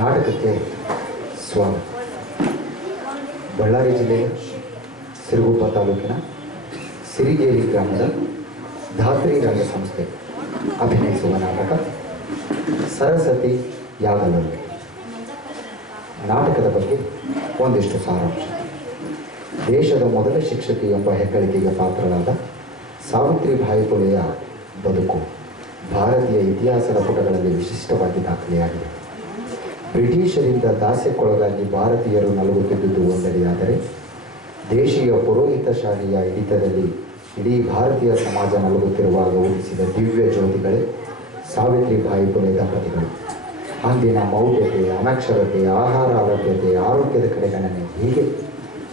ನಾಟಕಕ್ಕೆ ಸ್ವಾಗತ. ಬಳ್ಳಾರಿ ಜಿಲ್ಲೆಯ ಸಿರುಗುಪ್ಪ ತಾಲೂಕಿನ ಸಿರಿಗೇರಿ ಗ್ರಾಮದ ಧಾತ್ರಿ ರಂಗ ಸಂಸ್ಥೆ ಅಭಿನಯಿಸುವ ನಾಟಕ ಸರಸ್ವತಿ ಯಾಗಲಲ್ಲಿ. ನಾಟಕದ ಬಗ್ಗೆ ಒಂದಿಷ್ಟು ಸಾರಾಂಶ. ದೇಶದ ಮೊದಲ ಶಿಕ್ಷಕಿ ಎಂಬ ಹೆಗ್ಗಳಿಕೆಗೆ ಪಾತ್ರರಾದ ಸಾವಿತ್ರಿಬಾಯಿ ಫುಲೆಯ ಬದುಕು ಭಾರತೀಯ ಇತಿಹಾಸದ ಪುಟಗಳಲ್ಲಿ ವಿಶಿಷ್ಟವಾಗಿ ದಾಖಲೆಯಾಗಿದೆ. ಬ್ರಿಟಿಷರಿಂದ ದಾಸ್ಯಕ್ಕೊಳಗಾಗಿ ಭಾರತೀಯರು ನಲುಗುತ್ತಿದ್ದುದು ಒಂದೆಡೆಯಾದರೆ, ದೇಶೀಯ ಪುರೋಹಿತಶಾಹಿಯ ಹಿಡಿತದಲ್ಲಿ ಇಡೀ ಭಾರತೀಯ ಸಮಾಜ ನಲುಗುತ್ತಿರುವಾಗ ಉದಿಸಿದ ದಿವ್ಯ ಜ್ಯೋತಿಗಳೇ ಸಾವಿತ್ರಿಬಾಯಿ ಫುಲೆ ದಂಪತಿಗಳು. ಅಂದಿನ ಮೌಢ್ಯತೆ, ಅನಕ್ಷರತೆ, ಆಹಾರ ಅಲಭ್ಯತೆ, ಆರೋಗ್ಯದ ಕಡೆಗಣನೆ ಹೀಗೆ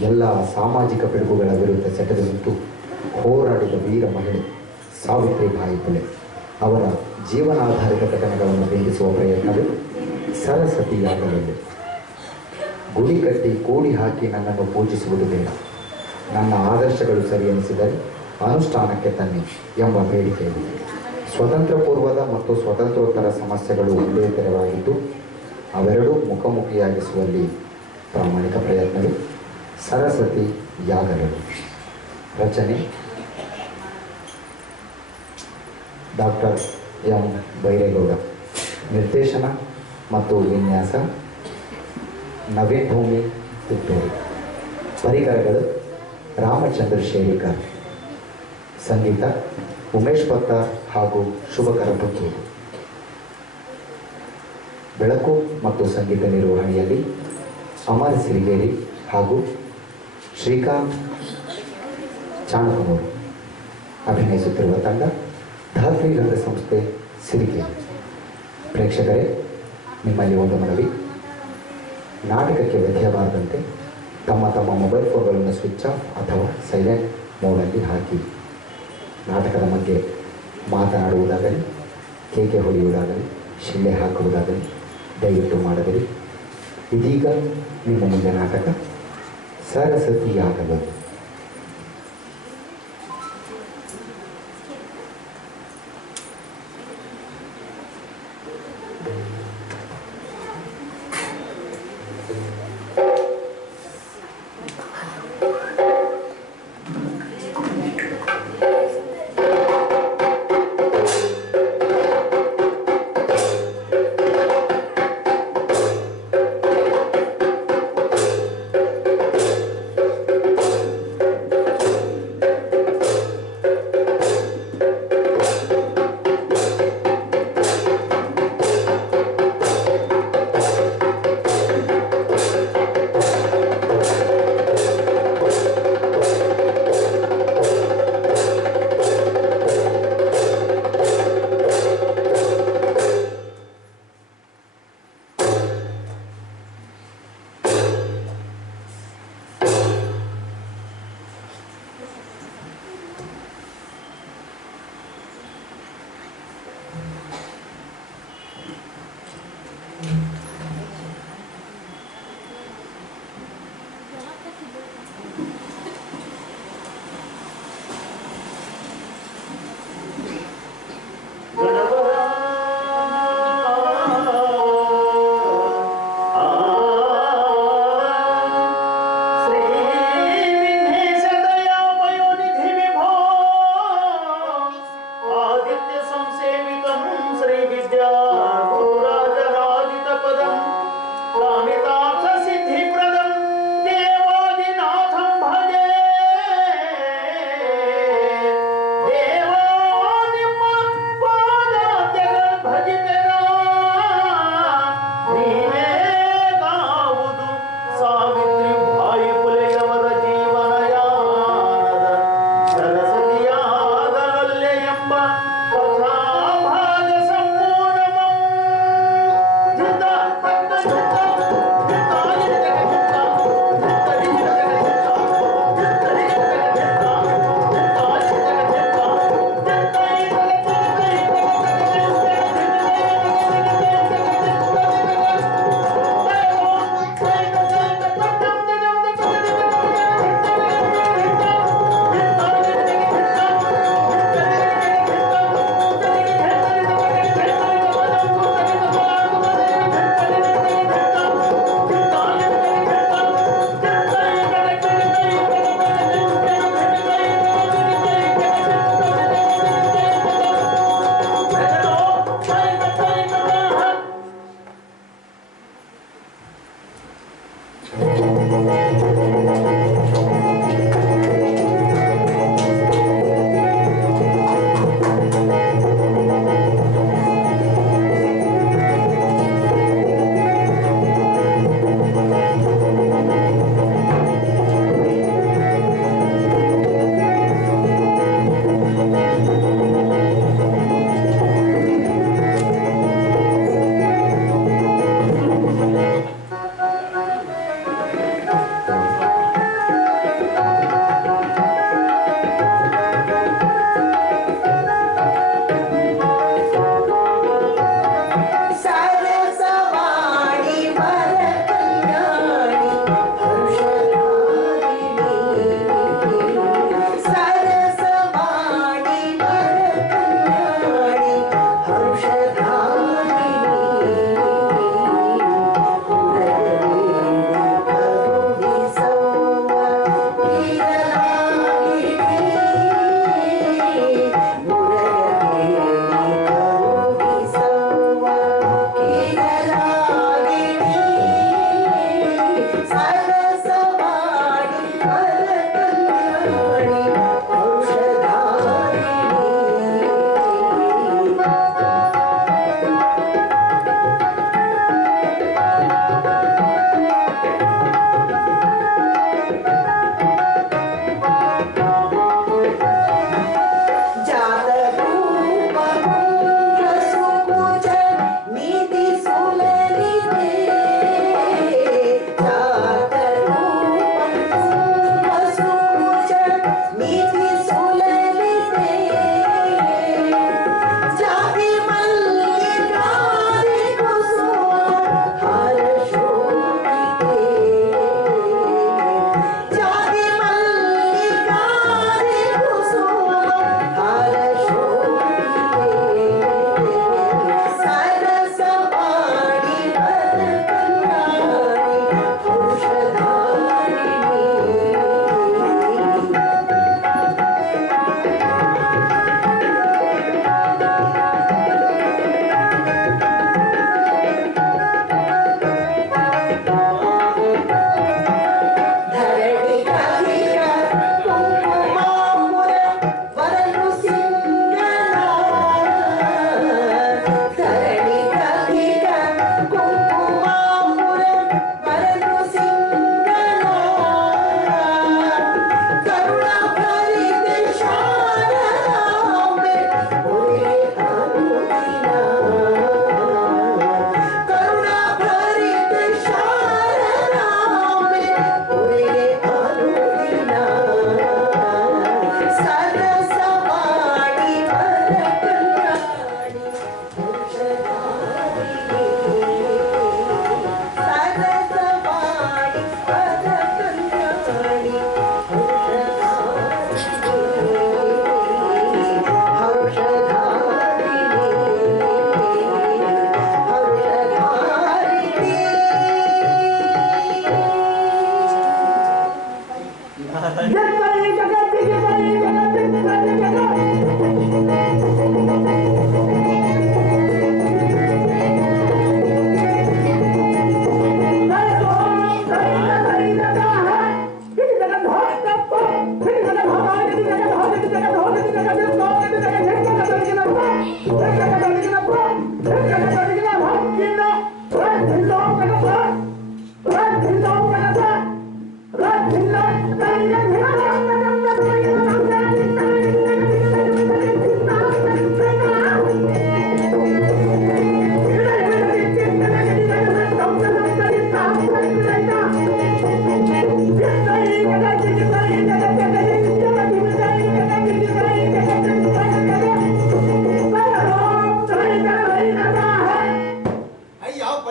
ಎಲ್ಲ ಸಾಮಾಜಿಕ ಪಿಡುಗುಗಳ ವಿರುದ್ಧ ಸೆಟೆದು ನಿಂತು ಹೋರಾಡಿದ ವೀರ ಮಹಿಳೆ ಸಾವಿತ್ರಿಬಾಯಿ ಫುಲೆ. ಅವರ ಜೀವನಾಧಾರಿತ ಘಟನೆಗಳನ್ನು ಬಿಂಬಿಸುವ ಪ್ರಯತ್ನವೇ ಸರಸ್ವತಿ ಯಾಗಲಲ್ಲಿ. ಗುಡಿ ಕಟ್ಟಿ ಕೂಡಿ ಹಾಕಿ ನನ್ನನ್ನು ಪೂಜಿಸುವುದು ಬೇಡ, ನನ್ನ ಆದರ್ಶಗಳು ಸರಿ ಎನಿಸಿದರೆ ಅನುಷ್ಠಾನಕ್ಕೆ ತನ್ನಿ ಎಂಬ ಬೇಡಿಕೆ ಇದೆ. ಸ್ವತಂತ್ರ ಪೂರ್ವದ ಮತ್ತು ಸ್ವತಂತ್ರೋತ್ತರ ಸಮಸ್ಯೆಗಳು ಒಂದೇ ತೆರವಾಗಿದ್ದು ಅವೆರಡೂ ಮುಖಾಮುಖಿಯಾಗಿಸುವಲ್ಲಿ ಪ್ರಾಮಾಣಿಕ ಪ್ರಯತ್ನವೇ ಸರಸ್ವತಿ ಯಾಗಲಲ್ಲಿ. ರಚನೆ ಡಾಕ್ಟರ್ ಎಂ ಬೈರೇಗೌಡ. ನಿರ್ದೇಶನ ಮತ್ತು ವಿನ್ಯಾಸ ನವೀನ್ ಭೂಮಿ ತಿತ್ತೂರು. ಪರಿಕರಗಳು ರಾಮಚಂದ್ರ ಶೇರಿಕರ್. ಸಂಗೀತ ಉಮೇಶ್ ಪತ್ತಾರ್ ಹಾಗೂ ಶುಭಕರ ಪುತ್ತೂರು. ಬೆಳಕು ಮತ್ತು ಸಂಗೀತ ನಿರ್ವಹಣೆಯಲ್ಲಿ ಅಮರ್ ಸಿರಿಗೇರಿ ಹಾಗೂ ಶ್ರೀಕಾಂತ್ ಚಾಣಕನೂರು. ಅಭಿನಯಿಸುತ್ತಿರುವ ತಂಡ ಧಾತ್ರಿ ರಂಗ ಸಂಸ್ಥೆ ಸಿರಿಗೇರಿ. ಪ್ರೇಕ್ಷಕರೇ, ನಿಮ್ಮಲ್ಲಿ ಒಂದು ಮನವಿ. ನಾಟಕಕ್ಕೆ ವ್ಯತ್ಯಯವಾದಂತೆ ತಮ್ಮ ತಮ್ಮ ಮೊಬೈಲ್ ಫೋನ್ಗಳನ್ನು ಸ್ವಿಚ್ ಆಫ್ ಅಥವಾ ಸೈಲೆಂಟ್ ಮೋಡಲ್ಲಿ ಹಾಕಿ. ನಾಟಕದ ಮಧ್ಯೆ ಮಾತನಾಡುವುದಾಗಲಿ, ಕೇಕೆ ಹೊಡೆಯುವುದಾಗಲಿ, ಶಿಳ್ಳೆ ಹಾಕುವುದಾಗಲಿ ದಯವಿಟ್ಟು ಮಾಡದಿರಿ. ಇದೀಗ ನಿಮ್ಮ ಮುಂದೆ ನಾಟಕ ಸರಸ್ವತಿ ಯಾಗಲಲ್ಲಿ.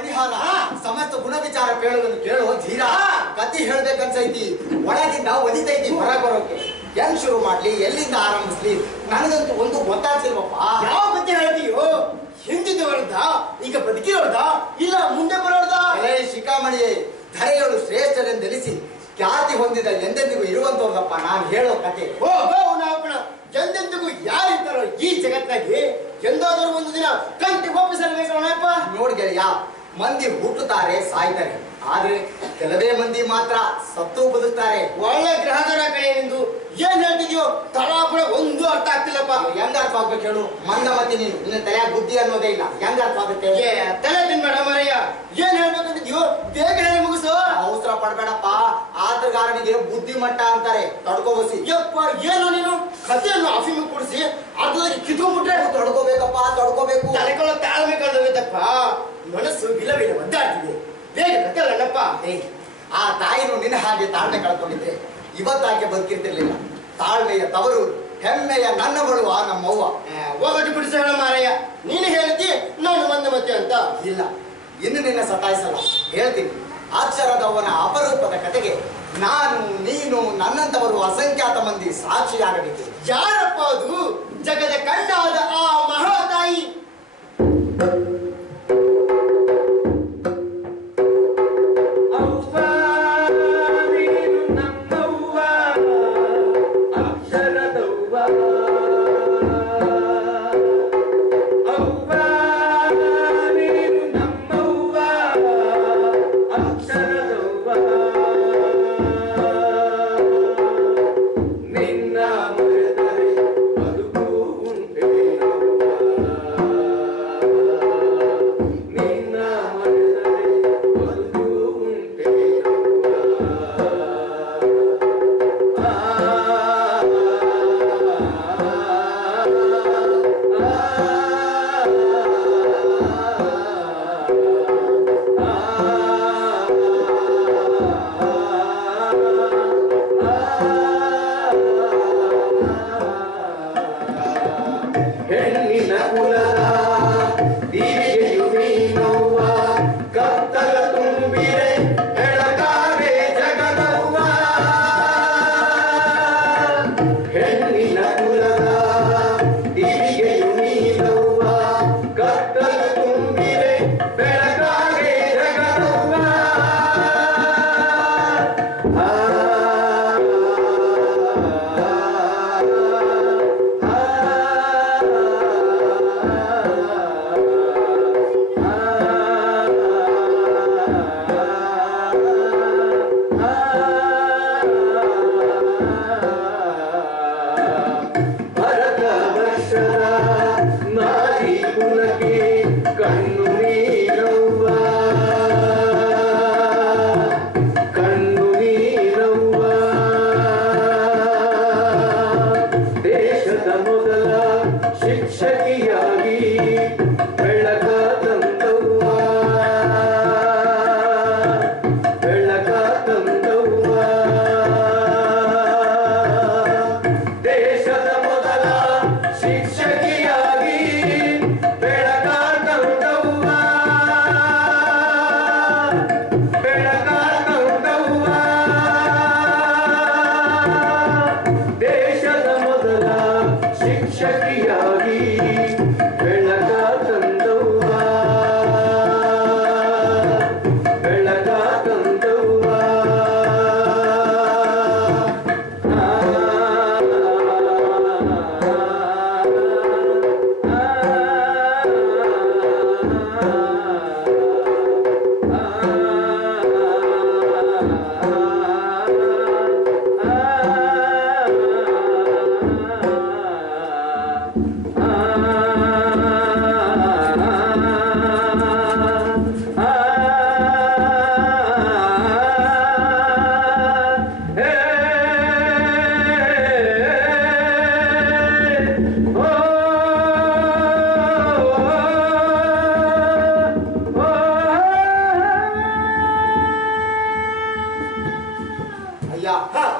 ಪರಿಹಾರ ಸಮಸ್ತ ಗುಣ ವಿಚಾರ ಕೇಳುವುದನ್ನು ಕೇಳೋ ಧೀರ ಕತಿ ಹೇಳ್ಬೇಕನ್ಸೈತಿ ಒಳಗಿಂದ ಒದಿತೈತಿ ಹೊರ ಬರೋಕೆ ಹೆಂಗ್ ಶುರು ಮಾಡ್ಲಿ ಎಲ್ಲಿಂದ ಆರಂಭಿಸ್ಲಿ ನನಗಂತೂ ಒಂದು ಗೊತ್ತಾಗ್ತಿಲ್ವಪ್ಪ. ಯಾವ ಕತೆ ಹೇಳ್ತೀಯೋ? ಹಿಂದಿದ್ದವಳ್ದ ಈಗ ಬದುಕಿರೋಳ್ದ ಇಲ್ಲ ಮುಂದೆ ಬರೋಳ್ದ? ಶಿಖಾಮಣಿಯೇ ಧರೆಯಳು ಶ್ರೇಷ್ಠರೆಂದೆನಿಸಿ ಖ್ಯಾತಿ ಹೊಂದಿದ ಎಂದೆಂದಿಗೂ ಇರುವಂತವ್ರದಪ್ಪ ನಾನು ಹೇಳೋ ಕತೆ. ಎಂದೆಂದಿಗೂ ಯಾರಿದ್ದಾರೋ ಈ ಜಗತ್ನಾಗಿ ಎಂದಾದರೂ ಒಂದು ದಿನ ಕಂಟಿ ಒಪ್ಪಿಸಲ್ಬೇಕಪ್ಪ. ನೋಡ್ ಗೆಳೆಯ, ಮಂದಿ ಹುಟ್ಟುತ್ತಾರೆ ಸಾಯ್ತಾರೆ, ಆದ್ರೆ ಕೆಲವೇ ಮಂದಿ ಮಾತ್ರ ಸತ್ತು ಬದುಕ್ತಾರೆ. ಒಳ್ಳೆ ಗ್ರಹದರ ಕಡೆ ನಿಂದು ಏನ್ ಹೇಳ್ತಿದ್ಯೋ ತಲಾಪುಳ ಒಂದು ಅರ್ಥ ಆಗ್ತಿಲ್ಲಪ್ಪ. ಹೆಂಗ ಅರ್ಥ ಆಗ್ಬೇಕು ಹೇಳು? ಮಂದಮತಿ ನೀನು, ನಿನ್ನ ತಲೆಯ ಬುದ್ಧಿ ಅನ್ನೋದೇ ಇಲ್ಲ, ಹೆಂಗ ಅರ್ಥ ಆಗುತ್ತೆ? ತಲೆ ತಿನ್ಬೇಡ ಮರಯ್ಯ, ಏನ್ ಹೇಳ್ಬೇಕಂತಿದ್ಯೋ ಬೇಗ ಹೇಳಿ ಮುಗಿಸು. ಅವಸರ ಪಡ್ಬೇಡಪ್ಪ, ಆತಗಾರನಿಗೆ ಬುದ್ಧಿ ಮಟ್ಟ ಅಂತಾರೆ, ತಡ್ಕೋಬಸಿ. ಯಪ್ಪ ಏನು ನೀನು ಕಥೆಯನ್ನು ಅಫಿಮು ಕೊಡಿಸಿ ಅದ್ರಲ್ಲಿ ಕಿತ್ಕೊಂಡ್ಬಿಟ್ರೆ ತಡ್ಕೋಬೇಕಪ್ಪ, ತಡ್ಕೋಬೇಕು. ತಲೆಕೊಳ್ಳೋ ತಾಳ್ಮೆ ಕಳೆದೋಯ್ತಪ್ಪ, ಮನಸ್ಸು ವಿಲವಿಲ ಒದ್ದಾಡ್ತಿದೆ, ಬೇಗ ಕಥೆ ಅಲ್ಲಪ್ಪ. ಆ ತಾಯಿನು ನಿನ್ನ ಹಾಗೆ ತಾಳ್ಮೆ ಕಳ್ಕೊಂಡಿದ್ರೆ ಇವತ್ತಾಕೆ ಬದುಕಿರ್ತಿರ್ಲಿಲ್ಲ. ತಾಳ್ಮೆಯ ತವರು, ಹೆಮ್ಮೆಯ ನನ್ನವಳು ಆ ನಮ್ಮವ್ವ. ಹೋಗಟ್ಟು ಬಿಡಿಸ ಹೇಳ ಮಾರಯ್ಯ, ನೀನು ಹೇಳ್ತಿ ನಾನು ಮಂದಮತಿ ಅಂತ. ಇಲ್ಲ, ಇನ್ನು ನಿನ್ನ ಸತಾಯಿಸಲ್ಲ, ಹೇಳ್ತೀನಿ. ಅಕ್ಷರದವನ ಅಪರೂಪದ ಕತೆಗೆ ನಾನು, ನೀನು, ನನ್ನಂತವರು ಅಸಂಖ್ಯಾತ ಮಂದಿ ಸಾಕ್ಷಿಯಾಗಬೇಕು. ಯಾರಪ್ಪ ಅದು? ಜಗದ ಕಣ್ಣಾದ ಆ ಮಹಾತಾಯಿ.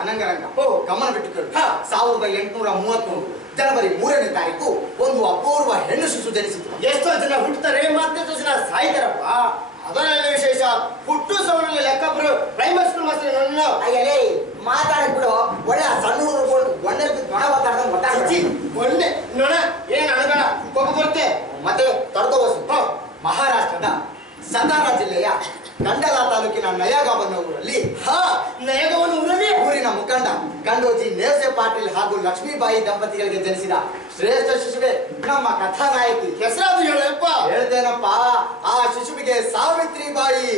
ಅನಂಗರಂಗ ಗಮನ ಬಿಟ್ಟು ಕೇಳು. 1833 ಜನವರಿ 3ನೇ ತಾರೀಕು ಒಂದು ಅಪೂರ್ವ ಹೆಣ್ಣು ಶಿಶು ಜನಿಸಿತು. ಎಷ್ಟೋ ಜನ ಹುಟ್ಟುತ್ತಾರೆ, ಮತ್ತೆಷ್ಟೋ ಜನ ಸಾಯ್ತಾರಪ್ಪ. ಅದ ಮಾತಾಡಕ್ ಬಿಡು. ಒಳ್ಳೆ ಸಣ್ಣ ಹುಡುಗರು ಒಳ್ಳೆ ನೊಣ ಮಾತಾಡ್ದಂಗೆ ಗೊತ್ತಾಗ್ತಿ. ಒಳ್ಳೆ ನೋಡ ಏನ್ ಅಣಬೇಡ ಕೋಪ ಬರುತ್ತೆ. ಮತ್ತೆ ತಡ್ಕೋಬಹುದು. ಮಹಾರಾಷ್ಟ್ರದ ಸತಾರಾ ಜಿಲ್ಲೆಯ ಕಂಡಲಾ ತಾಲೂಕಿನ ನಯಗಾವನ್ನ ಊರಲ್ಲಿ ನಯಗವನ್ನು ಊರಲ್ಲಿ ಊರಿನ ಮುಖಂಡ ಕಂಡೋಜಿ ನೇಸೆ ಪಾಟೀಲ್ ಹಾಗೂ ಲಕ್ಷ್ಮೀಬಾಯಿ ದಂಪತಿಗಳಿಗೆ ಜನಿಸಿದ ಶ್ರೇಷ್ಠ ಶಿಶುವೆ ನಮ್ಮ ಕಥಾನಾಯಕಿ. ಹೆಸರಾದ್ರು ಹೇಳಪ್ಪ. ಹೇಳ್ತೇನಪ್ಪ, ಆ ಶಿಶುವಿಗೆ ಸಾವಿತ್ರಿಬಾಯಿ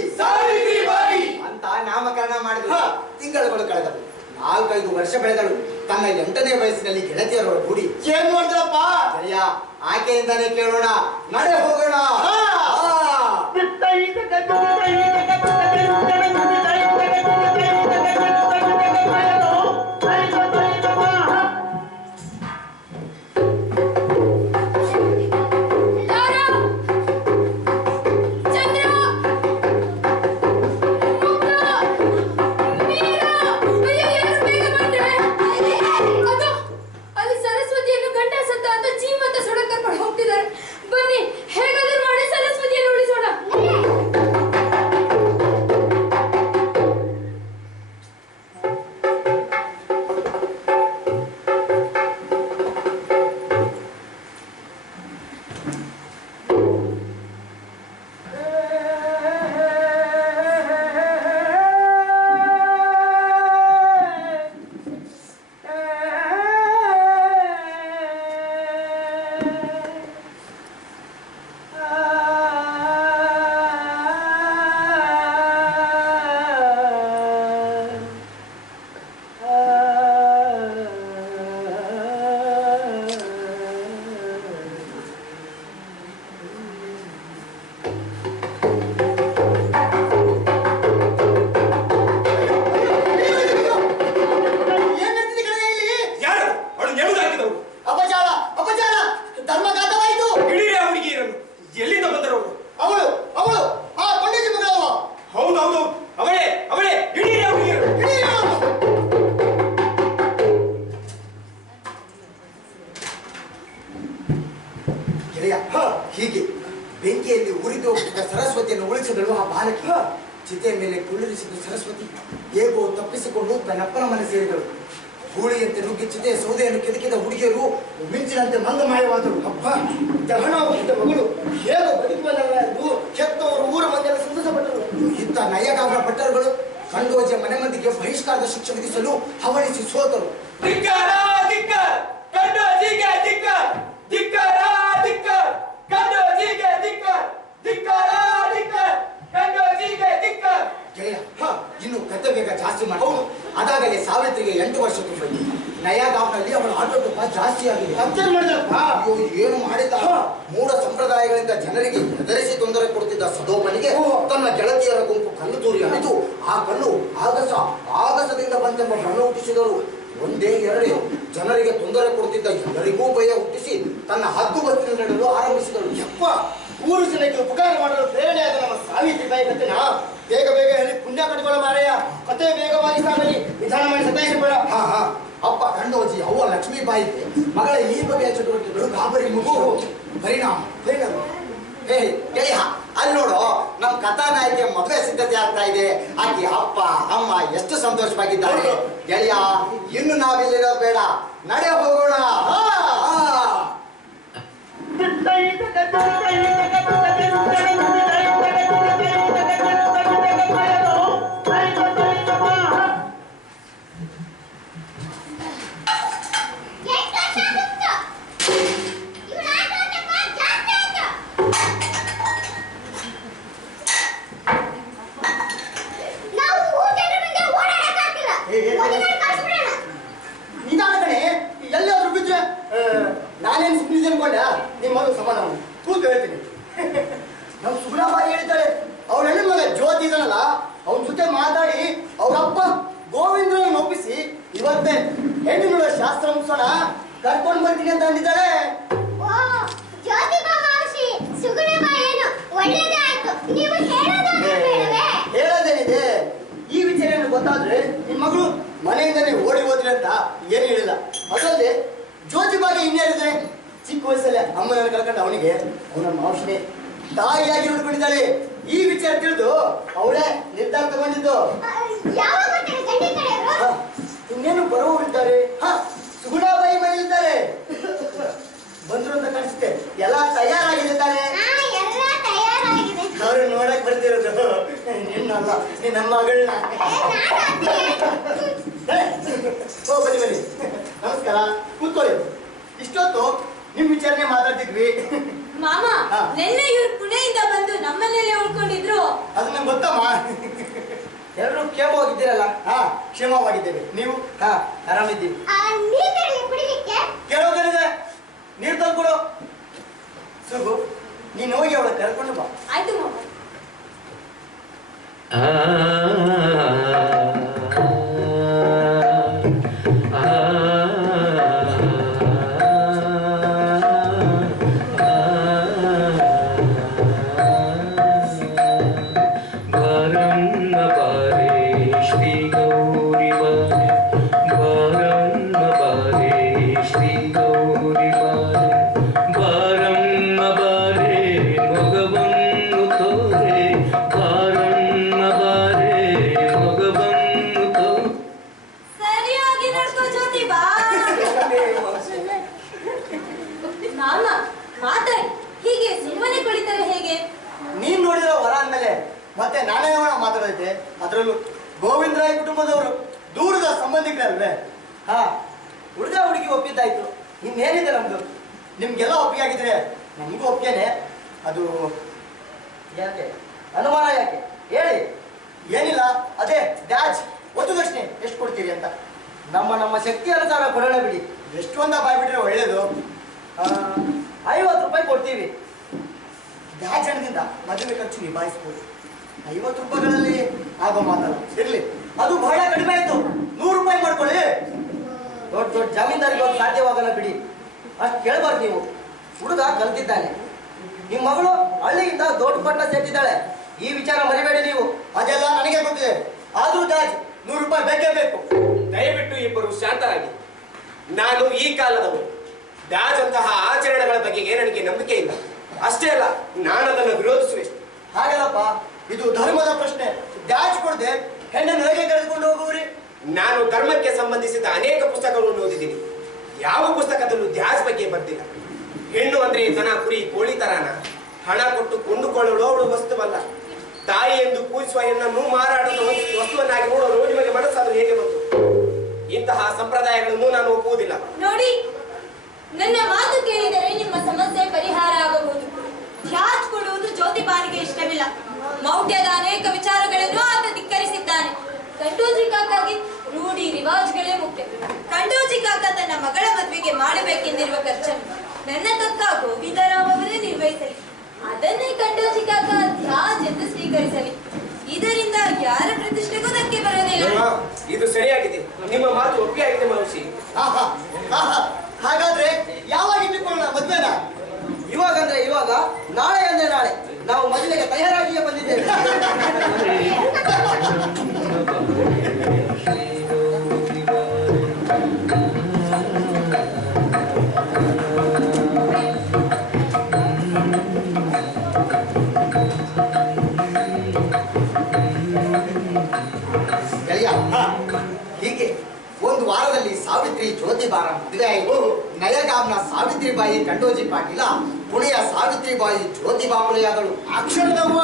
ಅಂತ ನಾಮಕರಣ ಮಾಡಿದ್ರು. ತಿಂಗಳುಗಳು ಕಳೆದವು. 4-5 ವರ್ಷ ಬೆಳೆದಳು. ತನ್ನ 8ನೇ ವಯಸ್ಸಿನಲ್ಲಿ ಗೆಳತಿಯರೊಳ ಕೂಡಿ ಏನ್ ಮಾಡಿದ್ರಪ್ಪ? ಜಯ ಆಕೆಯಿಂದಾನೇ ಕೇಳೋಣ, ನಡೆ ಹೋಗೋಣ. ಹೀಗೆ ಬೆಂಕಿಯಲ್ಲಿ ಉರಿದು ಹೋಗುತ್ತಿದ್ದ ಸರಸ್ವತಿಯನ್ನು ಉಳಿಸಿದಳು ಆ ಬಾಲಕಿ. ಚಿತೆಯ ಮೇಲೆ ಕುಳ್ಳಿರಿಸಿದ ಸರಸ್ವತಿ ಹೇಗೋ ತಪ್ಪಿಸಿಕೊಂಡು ತನ್ನಪ್ಪನ ಮನೆ ಸೇರಿದಳು. ಗೂಳಿಯಂತೆ ನುಗ್ಗಿ ಚಿತೆಯ ಸೌದೆಯನ್ನು ಕೆದಕಿದ ಹುಡುಗಿಯರು ಮಿಂಚಿನಂತೆ ಮಂದಮಾಯವಾದರು. ಅಪ್ಪ, ದಹನ ಹೋಗಿದ್ದ ಮಗಳು ಹೇಗೋ ಬದುಕಿ ಬಂದವರಾದ್ದು ಕೆತ್ತವರು ಊರ ಮಂದಿರ ಸಂತಸಪಟ್ಟರು. ಇತ್ತ ನಯಗಾವರ ಭಟ್ಟರುಗಳು ಕಂಡೋಜೆಯ ಮನೆ ಮಂದಿಗೆ ಬಹಿಷ್ಕಾರದ ಶಿಕ್ಷೆ ವಿಧಿಸಲು ಹವಣಿಸಿ ಸೋತರು. ಇನ್ನು ಕರ್ತವ್ಯ ಜಾಸ್ತಿ ಮಾಡಬಹುದು. ಅದಾಗಲೇ ಸಾವಿತ್ರಿಗೆ 8 ವರ್ಷ ತುಂಬಿದೆ. ನಯಾಗಾವ್ನಲ್ಲಿ ಅವಳ ಆಟೋಟೋಪ ಜಾಸ್ತಿ ಆಗಿದೆ. ಅಯ್ಯೋ, ಏನು ಮಾಡಿದ? ಮೂಢ ಸಂಪ್ರದಾಯಗಳಿಂದ ಜನರಿಗೆ ಹೆದರಿಸಿ ತೊಂದರೆ ಕೊಡುತ್ತಿದ್ದ ಸದೋಮನಿಗೆ ತನ್ನ ಗೆಳತಿಯರ ಗುಂಪು ಕಲ್ಲು ತೂರಿ ಅಣಿದು ಆ ಕಲ್ಲು ಆಗಸದಿಂದ ಬಂತೆಂಬ ಭ್ರಮ ಹುಟ್ಟಿಸಿದರು. ಒಂದೇ ಎರಡೇ ಜನರಿಗೆ ತೊಂದರೆ ಕೊಡುತ್ತಿದ್ದ ಎಲ್ಲರಿಗೂ ಭಯ ಹುಟ್ಟಿಸಿ ತನ್ನ ಹದ್ದು ಬಸ್ತಿನ ನಡೆಯಲು ಆರಂಭಿಸಿದಳು. ಯಪ್ಪ, ಊರು ಜನಕ್ಕೆ ಉಪಕಾರ ಮಾಡಲು ಪ್ರೇರಣೆಯಾದ ನಮ್ಮ ಸಾವಿತ್ರಿಬಾಯಿ ಕಥೆನ ಬೇಗ ಬೇಗ ಹೇಳಿ ಪುಣ್ಯ ಕಟ್ಟಿಕೊಳ್ಳ ಮಾರಯ್ಯ. ಕಥೆ ವೇಗವಾಗಿ ಸಾಗಲಿ, ನಿಧಾನ ಮಾಡಿ ಸತಾಯಿಸಬೇಡ. ಅಪ್ಪ ಕಂಡೋಜಿ ಅವ್ವ ಲಕ್ಷ್ಮೀಬಾಯಿಗೆ ಮಗಳ ಈ ಬಗೆಯ ಚಟುವಟಿಕೆಗಳು ಗಾಬರಿ ಮುಗು. ಪರಿಣಾಮ ಹೇ ಗೆಳೆಯ, ಅಲ್ಲಿ ನೋಡು, ನಮ್ ಕಥಾನಾಯಕಿಯ ಮದುವೆ ಸಿದ್ಧತೆ ಆಗ್ತಾ ಇದೆ. ಆಕೆ ಅಪ್ಪ ಅಮ್ಮ ಎಷ್ಟು ಸಂತೋಷವಾಗಿದ್ದಾರೆ. ಗೆಳೆಯ, ಇನ್ನು ನಾವಿಲ್ಲಿರೋದು ಬೇಡ, ನಡೆ ಹೋಗೋಣ. ನಿಧಾನ ಕಣೆ, ಎಲ್ಲಾದ್ರೂ ಬಿದ್ರೆ ನಾನೇನು ಸುಮ್ಮನೆ ಅನ್ಕೊಂಡ. ನಿಮ್ಮ ಮಗಳು ಸಮಾಧಾನ ಕೂತು ಹೇಳ್ತೀನಿ. ನಮ್ಮ ಸುಗುಣಾಬಾಯಿ ಹೇಳ್ತಾಳೆ, ಅವ್ರ ಹೆಣ್ಣಿನ ಮಗ ಜ್ಯೋತಿ ಇದನಲ್ಲ, ಅವನ ಜೊತೆ ಮಾತಾಡಿ ಅವ್ರ ಅಪ್ಪ ಗೋವಿಂದನ ಒಪ್ಪಿಸಿ ಇವತ್ತೇ ಹೆಣ್ಣಿನ ಶಾಸ್ತ್ರ ಮುಗಿಸೋಣ, ಕರ್ಕೊಂಡು ಬರ್ತೀನಿ ಅಂತ ಅಂದಿದ್ದಾಳೆ. ಹೇಳೋದೇನಿದೆ, ಈ ವಿಚಾರ ಗೊತ್ತಾದ್ರೆ ನಿನ್ ಮಗಳು ಮನೆಯಿಂದನೇ ಓಡಿ ಹೋದ್ರಿ ಅಂತ ಏನು ಹೇಳಿಲ್ಲ. ಅದಲ್ಲದೆ ಜ್ಯೋತಿ ಬಗ್ಗೆ ಇನ್ನೇಳಿದ್ರೆ ಚಿಕ್ಕ ವಯಸ್ಸಲ್ಲೇ ಅಮ್ಮನ ಕಳ್ಕೊಂಡು ಅವನಿಗೆ ಅವನ ಮಾವಶಿನೇ ತಾಯಿಯಾಗಿ ನೋಡ್ಕೊಂಡಿದ್ದಾಳೆ. ಈ ವಿಚಾರ ತಿಳಿದು ಅವಳೇ ನಿರ್ಧಾರ ತಗೊಂಡಿದ್ದು. ಅಲ್ಲ ನೀ ನನ್ನ ಮಗಳನ್ನ. ಓ ಬನ್ನಿ ಬನ್ನಿ, ನಮಸ್ಕಾರ, ಕೂತ್ಕೊಳ್ಳಿ. ಇಷ್ಟೊತ್ತು ನಿಮ್ ವಿಚಾರಣೆ ಮಾತಾಡ್ತಿದ್ವಿ. ಮಾಮ, ನಿನ್ನೆ ಇವ್ರು ಪುಣೆಯಿಂದ ಬಂದು ನಮ್ಮನೆಲ್ಲೇ ಉಳ್ಕೊಂಡಿದ್ರು. ಅದು ನಂಗೆ ಗೊತ್ತಮ್ಮ. ಎಲ್ಲರೂ ಕ್ಷೇಮವಾಗಿದ್ದೀರಲ್ಲ? ಹಾ, ಕ್ಷೇಮವಾಗಿದ್ದೇವೆ. ನೀವು? ಹಾ, ಆರಾಮಿದ್ದೀವಿ. ಕೇಳೋದೇನಿದೆ, ನೀರು ತಂದು ಕೊಡು. ಸುಗು, ನೀನು ಹೋಗಿ ಅವಳ ಕರ್ಕೊಂಡು ಬಾ. ಆಯ್ತು ಮಾಮ. ಮಾಮ, ಮಾತಾಡಿ. ಹೀಗೆ ಸುಮ್ಮನೆ ಕುಳಿತರೆ ಹೇಗೆ? ನೀನ್ ನೋಡಿರೋ ವರ ಅಂದ್ಮೇಲೆ ಮತ್ತೆ ನಾನೇ ಮಾತಾಡೈತೆ. ಅದರಲ್ಲೂ ಗೋವಿಂದರಾಯ್ ಕುಟುಂಬದವರು ದೂರದ ಸಂಬಂಧಿಕರಲ್ವೇ? ಹಾ, ಹುಡುಗ ಹುಡುಗಿ ಒಪ್ಪಿದ್ದಾಯ್ತು. ಇನ್ನೇನಿದೆ ನಮ್ದು? ನಿಮ್ಗೆಲ್ಲ ಒಪ್ಪಿಗೆ ಆಗಿದ್ರೆ ನಮಗೂ ಒಪ್ಪಿಗೆನೆ. ಅದು ಯಾಕೆ ಅನುಮಾನ? ಯಾಕೆ ಹೇಳಿ. ಏನಿಲ್ಲ, ಅದೇ ಡ್ಯಾಜ್ ಒಂದು ದಕ್ಷಿಣೆ ಎಷ್ಟು ಕೊಡ್ತೀರಿ ಅಂತ. ನಮ್ಮ ಶಕ್ತಿ ಅನುಸಾರ ಕೊಡೋಣ ಬಿಡಿ. ಎಷ್ಟು ಅಂತ ಬಾಯ್ಬಿಟ್ರೆ ಒಳ್ಳೇದು. 50 ರೂಪಾಯಿ ಕೊಡ್ತೀವಿ. ಡ್ಯಾಜ್ ಹಣದಿಂದ ಮದುವೆ ಖರ್ಚು ನಿಭಾಯಿಸ್ಬೋದು. 50 ರೂಪಾಯಿಗಳಲ್ಲಿ ಆಗೋ ಮಾತಲ್ಲ. ಇರ್ಲಿ, ಅದು ಬಹಳ ಕಡಿಮೆ ಆಯ್ತು. 100 ರೂಪಾಯಿ ಮಾಡ್ಕೊಳ್ಳಿ. ದೊಡ್ಡ ದೊಡ್ಡ ಜಮೀನ್ದಾರಿಗೆ ಹೋಗಿ ಸಾಧ್ಯವಾಗಲ್ಲ ಬಿಡಿ. ಅಷ್ಟು ಕೇಳಬಾರ್ದು ನೀವು. ಹುಡುಗ ಕಲ್ತಿದ್ದಾನೆ. ನಿಮ್ಮ ಮಗಳು ಹಳ್ಳಿಯಿಂದ ದೊಡ್ಡ ಪಟ್ಟ ಸೇರ್ತಿದ್ದಾಳೆ. ಈ ವಿಚಾರ ಮರಿಬೇಡಿ ನೀವು. ಅದೆಲ್ಲ ನನಗೆ ಗೊತ್ತಿದೆ. ಆದ್ರೂ ಡ್ಯಾಜ್ 100 ರೂಪಾಯಿ ಬೇಕೇ ಬೇಕು. ದಯವಿಟ್ಟು ಇಬ್ಬರು ಶಾಂತರಾಗಿ. ನಾನು ಈ ಕಾಲದವರು. ಡ್ಯಾಜ್ ಅಂತಹ ಆಚರಣೆಗಳ ಬಗ್ಗೆ ನನಗೆ ನಂಬಿಕೆ ಇಲ್ಲ. ಅಷ್ಟೇ ಅಲ್ಲ, ನಾನು ಅದನ್ನು ವಿರೋಧಿಸುವೆ. ಹಾಗಲ್ಲಪ್ಪ, ಇದು ಧರ್ಮದ ಪ್ರಶ್ನೆ. ಡ್ಯಾಜ್ ಕೊಡದೆ ಹೆಣ್ಣನ್ನು ಹೇಗೆ ಕರೆದುಕೊಂಡು ಹೋಗುವ್ರಿ? ನಾನು ಧರ್ಮಕ್ಕೆ ಸಂಬಂಧಿಸಿದ ಅನೇಕ ಪುಸ್ತಕಗಳನ್ನು ಓದಿದ್ದೀನಿ. ಯಾವ ಪುಸ್ತಕದಲ್ಲೂ ಡ್ಯಾಜ್ ಬಗ್ಗೆ ಬರ್ತಿಲ್ಲ. ಹೆಣ್ಣು ಅಂದ್ರೆ ದನ ಕುರಿ ಕೋಳಿ ತರಾನ ಹಣ ಕೊಟ್ಟು ಕೊಂಡುಕೊಳ್ಳಲು ಅವಳು ವಸ್ತುವಲ್ಲ. ತಾಯಿ ಎಂದು ಪೂಜಿಸುವ ಹೆಣ್ಣನ್ನು ಮಾರಾಟದ ವಸ್ತುವನ್ನಾಗಿ ನೋಡಲು ನಿಮಗೆ ಮನಸ್ಸಾದರೂ ಹೇಗೆ ಬಂತು? ಇಂತಹ ಸಂಪ್ರದಾಯಗಳನ್ನು ನಾನು ಒಪ್ಪುವುದಿಲ್ಲ. ನೋಡಿ, ನನ್ನ ಮಾತು ಕೇಳಿದರೆ ನಿಮ್ಮ ಸಮಸ್ಯೆ ಪರಿಹಾರ ಆಗಬಹುದು. ಡ್ಯಾಜ್ ಕೊಡುವುದು ಜ್ಯೋತಿಬಾನಿಗೆ ಇಷ್ಟವಿಲ್ಲ. ಮೌಢ್ಯದ ಅನೇಕ ವಿಚಾರಗಳನ್ನು ಆತ ಧಿಕ್ಕರಿಸಿದ್ದಾನೆ. ಕಂಡೋಜಿ ಕಾಕಾಗಿ ರೂಢಿ ರಿವಾಜ್ಗಳೇ ಮುಖ್ಯ. ಕಂಡೋಜಿ ಕಾಕ ತನ್ನ ಮಗಳ ಮದುವೆಗೆ ಮಾಡಬೇಕೆಂದಿರುವ ಖರ್ಚನ್ನು ನನ್ನ ಕಕ್ಕ ಗೋವಿಂದರಾವ್ ಅವರೇ ನಿರ್ವಹಿಸಲಿ. ಅದನ್ನೇ ಕಂಡೋಜಿ ಕಾಕ ಡ್ಯಾಜ್ ಎಂದು ಸ್ವೀಕರಿಸಲಿ. ಇದರಿಂದ ಯಾರ ಪ್ರತಿಷ್ಠೆಗೂ ಧಕ್ಕೆ ಬರೋದಿಲ್ಲ. ಇದು ಸರಿಯಾಗಿದೆ. ನಿಮ್ಮ ಮಾತು ಒಪ್ಪಿಯಾಗಿದೆ ಮಹರ್ಷಿ. ಹಾಗಾದ್ರೆ ಯಾವಾಗ ಇಟ್ಟುಕೊಳ್ಳೋಣ ಮದ್ವೆನ? ಇವಾಗ ಅಂದ್ರೆ ಇವಾಗ, ನಾಳೆ ಅಂದ್ರೆ ನಾಳೆ. ನಾವು ಮದುವೆಗೆ ತಯಾರಾಗಿಯೇ ಬಂದಿದ್ದೇವೆ. ಹೀಗೆ ಒಂದು ವಾರದಲ್ಲಿ ಸಾವಿತ್ರಿ ಜ್ಯೋತಿಬಾರ ಮದುವೆ ಆಯಿತು. ನಯಗಾಂನ ಸಾವಿತ್ರಿಬಾಯಿ ಕಂಡೋಜಿ ಪಾಟೀಲ ಪುಣೆಯ ಸಾವಿತ್ರಿಬಾಯಿ ಜ್ಯೋತಿಬಾ ಪುಳೆಯಾದಳು. ಅಕ್ಷರದವ್ವ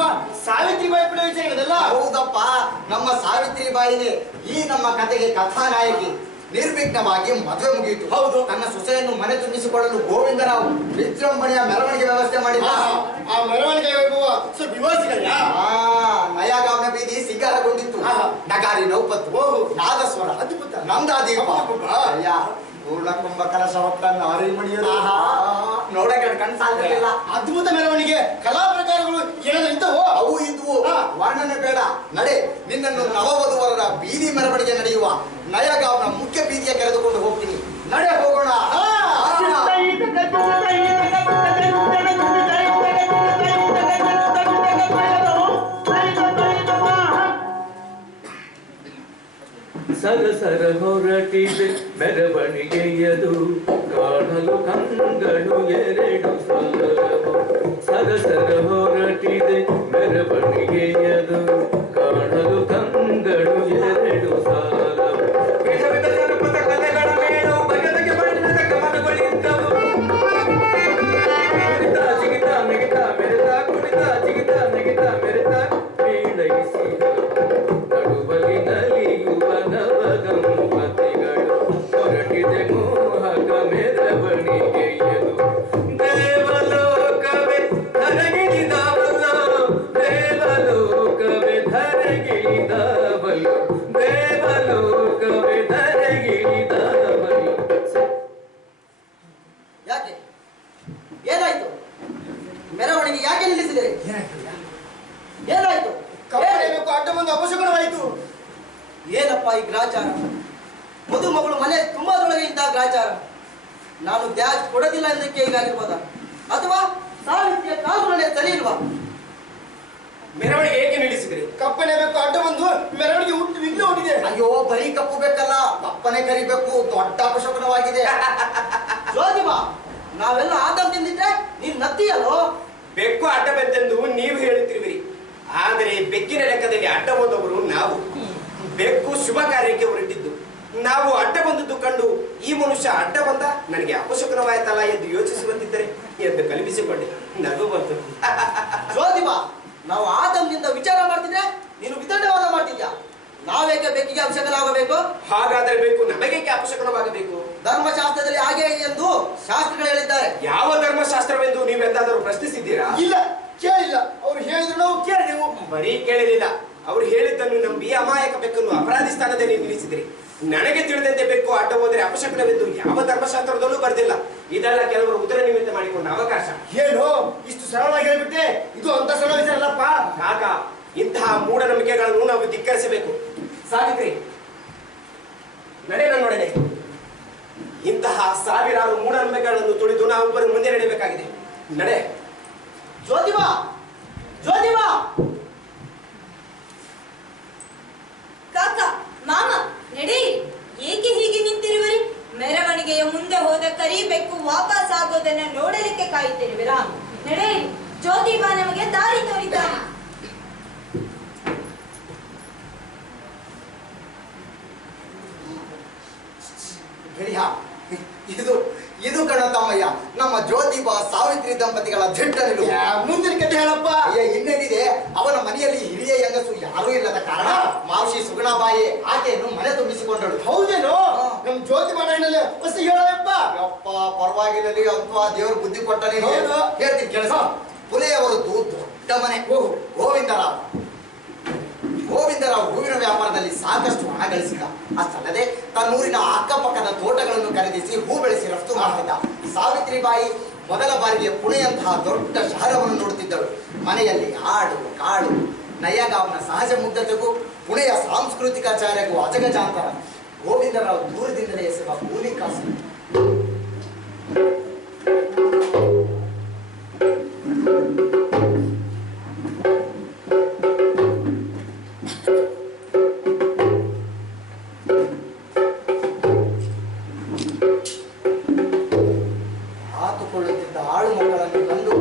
ಸಾವಿತ್ರಿಬಾಯಿ ಪುಳೆ ವಿಚಾರಗಳಲ್ಲ. ಹೌದಪ್ಪ, ನಮ್ಮ ಸಾವಿತ್ರಿಬಾಯಿನೇ ಈ ನಮ್ಮ ಕಥೆಗೆ ಕಥಾನಾಯಕಿ. ನಿರ್ವಿಘ್ನವಾಗಿ ಮದುವೆ ಮುಗಿಯಿತು. ಹೌದು, ತನ್ನ ಸೊಸೆಯನ್ನು ಮನೆ ತುಂಬಿಸಿಕೊಳ್ಳಲು ಗೋವಿಂದರಾವ್ ವಿಜೃಂಭಣೆಯ ಮೆರವಣಿಗೆ ವ್ಯವಸ್ಥೆ ಮಾಡಿದ. ಆ ಮೆರವಣಿಗೆ ವೈಭವ ಸ್ವಲ್ಪ ವಿವರಿಸಿದೆಯಾ? ನಯಾಗಾಂನ ಬೀದಿ ಸಿಂಗಾರಗೊಂಡಿತ್ತು. ನಗಾರಿ ನೌಪತ್ತು, ನಾದಸ್ವರ, ಅದ್ಭುತ ನಂದಾದೀಪ, ಪೂರ್ಣ ಕುಂಭ ಕಲಶ ಹೊತ್ತ ನಾರಿಮಣಿಯರು ನೋಡಕ್ಕೆ ಕಣ್ಸಾಲಿಲ್ಲ. ಅದ್ಭುತ ಮೆರವಣಿಗೆ. ಕಲಾ ಪ್ರಕಾರಗಳು ಏನಾದ್ರು ಇದ್ದವು? ಅವು ಇದ್ವು. ವರ್ಣನೆ ಬೇಡ, ನಡೆ. ನಿನ್ನನ್ನು ನವವಧುವರರ ಬೀದಿ ಮೆರವಣಿಗೆ ನಡೆಯುವ ನಯಗಾಂನ ಮುಖ್ಯ ಬೀದಿಯ ಕರೆದುಕೊಂಡು ಹೋಗ್ತೀನಿ. ನಡೆ, ಹೋಗೋಣ. ಸರಸರ ಹೊರಟಿದೆ ಮೆರವಣಿಗೆಯದು, ಕಾಣಲು ಕಂಗಳು ಎರಡು ಸಾಲವು. ಸರಸರ ಹೊರಟಿದೆ ಮೆರವಣಿಗೆಯದು, ಕಾಣಲು ಕಂಗಳು ಎರಡು ಸಾಲವು. ವಿಧವಿಧ ಜನಪದ ಕಲೆಗಳ ಮೇಳು ಬಗೆಬಗೆ ಬಣ್ಣದ ಕಮಲಗಳಿದ್ದವು. ಕುಣಿತ ಜಿಗಿತ ಮಿಗಿತ ಮೆರೆತ, ಕುಣಿತ ಜಿಗಿತ ಮಿಗಿತ ಮೆರೆತ ಮೇಳೈಸಿದವು. ಒಂದು ಅಪಶಕುನವಾಯಿತು. ಏನಪ್ಪ ಈ ಗ್ರಾಚಾರ? ಮದುಮಗಳು ಮನೆ ತುಂಬಾದೊಳಗೆ ಇದ್ದ ಗ್ರಾಚಾರ. ನಾನು ದ್ಯಾಜ್ ಕೊಡೋದಿಲ್ಲ ಎಂದಕ್ಕೆ ಹೀಗಾಗಿರ್ಬೋದ, ಅಥವಾ ಸಾವಿತ್ರಿಯ ಕಾಲುಗಳೇ ಸರಿ ಇಲ್ವಾ? ಮೆರವಣಿಗೆ ಏಕೆ ನಿಲ್ಲಿಸಿದ್ರಿ? ಕಪ್ಪನೆ ಬೇಕು ಅಡ್ಡ ಬಂದು ಮೆರವಣಿಗೆ ಹುಟ್ಟು ವಿಘ್ನ ಹೊಟ್ಟಿದೆ. ಅಯ್ಯೋ ಬರೀ ಕಪ್ಪು ಬೇಕಲ್ಲ, ಕಪ್ಪನೆ ಕರಿಬೇಕು. ದೊಡ್ಡ ಅಪಶಕುನವಾಗಿದೆ. ಜ್ಯೋತಿಬಾ, ನಾವೆಲ್ಲ ಆದ ತಿಂದಿದ್ರೆ ನೀನ್ ನತ್ತಿಯಲ್ಲೋ? ಬೆಕ್ಕು ಅಡ್ಡ ಬೆಂತೆಂದು ನೀವು ಹೇಳುತ್ತಿರುವಿರಿ, ಆದರೆ ಬೆಕ್ಕಿನ ಲೆಕ್ಕದಲ್ಲಿ ಅಡ್ಡ ಹೋದವರು ನಾವು. ಬೆಕ್ಕು ಶುಭ ಕಾರ್ಯಕ್ಕೆ ಹೊರಟಿದ್ದು, ನಾವು ಅಡ್ಡ ಬಂದದ್ದು ಕಂಡು ಈ ಮನುಷ್ಯ ಅಡ್ಡ ಬಂದ, ನನಗೆ ಅಪಶಕುನವಾಯ್ತಲ್ಲ ಎಂದು ಯೋಚಿಸುವಂತಿದ್ದರೆ ಎಂದು ಕಲ್ಪಿಸಿಕೊಂಡೆ. ನಗು ಬಂತು. ಜ್ಯೋತಿಬಾ, ನಾವು ಆದಂದಿಂದ ವಿಚಾರ ಮಾಡ್ತಿದ್ರೆ ನೀನು ವಿತಂಡವಾದ ಮಾಡ್ತಿದ್ಯಾ? ನಾವೇಕೆ ಬೆಕ್ಕಿಗೆ ಅಪಶಕನಾಗಬೇಕು? ಹಾಗಾದರೆ ಬೇಕು ನಮಗೇಕೆ ಅಪಶಕನವಾಗಬೇಕು? ಧರ್ಮಶಾಸ್ತ್ರದಲ್ಲಿ ಹಾಗೆ ಎಂದು ಶಾಸ್ತ್ರಗಳು ಹೇಳಿದ್ದಾರೆ. ಯಾವ ಧರ್ಮಶಾಸ್ತ್ರವೆಂದು ನೀವೆಂದಾದರೂ ಪ್ರಶ್ನಿಸಿದ್ದೀರಾ? ಇಲ್ಲ, ಕೇಳಿಲ್ಲ. ಅವ್ರು ಹೇಳಿದ್ರು ನಾವು ಕೇಳಿದೆವು. ಬರೀ ಕೇಳಲಿಲ್ಲ, ಅವರು ಹೇಳಿದ್ದನ್ನು ನಂಬಿ ಅಮಾಯಕ ಬೆಕ್ಕನ್ನು ಅಪರಾಧಿ ಸ್ಥಾನದಲ್ಲಿ ನಿಲ್ಲಿಸಿದ್ರಿ. ನನಗೆ ತಿಳಿದಂತೆ ಬೆಕ್ಕು ಅಡ್ಡ ಹೋದರೆ ಅಪಶಕನವೆಂದು ಯಾವ ಧರ್ಮಶಾಸ್ತ್ರದಲ್ಲೂ ಬರೆದಿಲ್ಲ. ಇದೆಲ್ಲ ಕೆಲವರು ಉತ್ತರ ನಿಮಿತ್ತ ಮಾಡಿಕೊಂಡ ಅವಕಾಶ. ಏನು ಇಷ್ಟು ಸರಳವಾಗಿ ಹೇಳ್ಬಿಟ್ಟೆ? ಇದು ಅಂತ ಸರಳ ವಿಚಾರ ಅಲ್ಲಪ್ಪ. ಕಾಕ, ಇಂತಹ ಮೂಢನಂಬಿಕೆಗಳನ್ನು ನಾವು ಧಿಕ್ಕರಿಸಬೇಕು. ಸಾವಿತ್ರಿ, ನಡೆ ನನ್ನೊಡನೆ. ಇಂತಹ ಸಾವಿರಾರು ಮೂಢನಂಬಿಕೆಗಳನ್ನು ತುಳಿದು ನಾವೊಬ್ಬರು ಮುಂದೆ ನಡೆಯಬೇಕಾಗಿದೆ. ನಡೆ. ಜ್ಯೋತಿಬಾ, ಜ್ಯೋತಿಬಾ. ಕಾಕ, ಮಾಮ, ನಡೆಯಿರಿ. ಏಕೆ ಹೀಗೆ ನಿಂತಿರುವರಿ? ಮೆರವಣಿಗೆಯ ಮುಂದೆ ಹೋದ ಕರಿಬೆಕ್ಕು ವಾಪಸ್ ಆಗೋದನ್ನ ನೋಡಲಿಕ್ಕೆ ಕಾಯುತ್ತಿರುವಿರಾ? ನಡೆಯಿರಿ, ಜ್ಯೋತಿಬಾ ನಮಗೆ ದಾರಿ ತೋರಿದ್ದಾನೆ. ಗೆಳೆಯ, ಇದು ಕಣ ತಮ್ಮಯ್ಯ, ನಮ್ಮ ಜ್ಯೋತಿಬಾ ಸಾವಿತ್ರಿ ದಂಪತಿಗಳ ದಿಟ್ಟ ನಿಲುವು. ಮುಂದಿನ ಕತೆ ಹೇಳಪ್ಪ. ಇನ್ನೇನಿದೆ, ಅವನ ಮನೆಯಲ್ಲಿ ಹಿರಿಯ ಹೆಂಗಸು ಯಾರೂ ಇಲ್ಲದ ಕಾರಣ ಮಾವಶಿ ಸುಗುಣಾಬಾಯಿ ಆಕೆಯನ್ನು ಮನೆ ತುಂಬಿಸಿಕೊಂಡಳು. ಹೌದೇನೋ? ನಮ್ ಜ್ಯೋತಿಬಾ ನಾಯಿನಲ್ಲಿ ಹೊಸ ಹೇಳಪ್ಪ. ಯಪ್ಪ, ಪರವಾಗಿರಲಿ ಅಂತ ದೇವರು ಬುದ್ಧಿ ಕೊಟ್ಟ. ಹೌದು. ಹೇಳ್ತೀನಿ ಕೆಲಸ. ಪುಲೆಯವರದ್ದು ದೊಡ್ಡ ಮನೆ. ಗೋವಿಂದರಾವ್ ಹೂವಿನ ವ್ಯಾಪಾರದಲ್ಲಿ ಸಾಕಷ್ಟು ಹಣ ಗಳಿಸಿದ. ಅಷ್ಟಲ್ಲದೆ ತನ್ನೂರಿನ ಅಕ್ಕಪಕ್ಕದ ತೋಟಗಳನ್ನು ಖರೀದಿಸಿ ಹೂ ಬೆಳೆಸಿ ರಫ್ತು ಮಾಡುತ್ತಿದ್ದ. ಸಾವಿತ್ರಿಬಾಯಿ ಮೊದಲ ಬಾರಿಗೆ ಪುಣೆಯಂತಹ ದೊಡ್ಡ ಶಹರವನ್ನು ನೋಡುತ್ತಿದ್ದಳು. ಮನೆಯಲ್ಲಿ ಹಾಡು ಕಾಡು, ನಯಗಾವ್ನ ಸಹಜ ಮುಗ್ಧತೆಗೂ ಪುಣೆಯ ಸಾಂಸ್ಕೃತಿಕಾಚಾರ್ಯಗೂ ಅಜಗಜಾಂತರ. ಗೋವಿಂದರಾವ್ ದೂರದಿಂದಲೇ ಎಸೆಯುವ ಕೂಲಿ ಕಾಸು. ಹಾತುಕೊಳ್ಳುತ್ತಿದ್ದ ಆಳು ಮಕ್ಕಳನ್ನು ಕಂಡು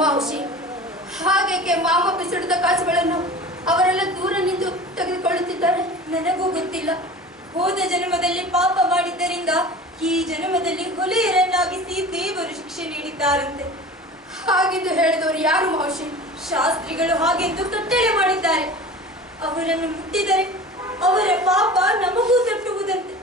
ಮಾವಶಿ, ಹಾಗೇಕೆ ಮಾಮ ಬಿಸಿಡಿದ ಕಾಸುಗಳನ್ನು ಅವರೆಲ್ಲ ದೂರ ನಿಂತು ತೆಗೆದುಕೊಳ್ಳುತ್ತಿದ್ದಾರೆ? ನನಗೂ ಗೊತ್ತಿಲ್ಲ. ಹೋದ ಜನ್ಮದಲ್ಲಿ ಪಾಪ ಮಾಡಿದ್ದರಿಂದ ಈ ಜನ್ಮದಲ್ಲಿ ಹೊಲೆಯರನ್ನಾಗಿಸಿ ದೇವರು ಶಿಕ್ಷೆ ನೀಡಿದ್ದಾರಂತೆ. ಹಾಗೆಂದು ಹೇಳಿದವರು ಯಾರು ಮಾವಶಿ? ಶಾಸ್ತ್ರಿಗಳು ಹಾಗೆಂದು ಕಟ್ಟಳೆ ಮಾಡಿದ್ದಾರೆ. ಅವರನ್ನು ಮುಟ್ಟಿದರೆ ಅವರ ಪಾಪ ನಮಗೂ ತಟ್ಟುವುದಂತೆ.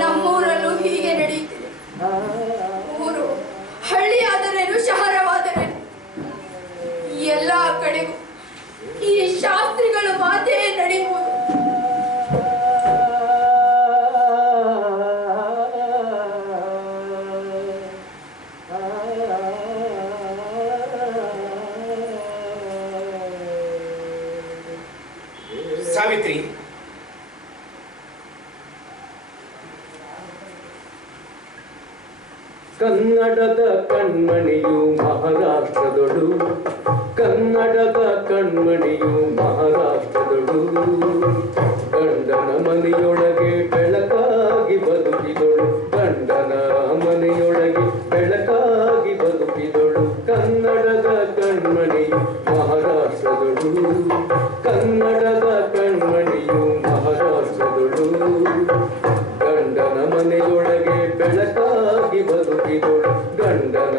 ನಮ್ಮೂರಲ್ಲೂ ಹೀಗೆ ನಡೆಯುತ್ತಿದೆ. ಊರು ಹಳ್ಳಿಯಾದರೇನು ಶಹರವಾದರೇನು ಎಲ್ಲ ಕಡೆಗೂ ಈ ಶಾಸ್ತ್ರಿಗಳು ಮಾತೇ ನಡೆಯುವುದು. ಸಾವಿತ್ರಿ, ಕನ್ನಡದ ಕಣ್ಮಣಿಯು ಮಹಾರಾಷ್ಟ್ರದೊಳು, ಕನ್ನಡದ ಕಣ್ಮಣಿಯು ಮಹಾರಾಷ್ಟ್ರದೊಳು, ಗಂಡನ ಮನೆಯೊಳಗೆ ಬೆಳಕಾಗಿ ಬದುಕಿದೊಳು, ಗಂಡನ ಮನೆಯೊಳಗೆ ಬೆಳಕಾಗಿ ಬದುಕಿದೊಳು, ಕನ್ನಡದ ಕಣ್ಮಣಿಯು ಮಹಾರಾಷ್ಟ್ರದೊಳು ಕನ್ನಡದ ಕಣ್ಮಣಿಯು ಮಹಾರಾಷ್ಟ್ರದೊಳು ಗಂಡನ ಮನೆಯೊಳಗೆ ಬೆಳಕಾಗಿ ಬದುಕಿದೊಳು ಗಂಡನ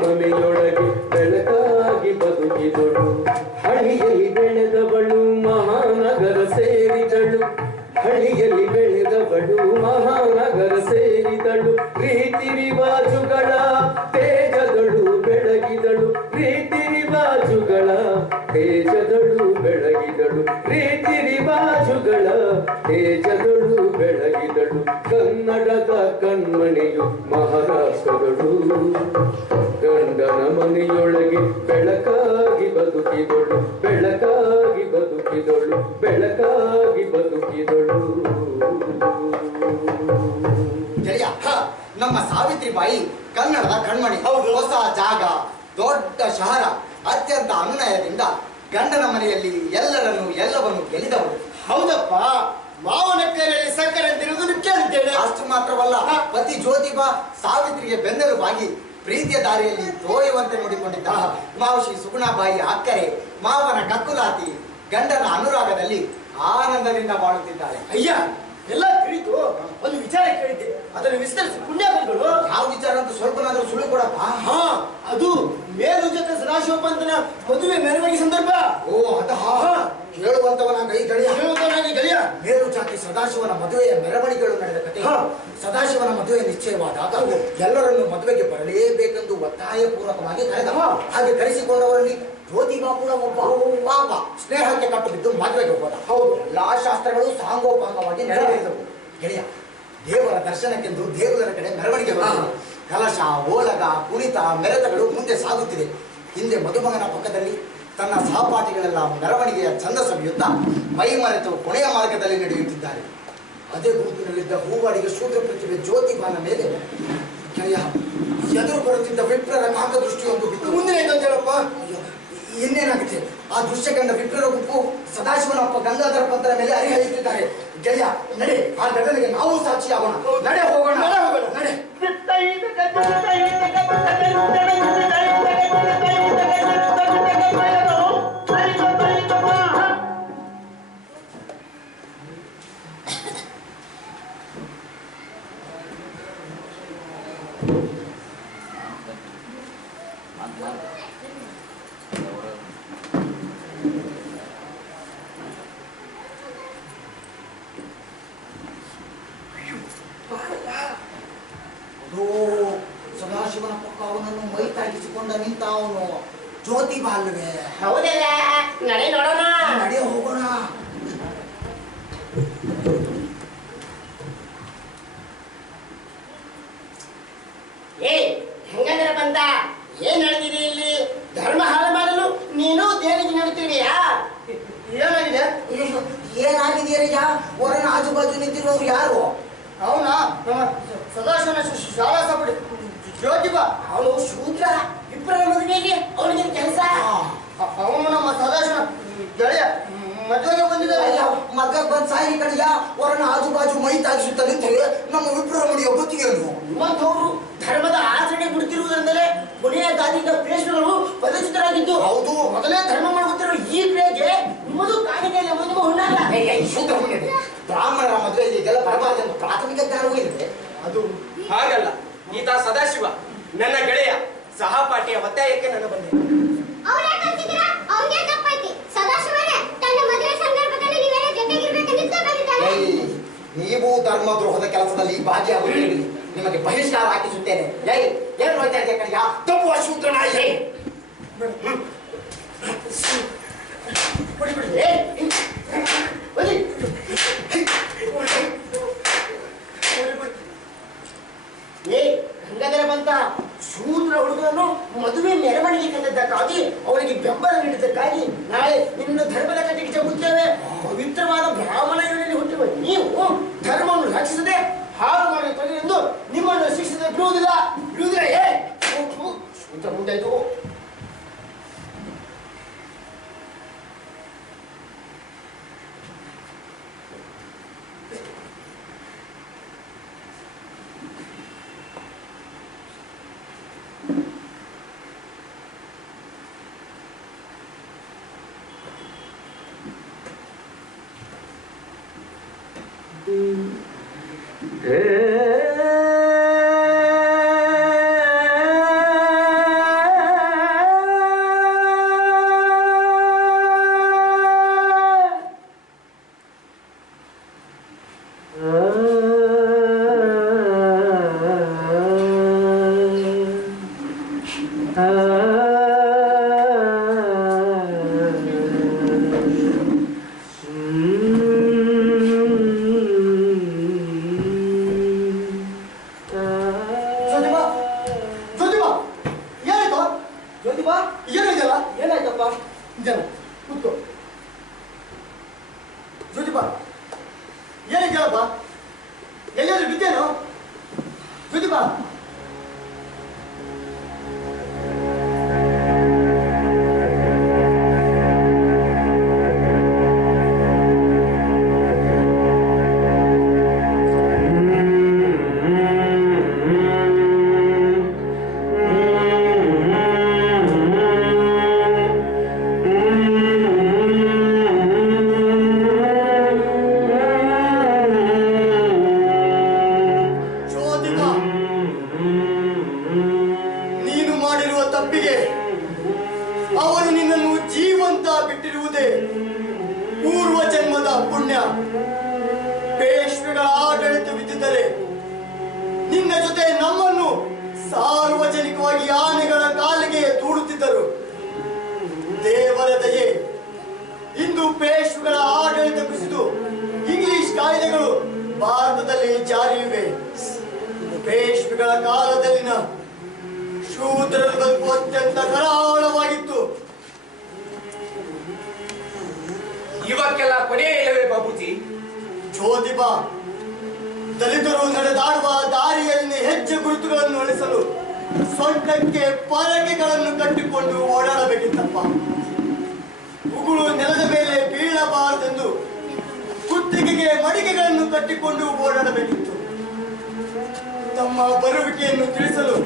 ಮನೆಯೊಳಗೆ ಬೆಳಕಾಗಿ ಬದುಕಿದೊಳು ಹಳ್ಳಿಯಲ್ಲಿ ಬೆಳೆದವಳು ಮಹಾನಗರ ಸೇರಿದಳು ಹಳ್ಳಿಯಲ್ಲಿ ಬೆಳೆದವಳು ಮಹಾನಗರ ಸೇರಿದಳು ರೀತಿ ರಿವಾಜುಗಳ ತೇಜದಳು ಬೆಳಗಿದಳು ರೀತಿ ರಿವಾಜುಗಳ ತೇಜದಳು ಬೆಳಗಿದಳು ರೀತಿ ರಿವಾಜುಗಳ ತೇಜದಳು ಬೆಳಗಿದಳು ಕನ್ನಡದ ಕಣ್ಮಣಿಯು ಮಹಾರಾಷ್ಟ್ರದಳು ಗಂಡನ ಮನೆಯೊಳಗೆ ಬೆಳಕಾಗಿ ಬದುಕಿದಳು ಬೆಳಕಾಗಿ ಬದುಕಿದಳು ಬೆಳಕಾಗಿ ಬದುಕಿದಳು ಗೆಳೆಯ, ನಮ್ಮ ಸಾವಿತ್ರಿ ಬಾಯಿ ಕನ್ನಡದ ಕಣ್ಮಣಿ. ಹೊಸ ಜಾಗ, ದೊಡ್ಡ ಶಹರ, ಅತ್ಯಂತ ಅನ್ಯಾಯದಿಂದ ಗಂಡನ ಮನೆಯಲ್ಲಿ ಎಲ್ಲವನ್ನು ಗೆಲ್ಲಿದವಳು. ಹೌದಪ್ಪ, ಮಾವನ ಕೈಯಲ್ಲಿ ಸಕ್ಕರೆ ತಿರುಗುವುದು ಕೇಳಿದ್ದೇನೆ. ಅಷ್ಟು ಮಾತ್ರವಲ್ಲ, ಪತಿ ಜ್ಯೋತಿಬಾ ಸಾವಿತ್ರಿಗೆ ಬೆನ್ನೆಲುಬಾಗಿ ಪ್ರೀತಿಯ ದಾರಿಯಲ್ಲಿ ತೋಯುವಂತೆ ನೋಡಿಕೊಂಡಿದ್ದ ಮಾವಶಿ ಸುಗುಣಾಬಾಯಿ ಅಕ್ಕರೆ ಮಾವನ ಕಕ್ಕುಲಾತಿ ಗಂಡನ ಅನುರಾಗದಲ್ಲಿ ಆನಂದದಿಂದ ಬಾಳುತ್ತಿದ್ದಾಳೆ. ಅಯ್ಯ, ಎಲ್ಲ ತಿಳಿತು. ಒಂದು ವಿಚಾರ ಕೇಳಿದ್ದೆ, ಅದನ್ನು ವಿಸ್ತರಿಸಿ ಪುಣ್ಯಾಕಗಳು. ಯಾವ ವಿಚಾರ ಅಂತ ಸ್ವಲ್ಪನಾದ್ರೂ ಸುಳ್ಳು ಕೊಡಪ್ಪ. ಅದು ಮೇಲು ಜೊತೆ ಸದಾಶಿವ ಪಂತನ ಮದುವೆ ಮೆರವಣಿಗೆ ಸಂದರ್ಭ. ಓ ಅದ ಹೇಳುವಂತವನಾಗಿ ಗೆಳೆಯ. ಮೇಲು ಜಾತಿ ಸದಾಶಿವನ ಮದುವೆಯ ಮೆರವಣಿಗೆಗಳು ನಡೆದ ಕಥೆ. ಸದಾಶಿವನ ಮದುವೆ ನಿಶ್ಚಯವಾದಾಗ ಎಲ್ಲರನ್ನು ಮದುವೆಗೆ ಬರಲೇಬೇಕೆಂದು ಒತ್ತಾಯ ಪೂರ್ವಕವಾಗಿ ಕರೆದ. ಹಾಗೆ ಕರೆಸಿಕೊಂಡವರಲ್ಲಿ ಜ್ಯೋತಿಬಾ ಕೂಡ ಒಬ್ಬ. ಪಾಪ ಸ್ನೇಹಕ್ಕೆ ಕಟ್ಟು ಬಿದ್ದು ಮದುವೆಗೆ ಹೋದ. ಹೌದು, ಎಲ್ಲಾ ಶಾಸ್ತ್ರಗಳು ಸಾಂಗೋಪಾಂಗವಾಗಿ ನೆರವೇರಿದವು. ಗೆಳೆಯ, ದೇವರ ದರ್ಶನಕ್ಕೆಂದು ದೇವರ ಕಡೆ ಮೆರವಣಿಗೆ ಬಂದರು. ಕಲಶ, ಓಲಗ, ಕುಣಿತ, ಮೆರೆತಗಳು ಮುಂದೆ ಸಾಗುತ್ತಿದೆ. ಹಿಂದೆ ಮದುಮಗನ ಪಕ್ಕದಲ್ಲಿ ತನ್ನ ಸಹಪಾಠಿಗಳೆಲ್ಲ ಮೆರವಣಿಗೆಯ ಛಂದ ಸವಿಯುತ್ತಾ ಮೈ ಮರೆತು ಕೊನೆಯ ಮಾರ್ಗದಲ್ಲಿ ನಡೆಯುತ್ತಿದ್ದಾರೆ. ಅದೇ ಗುಂಪಿನಲ್ಲಿದ್ದ ಹೂವಾಡಿಗೆ ಶೂದ್ರ ಪ್ರತಿಭೆ ಜ್ಯೋತಿಬಾನ ಮೇಲೆ ಗೆಳೆಯ ಎದುರು ಬರುತ್ತಿದ್ದ ವಿಪ್ರರ ಕಾಕದೃಷ್ಟಿಯೊಂದು ಬಿತ್ತು. ಮುಂದೆ ಏನು ಹೇಳಪ್ಪ? ಇನ್ನೇನಾಗುತ್ತೆ? ಆ ದೃಶ್ಯ ಕಂಡ ವಿಪ್ರರ ಗುಂಪು ಸದಾಶಿವನ ಅಪ್ಪ ಗಂಗಾಧರ ಪಂತರ ಮೇಲೆ ಹರಿಹರಿಯುತ್ತಿದ್ದಾರೆ. ಗೆಳೆಯ, ನಡೆ, ಆ ಘಟನೆಗೆ ನಾವು ಸಾಕ್ಷಿಯಾಗೋಣ. ನಡೆ ಹೋಗೋಣ, ನಡೆ. ಸದಾಶಿವನ ಪಕ್ಕ ಅವನನ್ನು ಮೈ ತಾಗಿಸಿಕೊಂಡ ನಿಂತ ಅವನು ಜ್ಯೋತಿಬಾ ಅಲ್ವೇ? ಹೌದಲ್ಲ, ನಡೆ ನೋಡೋಣ. ನಡೆ ಹೋಗೋಣ. ಹೆಂಗಂದ್ರೆ ಬಂತ ಏನ್ ನಡೆದಿದೆ ಇಲ್ಲಿ? ಧರ್ಮ ಹಾಳು ಮಾಡಲು ನೀನು ದೇವಿಗೆ ನಡೀತಿದೀಯಾ? ಏನಾಗಿದೆ? ಏನಾಗಿದೆಯಾ? ಹೊರನ ಆಜುಬಾಜು ನಿಂತಿರೋರು ಯಾರು? ಅವನ ಸದಾಶಿವನ ಶಾಲಾ ಸಪಡಿ ಜ್ಯೋತಿಬಾ. ಅವನು ಶೂದ್ರ. ವಿಪ್ರರ ಮದುವೆಗೆ ಅವನಿಗೆ ಕೆಲಸ. ಅವನು ನಮ್ಮ ಸದಾಶಿವನ ಗೆಳೆಯ ಮದುವೆಗೆ ಬಂದಿದ್ದಾರೆ. ಮದ್ವೆಗೆ ಬಂದ್ ಸಾಯಿ ಕಡೆಯ ಹೊರನ ಆಜುಬಾಜು ಮೈ ತಾಗಿಸುತ್ತ ನಿಂತರೆ ನಮ್ಮ ವಿಪ್ರರ ಮಡಿಯ ಗೊತ್ತಿಗೆ ನಿಮ್ಮಂಥವ್ರು ಧರ್ಮದ ಆಚರಣೆ ಬಿಡ್ತಿರುವುದರಿಂದಲೇ ಕೊನೆಯ ಗಾದಿಗ ಪೇಶ್ವೆಗಳು ಪದಚಿತರಾಗಿದ್ದು. ಹೌದು, ಮೊದಲೇ ಧರ್ಮ ಮಾಡುತ್ತಿರುವ ಈ ಕ್ರಿಯೆಗೆ ನಿಮ್ಮದು ಕಾಣಿಕೆಯಲ್ಲಿ ಒಂದು ಹುಣ್ಣಲ್ಲ. ಶೂದ್ರ ಹುಣ್ಣಿದೆ. ಬ್ರಾಹ್ಮಣರ ಮದುವೆ ಈಗೆಲ್ಲ ಬರಬಾರದೆಂದು ಪ್ರಾಥಮಿಕ ಜ್ಞಾನವೂ ಇದೆ. ಅದು ಹಾಗಲ್ಲ. ಈತ ಸದಾಶಿವ ನನ್ನ ಗೆಳೆಯ, ಸಹಪಾಠಿಯ ಒತ್ತಾಯಕ್ಕೆ ನನ್ನ ಬಂದೆ. ನೀವು ಧರ್ಮದ್ರೋಹದ ಕೆಲಸದಲ್ಲಿ ಭಾಗಿಯಾಗುತ್ತೀರಿ. ನಿಮಗೆ ಬಹಿಷ್ಕಾರ ಹಾಕಿಸುತ್ತೇನೆ. ಏನು ನೋಡ್ತಾ ಇದೆಯಾ ಕಡೆಯ ತಪ್ಪುವ ಶೂದ್ರ ನಾಯಿ? ಗಂಗಾಧರ ಬಂತ ಶೂದ್ರ ಹುಡುಗರನ್ನು ಮದುವೆ ಮೆರವಣಿಗೆ ತಂದದ್ದಕ್ಕಾಗಿ ಅವರಿಗೆ ಬೆಂಬಲ ನೀಡಿದ್ದಕ್ಕಾಗಿ ನಾಳೆ ನಿನ್ನ ಧರ್ಮದ ಕಟ್ಟಿಗೆ ಜಗುತ್ತೇವೆ. ಪವಿತ್ರವಾದ ಬ್ರಾಹ್ಮಣ ಯೋಜನೆ ಹುಟ್ಟಿರುವ ನೀವು ಧರ್ಮವನ್ನು ರಕ್ಷಿಸದೆ ಹಾಳು ಮಾಡಿ ತೊಗೆ ಎಂದು ನಿಮ್ಮನ್ನು ಶಿಕ್ಷಿಸದೆ ಬಿಡುವುದಿಲ್ಲ. ಮುಂದಾಯ್ತು. ಇವಕ್ಕೆಲ್ಲ ಕೊನೆ ಇಲ್ಲವೇ ಬಾಬೂಜಿ? ಜ್ಯೋತಿಬಾ, ದಲಿತರು ನಡೆದಾಡುವ ದಾರಿಯಲ್ಲಿ ಹೆಜ್ಜೆ ಗುರುತುಗಳನ್ನು ಅಳಿಸಲು ಸೊಂಟಕ್ಕೆ ಪರಕೆಗಳನ್ನು ಕಟ್ಟಿಕೊಂಡು ಓಡಾಡಬೇಕಿತ್ತಪ್ಪ. ಉಗುಳು ನೆಲದ ಮೇಲೆ ಬೀಳಬಾರದೆಂದು ಕುತ್ತಿಗೆಗೆ ಮಡಿಕೆಗಳನ್ನು ಕಟ್ಟಿಕೊಂಡು ಓಡಾಡಬೇಕಿತ್ತು. ತಮ್ಮ ಬರುವಿಕೆಯನ್ನು ತಿಳಿಸಲು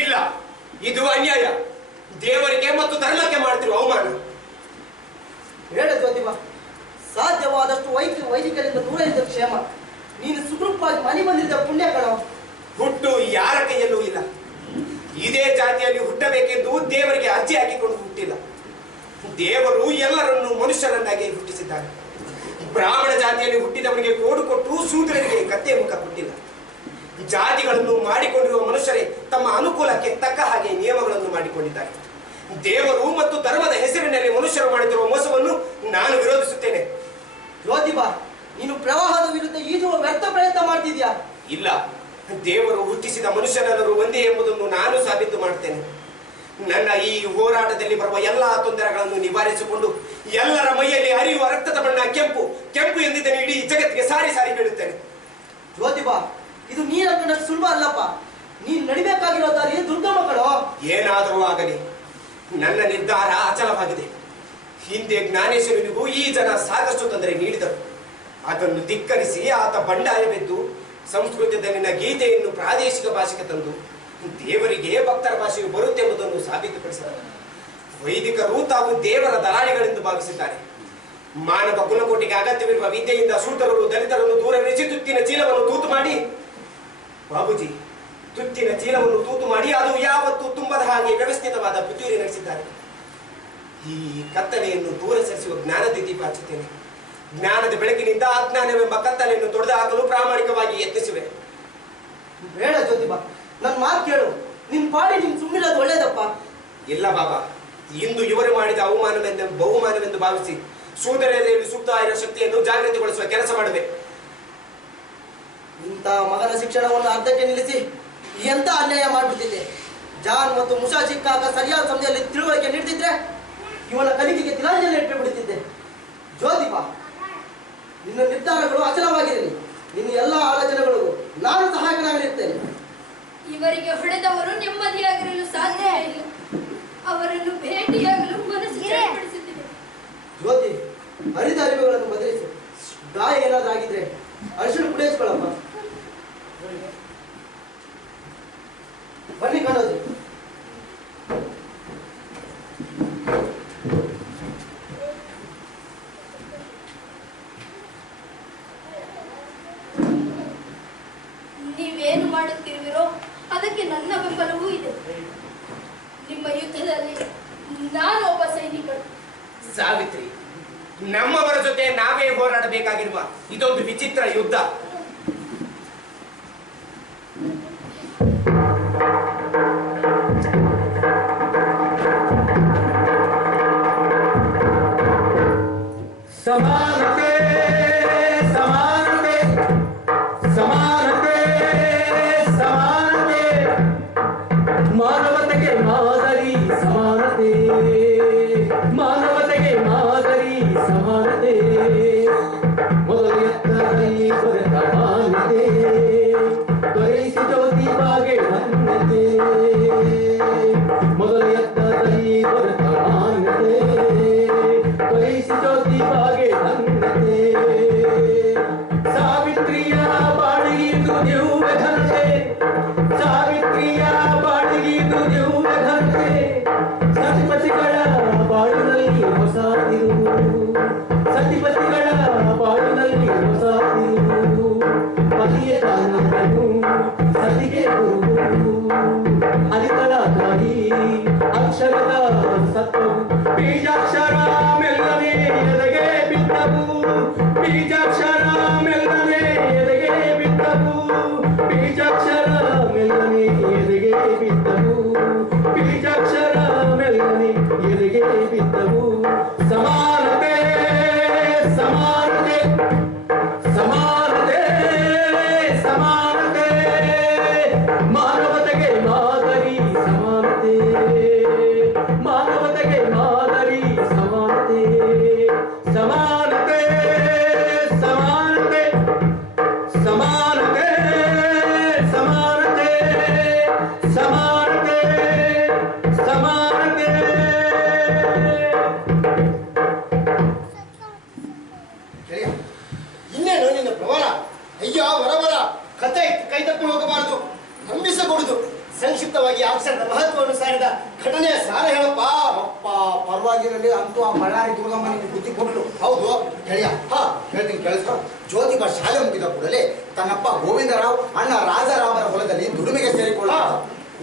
ಇಲ್ಲ, ಇದು ಅನ್ಯಾಯ. ದೇವರಿಗೆ ಮತ್ತು ಧರ್ಮಕ್ಕೆ ಮಾಡ್ತಿರುವ ಅವಮಾನ. ಹೇಳ ಜ್ಯೋತಿಬಾ, ಸಾಧ್ಯವಾದಷ್ಟು ವೈದಿಕರಿಂದ ದೂರ ಇದ್ದ ಕ್ಷೇಮ. ನೀನು ಸುಗೃಪವಾಗಿ ಮನೆ ಬಂದಿದ್ದ ಪುಣ್ಯ ಕಣ. ಹುಟ್ಟು ಯಾರ ಕೈಯಲ್ಲೂ ಇಲ್ಲ. ಇದೇ ಜಾತಿಯಲ್ಲಿ ಹುಟ್ಟಬೇಕೆಂದು ದೇವರಿಗೆ ಅರ್ಜಿ ಹಾಕಿಕೊಂಡು ಹುಟ್ಟಿಲ್ಲ. ದೇವರು ಎಲ್ಲರನ್ನು ಮನುಷ್ಯರನ್ನಾಗಿ ಹುಟ್ಟಿಸಿದ್ದಾರೆ. ಬ್ರಾಹ್ಮಣ ಜಾತಿಯಲ್ಲಿ ಹುಟ್ಟಿದವನಿಗೆ ಕೋಡು ಕೊಟ್ಟು ಶೂದ್ರರಿಗೆ ಕತ್ತೆ ಮುಖ ಕೊಟ್ಟಿಲ್ಲ. ಜಾತಿಗಳನ್ನು ಮಾಡಿಕೊಂಡಿರುವ ಮನುಷ್ಯರೇ ತಮ್ಮ ಅನುಕೂಲಕ್ಕೆ ತಕ್ಕ ಹಾಗೆ ನಿಯಮಗಳನ್ನು ಮಾಡಿಕೊಂಡಿದ್ದಾರೆ. ದೇವರು ಮತ್ತು ಧರ್ಮದ ಹೆಸರಿನಲ್ಲಿ ಮನುಷ್ಯರು ಮಾಡುತ್ತಿರುವ ಮೋಸವನ್ನು ನಾನು ವಿರೋಧಿಸುತ್ತೇನೆ. ಜ್ಯೋತಿಬಾ, ನೀನು ಪ್ರವಾಹದ ವಿರುದ್ಧ ಈಜುವ ವ್ಯರ್ಥ ಪ್ರಯತ್ನ ಮಾಡ್ತಿದ್ಯಾ? ಇಲ್ಲ, ದೇವರು ಹುಟ್ಟಿಸಿದ ಮನುಷ್ಯರೆಲ್ಲರೂ ಒಂದೇ ಎಂಬುದನ್ನು ನಾನು ಸಾಬೀತು ಮಾಡುತ್ತೇನೆ. ನನ್ನ ಈ ಹೋರಾಟದಲ್ಲಿ ಬರುವ ಎಲ್ಲಾ ತೊಂದರೆಗಳನ್ನು ನಿವಾರಿಸಿಕೊಂಡು ಎಲ್ಲರ ಮೈಯಲ್ಲಿ ಹರಿಯುವ ರಕ್ತದ ಬಣ್ಣ ಕೆಂಪು ಕೆಂಪು ಎಂದಿದ್ದನ್ನು ಇಡೀ ಜಗತ್ತಿಗೆ ಸಾರಿ ಸಾರಿ ಹೇಳುತ್ತೇನೆ. ಜ್ಯೋತಿಬಾ, ಇದು ನೀನ ಕಂಡ ಸುಲಭ ಅಲ್ಲಪ್ಪ. ನೀನ್ ನಡಿಬೇಕಾಗಿರೋ ದಾರಿ ದುರ್ಗಮ ಕಣೋ. ಏನಾದರೂ ಆಗಲಿ, ನನ್ನ ನಿರ್ಧಾರ ಅಚಲವಾಗಿದೆ. ಹಿಂದೆ ಜ್ಞಾನೇಶ್ವರನಿಗೂ ಈ ಜನ ಸಾಕಷ್ಟು ತೊಂದರೆ ನೀಡಿದರು. ಅದನ್ನು ಧಿಕ್ಕರಿಸಿ ಆತ ಬಂಡಾಯವೆದ್ದು ಸಂಸ್ಕೃತದಲ್ಲಿನ ಗೀತೆಯನ್ನು ಪ್ರಾದೇಶಿಕ ಭಾಷೆಗೆ ತಂದು ದೇವರಿಗೆ ಭಕ್ತರ ಭಾಷೆಯು ಬರುತ್ತೆಂಬುದನ್ನು ಸಾಬೀತುಪಡಿಸಿದರು. ವೈದಿಕರು ತಾವು ದೇವರ ದಲಾಳಿಗಳೆಂದು ಭಾವಿಸಿದ್ದಾರೆ. ಮಾನವ ಕುಲಕೋಟಿಗೆ ಅಗತ್ಯವಿರುವ ವಿದ್ಯೆಯಿಂದ ಶೂದ್ರರು ದಲಿತರನ್ನು ದೂರವಿರಿಸಿ ತುತ್ತಿನ ಚೀಲವನ್ನು ತೂತು ಮಾಡಿ, ಬಾಬುಜಿ, ತುತ್ತಿನ ಚೀಲವನ್ನು ತೂತು ಮಾಡಿ ಅದು ಯಾವತ್ತೂ ತುಂಬದ ಹಾಗೆ ವ್ಯವಸ್ಥಿತವಾದ ಪಿತೂರಿ ನಡೆಸಿದ್ದಾರೆ. ಈ ಕತ್ತಲೆಯನ್ನು ದೂರ ಸರಿಸುವ ಜ್ಞಾನದ ದೀಪ ಹಚ್ಚುತ್ತೇನೆ. ಜ್ಞಾನದ ಬೆಳಕಿನಿಂದ ಅಜ್ಞಾನವೆಂಬ ಕತ್ತಲೆಯನ್ನು ತೊಡೆದು ಹಾಕಲು ಪ್ರಾಮಾಣಿಕವಾಗಿ ಯತ್ನಿಸುವೆ. ಬೇಡ ಜ್ಯೋತಿಬಾ, ನನ್ನ ಮಾತು ಕೇಳು. ನಿನ್ ಪಾಡಿ ನಿನ್ ಸುಮ್ಮನಿರೋದು ಒಳ್ಳೇದಪ್ಪ. ಇಲ್ಲ ಬಾಬಾ, ಇಂದು ಇವರು ಮಾಡಿದ ಅವಮಾನವೆಂದು ಬಹುಮಾನವೆಂದು ಭಾವಿಸಿ ಸೂದರದಲ್ಲಿ ಸೂಕ್ತ ಇರುವ ಶಕ್ತಿಯನ್ನು ಜಾಗೃತಿಗೊಳಿಸುವ ಕೆಲಸ ಮಾಡುವೆ. ಇಂಥ ಮಗನ ಶಿಕ್ಷಣವನ್ನು ಅರ್ಧಕ್ಕೆ ನಿಲ್ಲಿಸಿ ಎಂತ ಅನ್ಯಾಯ ಮಾಡಿಬಿಟ್ಟಿದ್ದೆ. ಜಾನ್ ಮತ್ತು ಮುಷಾ ಚಿಕ್ಕಾಗ ಸರಿಯಾದ ಸಮಯದಲ್ಲಿ ತಿಳುವಳಿಕೆ ನೀಡ್ತಿದ್ರೆ ಇವನ ಕಲಿಕೆಗೆ ತಿಲಾಂಜಲಿ ಇಟ್ಟು ಬಿಡುತ್ತಿದ್ದೆ. ಜ್ಯೋತಿಬಾ, ನಿನ್ನ ನಿರ್ಧಾರಗಳು ಅಚಲವಾಗಿರಲಿ. ನಿನ್ನ ಎಲ್ಲ ಆಲೋಚನೆಗಳು ನಾನು ಸಹಾಯಕನಾಗಿರುತ್ತೇನೆ. ಇವರಿಗೆ ಹೊಡೆದವರು ನೆಮ್ಮದಿಯಾಗಿರಲು ಸಾಧ್ಯ ಇಲ್ಲ. ಅವರನ್ನು ಭೇಟಿಯಾಗಲು ಮನಸ್ಸು ಚಡಪಡಿಸುತ್ತಿದೆ. ಜ್ಯೋತಿ, ಹರಿದ ಅರಿವುಗಳನ್ನು ಬದಲಿಸು. ಗಾಯ ಏನಾದ್ರೂ ಆಗಿದ್ರೆ ಅರಿಶಿಣ ಕುಡಿಯಿಸ್ಕೊಳ್ಳಪ್ಪ. ಬನ್ನಿ ಕಾಣೋದು. ನೀವೇನು ಮಾಡುತ್ತಿರುವಿರೋ ಅದಕ್ಕೆ ನನ್ನ ಬೆಂಬಲವೂ ಇದೆ. ನಿಮ್ಮ ಯುದ್ಧದಲ್ಲಿ ನಾನು ಒಬ್ಬ ಸೈನಿಕರು. ಸಾವಿತ್ರಿ, ನಮ್ಮವರ ಜೊತೆ ನಾವೇ ಹೋರಾಡಬೇಕಾಗಿರುವ ಇದೊಂದು ವಿಚಿತ್ರ ಯುದ್ಧ. ಸಮಾನತೆ ಸಮಾನತೆ ಸಮಾನತೆ ಸಮಾನತೆ, ಮಾನವತೆಗೆ ಮಾದರಿ ಸಮಾನತೆ, ಮಾನವತೆಗೆ ಮಾದರಿ ಸಮಾನತೆ, ಮೊದಲ ಎತ್ತರದಲ್ಲಿ ದೊರೆತ ಮಾನ್ಯತೆ, ದೊರೆಯಿಸಿ ಜ್ಯೋತಿ ಬಾಗೆ ಧನ್ಯತೆ, ಮೊದಲ ಎತ್ತರದಲ್ಲಿ ದೊರೆತ ಮಾನ್ಯತೆ, ದೊರೆಯಿಸಿ ಜ್ಯೋತಿ ಬಾಗೆ ಧನ್ಯತೆ, ಸಾವಿತ್ರಿಯ ಬಾಳಿಗಿದು ದಿವ್ಯ ಘನತೆ, ಸಾವಿತ್ರಿಯ ಬಾಳಿಗಿದು ದಿವ್ಯ ಘನತೆ, ಸತಿಪತಿಗಳ ಬಾಳಿನಲ್ಲಿ ಹೊಸ ತಿರುವು, ಸತಿಪತಿಗಳ ಬಾಳಿನಲ್ಲಿ ಹೊಸ ತಿರುವು, ಪತಿಯ ತಾನನ್ನು ಸತಿಗೆ ಗುರು, ಅರಿತಳ ತಾಯಿ ಅಕ್ಷರದ ಸತ್ವವು, ಬೀಜಾಕ್ಷರ ಮೆಲ್ಲನೆ ಎದೆಗೆ ಬಿದ್ದವು, ಬೀಜಾಕ್ಷರ ಮೆಲ್ಲನೆ ಎದೆಗೆ ಬಿದ್ದವು, ಬೀಜಾಕ್ಷರ ಮೆಲ್ಲನೆ ಎದೆಗೆ ಬಿದ್ದವು, ಬೀಜಾಕ್ಷರ ಮೆಲ್ಲನೆ ಎದೆಗೆ ಬಿದ್ದವು. ಸಮಾನತೆ ಸಮಾನತೆ ಸಮಾನತೆ ಸಮಾನತೆ, ಮಾನವತೆಗೆ ಮಾದರಿ ಸಮಾನತೆ, ಮಾನವತೆಗೆ ಮಾದರಿ ಸಮಾನತೆ, ಸಮಾನತೆ ಸಮಾನತೆ ಸಮಾನತೆ ಸಮಾನತೆ ಸಮಾನತೆ ಸಮಾನತೆ. ಗೆಳೆಯ, ಇನ್ನೇನು ನಿನ್ನ ಪ್ರವರ? ಅಯ್ಯ ವರವರ, ಕತೆ ಕೈ ತಪ್ಪಿ ಹೋಗಬಾರದು, ನಂಬಿಸಕೂಡದು. ಸಂಕ್ಷಿಪ್ತವಾಗಿ ಅಕ್ಷರದ ಮಹತ್ವವನ್ನು ಸಾರಿದ ಘಟನೆಯ ಸಾರ ಹೇಳಪ್ಪ. ಅಪ್ಪ ಪರವಾಗಿರಲಿ, ಅಂತೂ ಆ ಬಳ್ಳಾರಿ ದುರ್ಗಮ್ಮನಿಗೆ ಬುದ್ಧಿ ಕೊಡಲು. ಹೌದು ಗೆಳೆಯ, ಹೇಳ್ತೀನಿ ಕೇಳಿಸ್ಕೊ. ಜ್ಯೋತಿಬಾ ಶಾಲೆ ಮುಗಿದ ಕೂಡಲೇ ತನ್ನಪ್ಪ ಗೋವಿಂದರಾವ್ ಅಣ್ಣ ರಾಜಾರಾಮರ ಹೊಲದಲ್ಲಿ ದುಡಿಮೆಗೆ ಸೇರಿಕೊಳ್ಳ.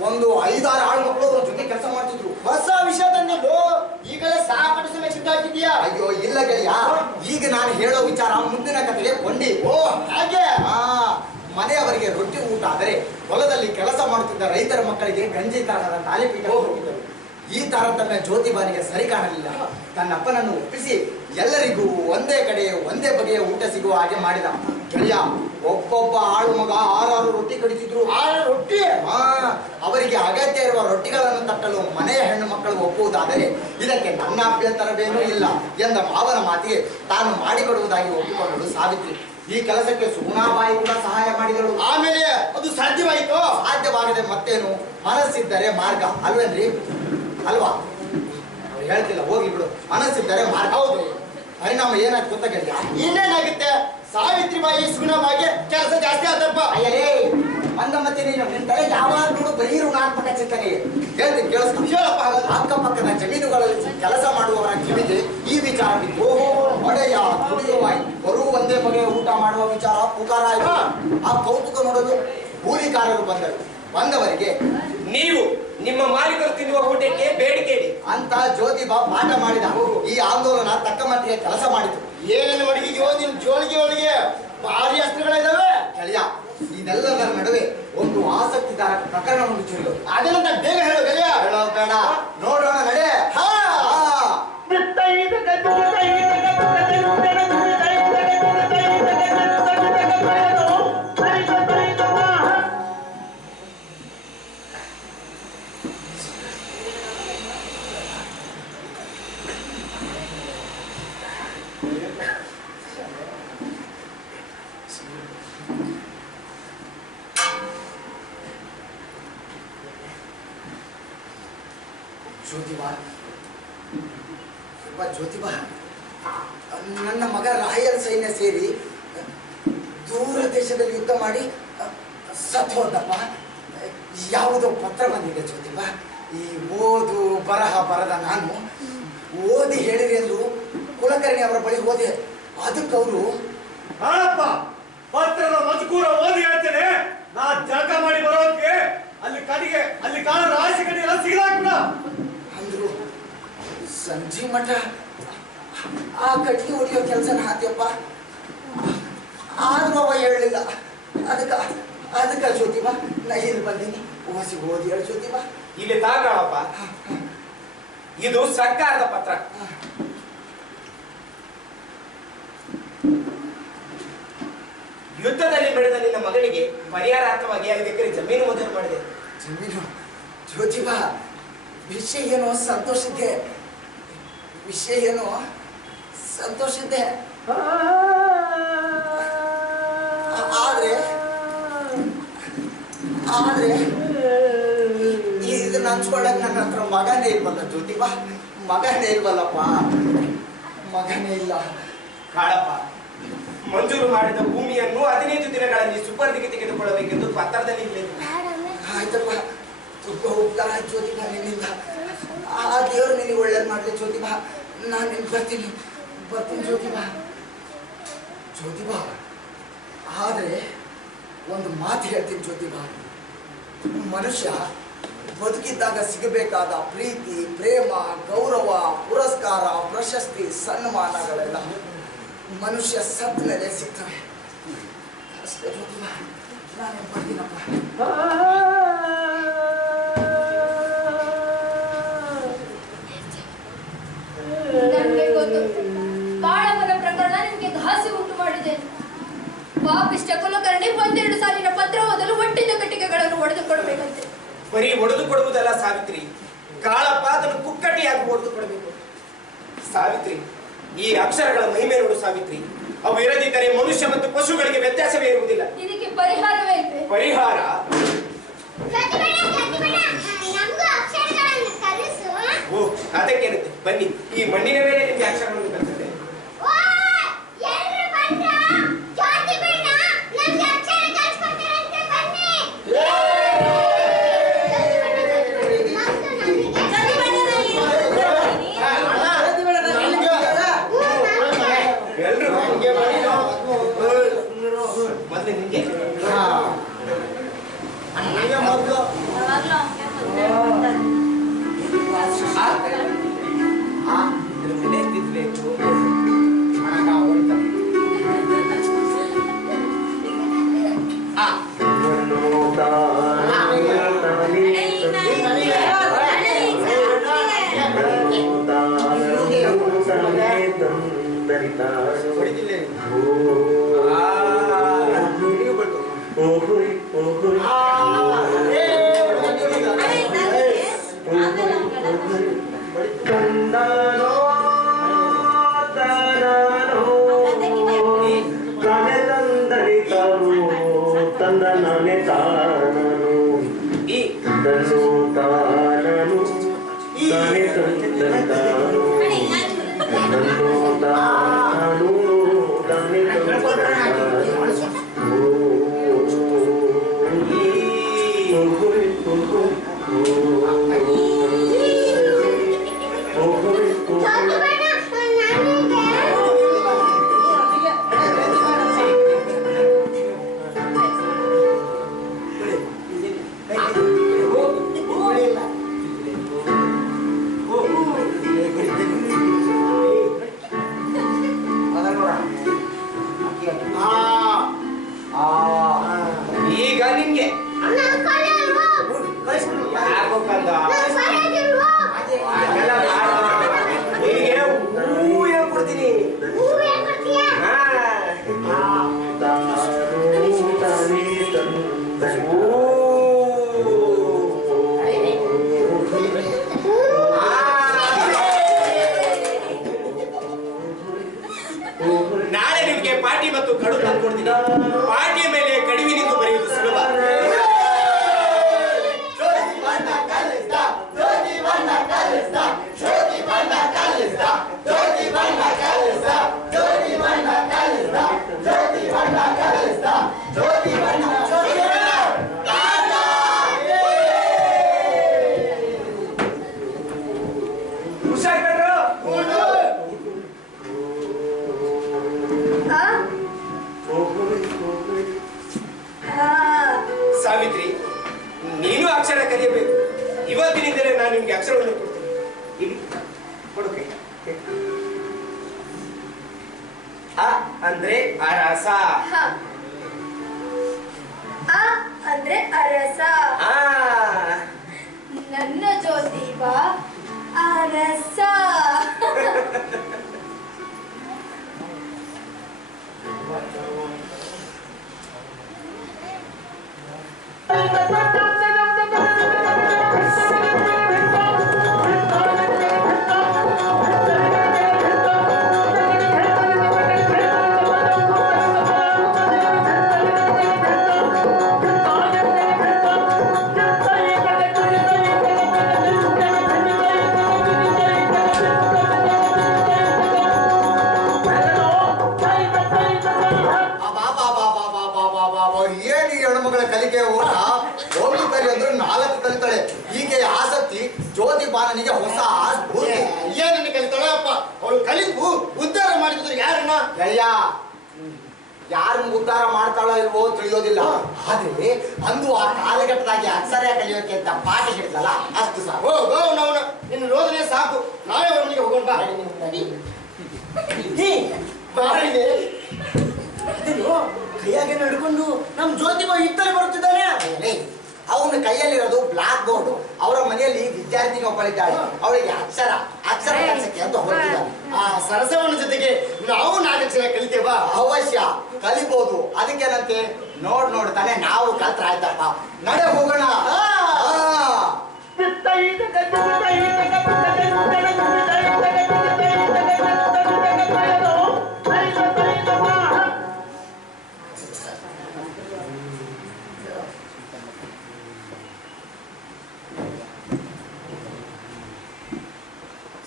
ಒಂದು 5-6 ಆಳು ಮಕ್ಕಳು ಅವ್ರ ಜೊತೆ ಕೆಲಸ ಮಾಡ್ತಿದ್ರು. ಹೊಸ ವಿಷಯದನ್ನಲ್ಲೋ ಈಗಲೇ ಸಾಕಷ್ಟು ಸಮಯ ಸಿದ್ಧಾಗಿದೆಯಾ? ಅಯ್ಯೋ ಇಲ್ಲ ಗೆಳೆಯ, ಈಗ ನಾನು ಹೇಳೋ ವಿಚಾರ ಮುಂದಿನ ಕಥೆಗೆ ಕೊಂಡಿ. ಓ ಹಾಗೆ. ಮನೆಯವರಿಗೆ ರೊಟ್ಟಿ ಊಟ ಆದರೆ ಹೊಲದಲ್ಲಿ ಕೆಲಸ ಮಾಡುತ್ತಿದ್ದ ರೈತರ ಮಕ್ಕಳಿಗೆ ಗಂಜಿ ತರಹದ ತಾಲಿಪೀಠ ಹೋಗಿದ್ದರು. ಈ ತಾರತಮ್ಯ ಜ್ಯೋತಿಬಾನಿಗೆ ಸರಿ ಕಾಣಲಿಲ್ಲ. ತನ್ನಪ್ಪನನ್ನು ಒಪ್ಪಿಸಿ ಎಲ್ಲರಿಗೂ ಒಂದೇ ಕಡೆ ಒಂದೇ ಬಗೆಯ ಊಟ ಸಿಗುವ ಹಾಗೆ ಮಾಡಿದ. ಗೆಳೆಯ, ಒಬ್ಬೊಬ್ಬ ಆಳು ಮಗ 6 ರೊಟ್ಟಿ ಕಡಿತಿದ್ರು. 6 ರೊಟ್ಟಿ? ಅವರಿಗೆ ಅಗತ್ಯ ಇರುವ ರೊಟ್ಟಿಗಳನ್ನು ತಟ್ಟಲು ಮನೆಯ ಹೆಣ್ಣು ಮಕ್ಕಳು ಒಪ್ಪುವುದಾದರೆ ಇದಕ್ಕೆ ನನ್ನ ಅಭ್ಯಂತರವೇನೂ ಇಲ್ಲ ಎಂದ ಮಾವನ ಮಾತಿಗೆ ತಾನು ಮಾಡಿಕೊಡುವುದಾಗಿ ಒಪ್ಪಿಕೊಂಡಳು ಸಾವಿತ್ರಿ. ಈ ಕೆಲಸಕ್ಕೆ ಸುಗುಣಾಬಾಯಿ ಕೂಡ ಸಹಾಯ ಮಾಡಿದಳು. ಆಮೇಲೆ ಅದು ಸಾಧ್ಯವಾಯಿತು? ಸಾಧ್ಯ ಸಾಧ್ಯವಾಗದೆ ಮತ್ತೇನು, ಮನಸ್ಸಿದ್ದರೆ ಮಾರ್ಗ ಅಲ್ವೇನ್ರಿ? ಅಲ್ವಾ? ಅವ್ರು ಹೇಳ್ತಿಲ್ಲ, ಹೋಗ್ಲಿ ಬಿಡು. ಮನಸ್ಸಿದ್ದರೆ ಮಾರ್ಗ. ಹೌದು. ಪರಿಣಾಮ ಏನಾಯ್ತು ಗೊತ್ತಾ ಗೆಳೆಯ? ಇನ್ನೇನಾಗುತ್ತೆ? ಸಾವಿತ್ರಿಬಾಯಿ ಸುಗುಣಬಾಯಿಗೆ ಕೆಲಸ ಜಾಸ್ತಿ ಆದಪ್ಪ. ಅಯ್ಯಲೇ ಮಂದ ಮತ್ತೆ ನೀನು ನಿನ್ನ ತಲೆ ಯಾವಾಗ ನೋಡು ಬರೀ ಋಣಾತ್ಮಕ ಚಿಂತನೆ. ಹೇಳ್ತೀನಿ ಕೇಳಿಸ್ಕೊ. ಹೇಳಪ್ಪ. ಅಕ್ಕಪಕ್ಕದ ಜಮೀನುಗಳಲ್ಲಿ ಕೆಲಸ ಮಾಡುವವರ ಕಿವಿಗೆ ಈ ವಿಚಾರ ಬಿದ್ದು, ಒಡೆಯ ದುಡಿಯುವಾಯಿ ಬರುವ ಒಂದೇ ಬಗೆಯ ಊಟ ಮಾಡುವ ವಿಚಾರ ಪುಕಾರ ಆಯ್ತು. ಆ ಕೌತುಕ ನೋಡಲು ಕೂಲಿಕಾರರು ಬಂದವರಿಗೆ ನೀವು ನಿಮ್ಮ ಮಾಲೀಕರು ತಿನ್ನುವ ಊಟಕ್ಕೆ ಬೇಡಿಕೆ ಇಡಿ ಅಂತ ಜ್ಯೋತಿಬಾ ಪಾಠ ಮಾಡಿದ. ಈ ಆಂದೋಲನ ತಕ್ಕ ಮಟ್ಟಿಗೆ ಕೆಲಸ ಮಾಡಿತು. ಏನೇನು ಮಡಗಿದ್ಯೋ ನಿನ್ ಜೋಳಿಗೆ ಒಳಗೆ ಭಾರಿ ಅಸ್ತ್ರಗಳಿದಾವೆ ಗೆಳೆಯ. ಇದೆಲ್ಲದರ ನಡುವೆ ಒಂದು ಆಸಕ್ತಿದಾಯಕ ಪ್ರಕರಣವನ್ನು ತಿಳಿದು ಅದನ್ನಂತ ಬೇಗ ಹೇಳು ಗೆಳೆಯ. ಹೇಳೋದು ಬೇಡ, ನೋಡೋಣ ನಡೆ. ಜ್ಯೋತಿಬಾ, ನನ್ನ ಮಗ ರಾಯಲ್ ಸೈನ್ಯ ಸೇರಿ ದೂರ ದೇಶದಲ್ಲಿ ಯುದ್ಧ ಮಾಡಿ ಸತ್ತು ಹೋದಪ್ಪ. ಯಾವುದೋ ಪತ್ರ ಬಂದಿದೆ ಜ್ಯೋತಿಬಾ. ಈ ಓದು ಬರಹ ಬರದ ನಾನು ಓದಿ ಹೇಳಿರಿ ಎಂದು ಕುಲಕರ್ಣಿ ಅವರ ಬಳಿ ಹೋದೆ. ಅದಕ್ಕವರು ಹಾಳಪ್ಪ ಪತ್ರದ ಮಜಕೂರ ಓದಿ ಹೇಳ್ತೇನೆ. ನಾ ಜಳಕ ಮಾಡಿ ಬರೋದಕ್ಕೆ ಅಲ್ಲಿ ಕಾಣ ರಾಶಿ ಕಡೆ ಎಲ್ಲ ಸಿಗಲಾಕ್ಬಿಡ ಅಂದ್ರು. ಸಂಜೆ ಮಠ ಆ ಕಟ್ಟಿಗೆ ಹೊಡಿಯೋ ಕೆಲಸನ ಹಾಕ್ಯಪ್ಪ. ಆದ್ರೂ ಅವ ಹೇಳಲಿಲ್ಲ. ಅದಕ್ಕ ಜ್ಯೋತಿಬಾ ನಾ ಇಲ್ಲಿ ಬಂದೀನಿ. ಓಸಿ ಓದಿ ಹೇಳಿ ಜ್ಯೋತಿಬಾ. ಇಲ್ಲಿ ತಾಕಳಪ್ಪ, ಇದು ಸರ್ಕಾರದ ಪತ್ರ. ಯುದ್ಧದಲ್ಲಿ ಬೆಳೆದ ನಿನ್ನ ಮಗನಿಗೆ ಪರಿಹಾರಾರ್ಥವಾಗಿ 5 ಎಕರೆ ಜಮೀನು ಮೊದಲು ಮಾಡಿದೆ. ಜಮೀನು? ಜ್ಯೋತಿಬಾ, ವಿಷಯ ಏನೋ ಸಂತೋಷಿದ್ದೆ. ವಿಷಯ ಏನೋ ಸಂತೋಷಿದ್ದೆ. ಆದ್ರೆ ಇದನ್ನ ಹಂಚ್ಕೊಳ್ಳಕ್ ನನ್ನ ಹತ್ರ ಮಗನೇ ಇಲ್ವಲ್ಲ ಜ್ಯೋತಿಬಾ. ಮಗನೇ ಇಲ್ವಲ್ಲಪ್ಪ. ಮಗನೇ ಇಲ್ಲ. ಕಾಳಪ್ಪ, ಮಂಜೂರು ಮಾಡಿದ ಭೂಮಿಯನ್ನು 15 ದಿನಗಳಲ್ಲಿ ಸುಪರ್ದಿಗೆ ತೆಗೆದುಕೊಳ್ಳಬೇಕೆಂದು ಪತ್ರದಲ್ಲಿ ಹೇಳಿದೆ. ಆಯ್ತಪ್ಪ, ತುಂಬ ಉಪಕಾರ ಆಯ್ತು ಜ್ಯೋತಿಬಾ ನಿನ್ನಿಂದ. ಆ ದೇವರು ನಿನಗೆ ಒಳ್ಳೇದು ಮಾಡಲಿ ಜ್ಯೋತಿಬಾ. ನಾನು ನಿನ್ ಬರ್ತೀನಿ ಜ್ಯೋತಿಬಾ. ಆದ್ರೆ ಒಂದು ಮಾತು ಹೇಳ್ತೀನಿ ಜ್ಯೋತಿಬಾ. ಮನುಷ್ಯ ಬದುಕಿದ್ದಾಗ ಸಿಗಬೇಕಾದ ಪ್ರೀತಿ, ಪ್ರೇಮ, ಗೌರವ, ಪುರಸ್ಕಾರ, ಪ್ರಶಸ್ತಿ, ಸನ್ಮಾನಗಳೆಲ್ಲ ಮನುಷ್ಯ ಸತ್ತ ಮೇಲೆ ಸಿಗ್ತವೆ ಅಷ್ಟೇ ಜ್ಯೋತಿಬಾ. ನಾನು ಬರ್ತೀನಪ್ಪ. ನನಗೆ ಗೊತ್ತು, ಕಾಳಪ್ಪನ ಪ್ರಕರಣ ನಿಮಗೆ ಘಾಸಿ ಉಂಟು ಮಾಡಿದೆ. ಪಾಪಿಷ್ಟ ಕುಲಕರ್ಣಿ 12 ಸಾಲಿನ ಪತ್ರ ಓದಲು ಒಟ್ಟಿನ ಕಟ್ಟಿಗೆಗಳನ್ನು ಒಡೆದುಕೊಡಬೇಕಂತೆ. ಬರೀ ಒಡೆದು ಕೊಡುವುದಲ್ಲ ಸಾವಿತ್ರಿ, ಕಾಳಪ್ಪ ಅದನ್ನು ಕುಕ್ಕಟ್ಟಿಯಾಗಿ ಒಡೆದು ಕೊಡಬೇಕು. ಸಾವಿತ್ರಿ, ಈ ಅಕ್ಷರಗಳ ಮಹಿಮೆ ನೋಡು ಸಾವಿತ್ರಿ. ಅವು ಇರದಿದ್ದರೆ ಮನುಷ್ಯ ಮತ್ತು ಪಶುಗಳಿಗೆ ವ್ಯತ್ಯಾಸವೇ ಇರುವುದಿಲ್ಲ. ಇದಕ್ಕೆ ಪರಿಹಾರವೇ ಇಲ್ವೇ? ಪರಿಹಾರ ಓ, ಅದಕ್ಕೇನಂತೆ, ಬನ್ನಿ ಈ ಮಣ್ಣಿನ ಮೇಲೆ ನಿಮಗೆ ಅಕ್ಷರಗಳನ್ನು ಕಲಿಸುತ್ತೆ. ಮತ್ತೆ ನಿಮಗೆ ಈಗ ನಿನ್ಗೆ ಯಾಕೋ ಕಂದ ನಿನಗೆ ಹೂ ಹೇಳ್ಕೊಡ್ತೀನಿ. ನಾಳೆ ನಿಮ್ಗೆ ಪಾಟಿ ಮತ್ತು ಕಡು ತಂದ್ಕೊಡ್ತೀನಿ. ಪಾಟಿಯ ಮೇಲೆ ಕಡಿವಿನಿಂದ ಬರೆಯುವುದು ಸುಲಭ. ಸಾವಿತ್ರಿ, ನೀನು ಅಕ್ಷರ ಕಲಿಯಬೇಕು. ಇವತ್ತಿನಿಂದಲೇ ನಾನು ನಿಮ್ಗೆ ಅಕ್ಷರವನ್ನು ಕೊಡ್ತೀನಿ. ಇಲ್ಲಿ ಕೊಡುಕೆ. ಅ ಅಂದ್ರೆ ಅರಸ. ಅ ಅಂದ್ರೆ ಅರಸ. ಆ ನನ್ನ ಜ್ಯೋತಿಬ ಅರಸ. ಏನ್ ಈ ಹೆಣ್ಮಗಳ ಕಲಿಕೆ ಓಟ? ಒಂದು ಕಲಿ ಅಂದ್ರೆ 4 ಕಲಿತಾಳೆ. ಹೀಗೆ ಆಸಕ್ತಿ ಜ್ಯೋತಿ ಬಾಲನಿಗೆ ಹೊಸ ಏನನ್ನ ಕಲಿತಾಳೆ ಅಪ್ಪ? ಅವಳು ಕಲಿತು ಉದ್ಧಾರ ಮಾಡಿದ್ರು ಯಾರನ್ನ? ಗೆಳೆಯ, ಯಾರನ್ನ ಉದ್ಧಾರ ಮಾಡ್ತಾಳೋ ಇಲ್ವೋ ತಿಳಿಯೋದಿಲ್ಲ. ಆದ್ರೆ ಅಂದು ಆ ಕಾಲಘಟ್ಟದಾಗಿ ಅಕ್ಷರ ಕಲಿಯೋಕೆ ಅಂತ ಪಾಠ ಹಿಡಿದಲ್ಲ, ಅಷ್ಟು ಸಾಕು. ನಾವು ನಿನ್ನ ರೋದನೆ ಸಾಕು. ನಾಳೆ ಅವನಿಗೆ ಹೋಗೋಣ ಬಾ. ಕೈಯಾಗೆ ನಡ್ಕೊಂಡು ನಮ್ ಜ್ಯೋತಿಬ ಇತ್ತಲೇ ಬರುತ್ತಿದ್ದಾನೆ. ಅವನ ಕೈಯಲ್ಲಿರೋದು ಬ್ಲಾಕ್ ಬೋರ್ಡ್. ಅವರ ಮನೆಯಲ್ಲಿ ವಿದ್ಯಾರ್ಥಿನಿ ಒಬ್ಬಳಿದ್ದಾಳೆ. ಅವಳಿಗೆ ಅಕ್ಷರ ಕಲಿಸಕ್ಕೆ ಅಂತ ಹೊರಟಿದ್ದಾನೆ. ಆ ಸರಸವನ ಜೊತೆಗೆ ನಾವು 4 ಅಕ್ಷರ ಕಲಿತೇವಾ? ಅವಶ್ಯ ಕಲಿಬಹುದು. ಅದಕ್ಕೇನಂತೆ ನೋಡ್ತಾನೆ ನಾವು ಕಲ್ತ್ರ ಆಯ್ತಪ್ಪ. ನಡೆ ಹೋಗೋಣ.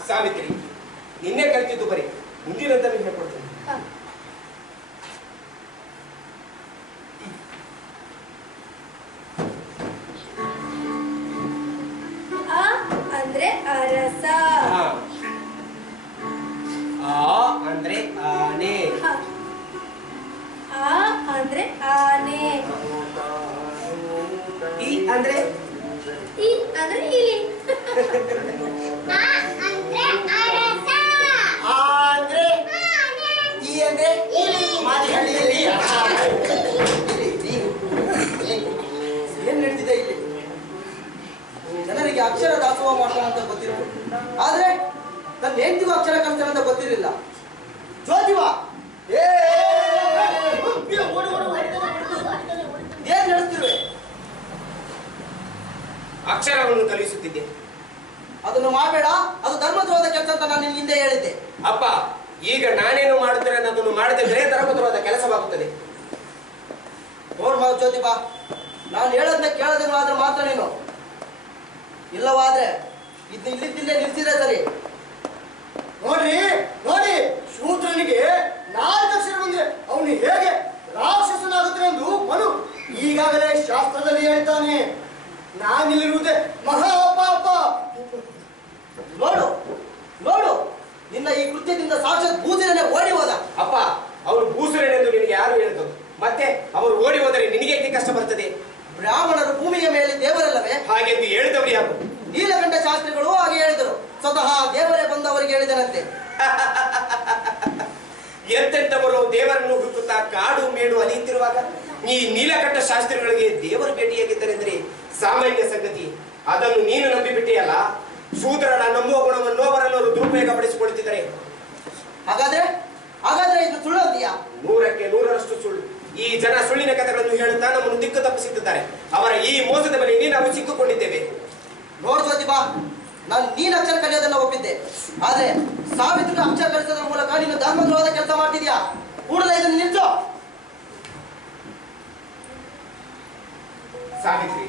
ಸಾವಿತ್ರಿ, ನಿನ್ನೆ ಕಲಿತಿದ್ದು ಬರೀ, ಮುಂದಿನಂತ ನಿನ್ನೆ ಕೊಡ್ತೀನಿ. ಅ ಅಂದ್ರೆ ಅರಸ. ಆ ಅಂದ್ರೆ ಆನೆ. ಆ ಅಂದ್ರೆ ಆನೆ. ಈ ಅಂದ್ರೆ ಇ ಅಂದ್ರೆ ಇಲಿ. ಆ ಅಂದ್ರೆ ಈ ಅಂದ್ರೆ ಮಾದಿಹಳ್ಳಿಯಲ್ಲಿ ಏನ್ ನಡೀತಿದೆ ಇಲ್ಲಿ? ಜನರಿಗೆ ಅಕ್ಷರ ದಾಸೋಹ ಮಾಡ್ತಾನೆ ಅಂತ ಗೊತ್ತಿತ್ತು, ಆದ್ರೆ ನನ್ನ ಹೆಂಡತಿಗೂ ಅಕ್ಷರ ಕಲಿಸ್ತಾನೆ ಅಂತ ಗೊತ್ತಿರಲಿಲ್ಲ. ಜ್ಯೋತಿವ ಏನ್ ನಡೆಸ್ತಿರುವೆ? ಅಕ್ಷರವನ್ನು ಕಲಿಸುತ್ತಿದ್ದೆ. ಅದನ್ನು ಮಾಡಬೇಡ, ಅದು ಧರ್ಮದ್ರೋಹದ ಕೆಲಸ ಅಂತ ನಾನು ನಿನ್ನ ಹಿಂದೆ ಹೇಳಿದ್ದೆ. ಅಪ್ಪ, ಈಗ ನಾನೇನು ಮಾಡುತ್ತೇನೆ ಅನ್ನೋದನ್ನು ಮಾಡದಿದ್ದರೆ ಧರ್ಮದ್ರೋಹದ ಕೆಲಸವಾಗುತ್ತದೆ. ನೋಡ್ ಜ್ಯೋತಿಬಾ, ನಾನು ಹೇಳೋದನ್ನ ಕೇಳೋದನ್ನ ಆದ್ರೆ ಮಾತ್ರ ನೀನು ಇಲ್ಲವಾದ್ರೆ ಇಲ್ಲಿದ್ದಿಲ್ಲೇ ನಿಲ್ಸಿದ್ರೆ ಸರಿ. ನೋಡ್ರಿ ನೋಡಿ, ಶೂದ್ರನಿಗೆ 4 ಅಕ್ಷರ ಬಂದ್ರೆ ಅವನು ಹೇಗೆ ರಾಕ್ಷಸನಾಗುತ್ತಾನೆ ಎಂದು ಮನು ಈಗಾಗಲೇ ಶಾಸ್ತ್ರದಲ್ಲಿ ಹೇಳ್ತಾನೆ. ನಾನಿಲ್ಲಿರುವುದೇ ಮಹಾಪಾಪ. ನೋಡು ನೋಡು, ನಿನ್ನ ಈ ಕೃತ್ಯದಿಂದ ಸಾಕ್ಷಾತ್ ಭೂಸುರನೇ ಓಡಿ ಹೋದ. ಅಪ್ಪ, ಅವರು ಭೂಸುರನೆಂದು ನಿನಗೆ ಯಾರು ಹೇಳಿದರು? ಮತ್ತೆ ಅವರು ಓಡಿ ಹೋದರೆ ನಿನಗೆ ಏಕೆ ಕಷ್ಟ ಬರ್ತದೆ? ಬ್ರಾಹ್ಮಣರು ಭೂಮಿಯ ಮೇಲೆ ದೇವರಲ್ಲವೇ? ಹಾಗೆಂದು ಹೇಳಿದವರು ಯಾರು? ನೀಲಕಂಠ ಶಾಸ್ತ್ರಿಗಳು ಹಾಗೆ ಹೇಳಿದರು. ಸ್ವತಃ ದೇವರೇ ಬಂದು ಅವರಿಗೆ ಹೇಳಿದರಂತೆ. ಎಂತೆಂಟವರು ದೇವರನ್ನು ಹುಡುಕುತ್ತಾ ಕಾಡು ಮೇಡು ಅಲಿಯುತ್ತಿರುವಾಗ ಈ ನೀಲಕಂಠ ಶಾಸ್ತ್ರಿಗಳಿಗೆ ದೇವರು ಭೇಟಿಯಾಗಿದ್ದರೆಂದರೆ ಸಾಮಾನ್ಯ ಸಂಗತಿ. ಅದನ್ನು ನೀನು ನಂಬಿಬಿಟ್ಟಿಯಲ್ಲ. ಶೂದ್ರನ ನಂಬುವ ಗುಣವನ್ನು ಅವರೆಲ್ಲರೂ ದುರುಪಯೋಗ ಪಡಿಸಿಕೊಳ್ಳುತ್ತಿದ್ದಾರೆ. ಹಾಗಾದ್ರೆ ಇದು ಸುಳ್ಳು ಅಂತೀಯಾ? 100ಕ್ಕೆ 100ರಷ್ಟು ಸುಳ್ಳು. ಈ ಜನ ಸುಳ್ಳಿನ ಕಥೆಗಳನ್ನು ಹೇಳುತ್ತಾ ನಮ್ಮನ್ನು ದಿಕ್ಕು ತಪ್ಪಿಸುತ್ತಿದ್ದಾರೆ. ಅವರ ಈ ಮೋಸದ ಬಲೆಯಲ್ಲಿ ನಾವು ಸಿಕ್ಕಿಕೊಂಡಿದ್ದೇವೆ. ನೋಡ್ ಜ್ಯೋತಿಬಾ, ನೀನು ಅಕ್ಷರ ಕಲಿಯೋದನ್ನ ಒಪ್ಪಿದ್ದೆ. ಆದ್ರೆ ಸಾವಿತ್ರಿ ಅಕ್ಷರ ಕಲಿಸೋದ್ರ ಮೂಲಕ ನೀನು ಧರ್ಮದ್ರೋಹದ ಕೆಲಸ ಮಾಡ್ತಿದ್ಯಾ. ಕೂಡಲೇ ಇದನ್ನು ನಿಲ್ಸೋ. ಸಾವಿತ್ರಿ,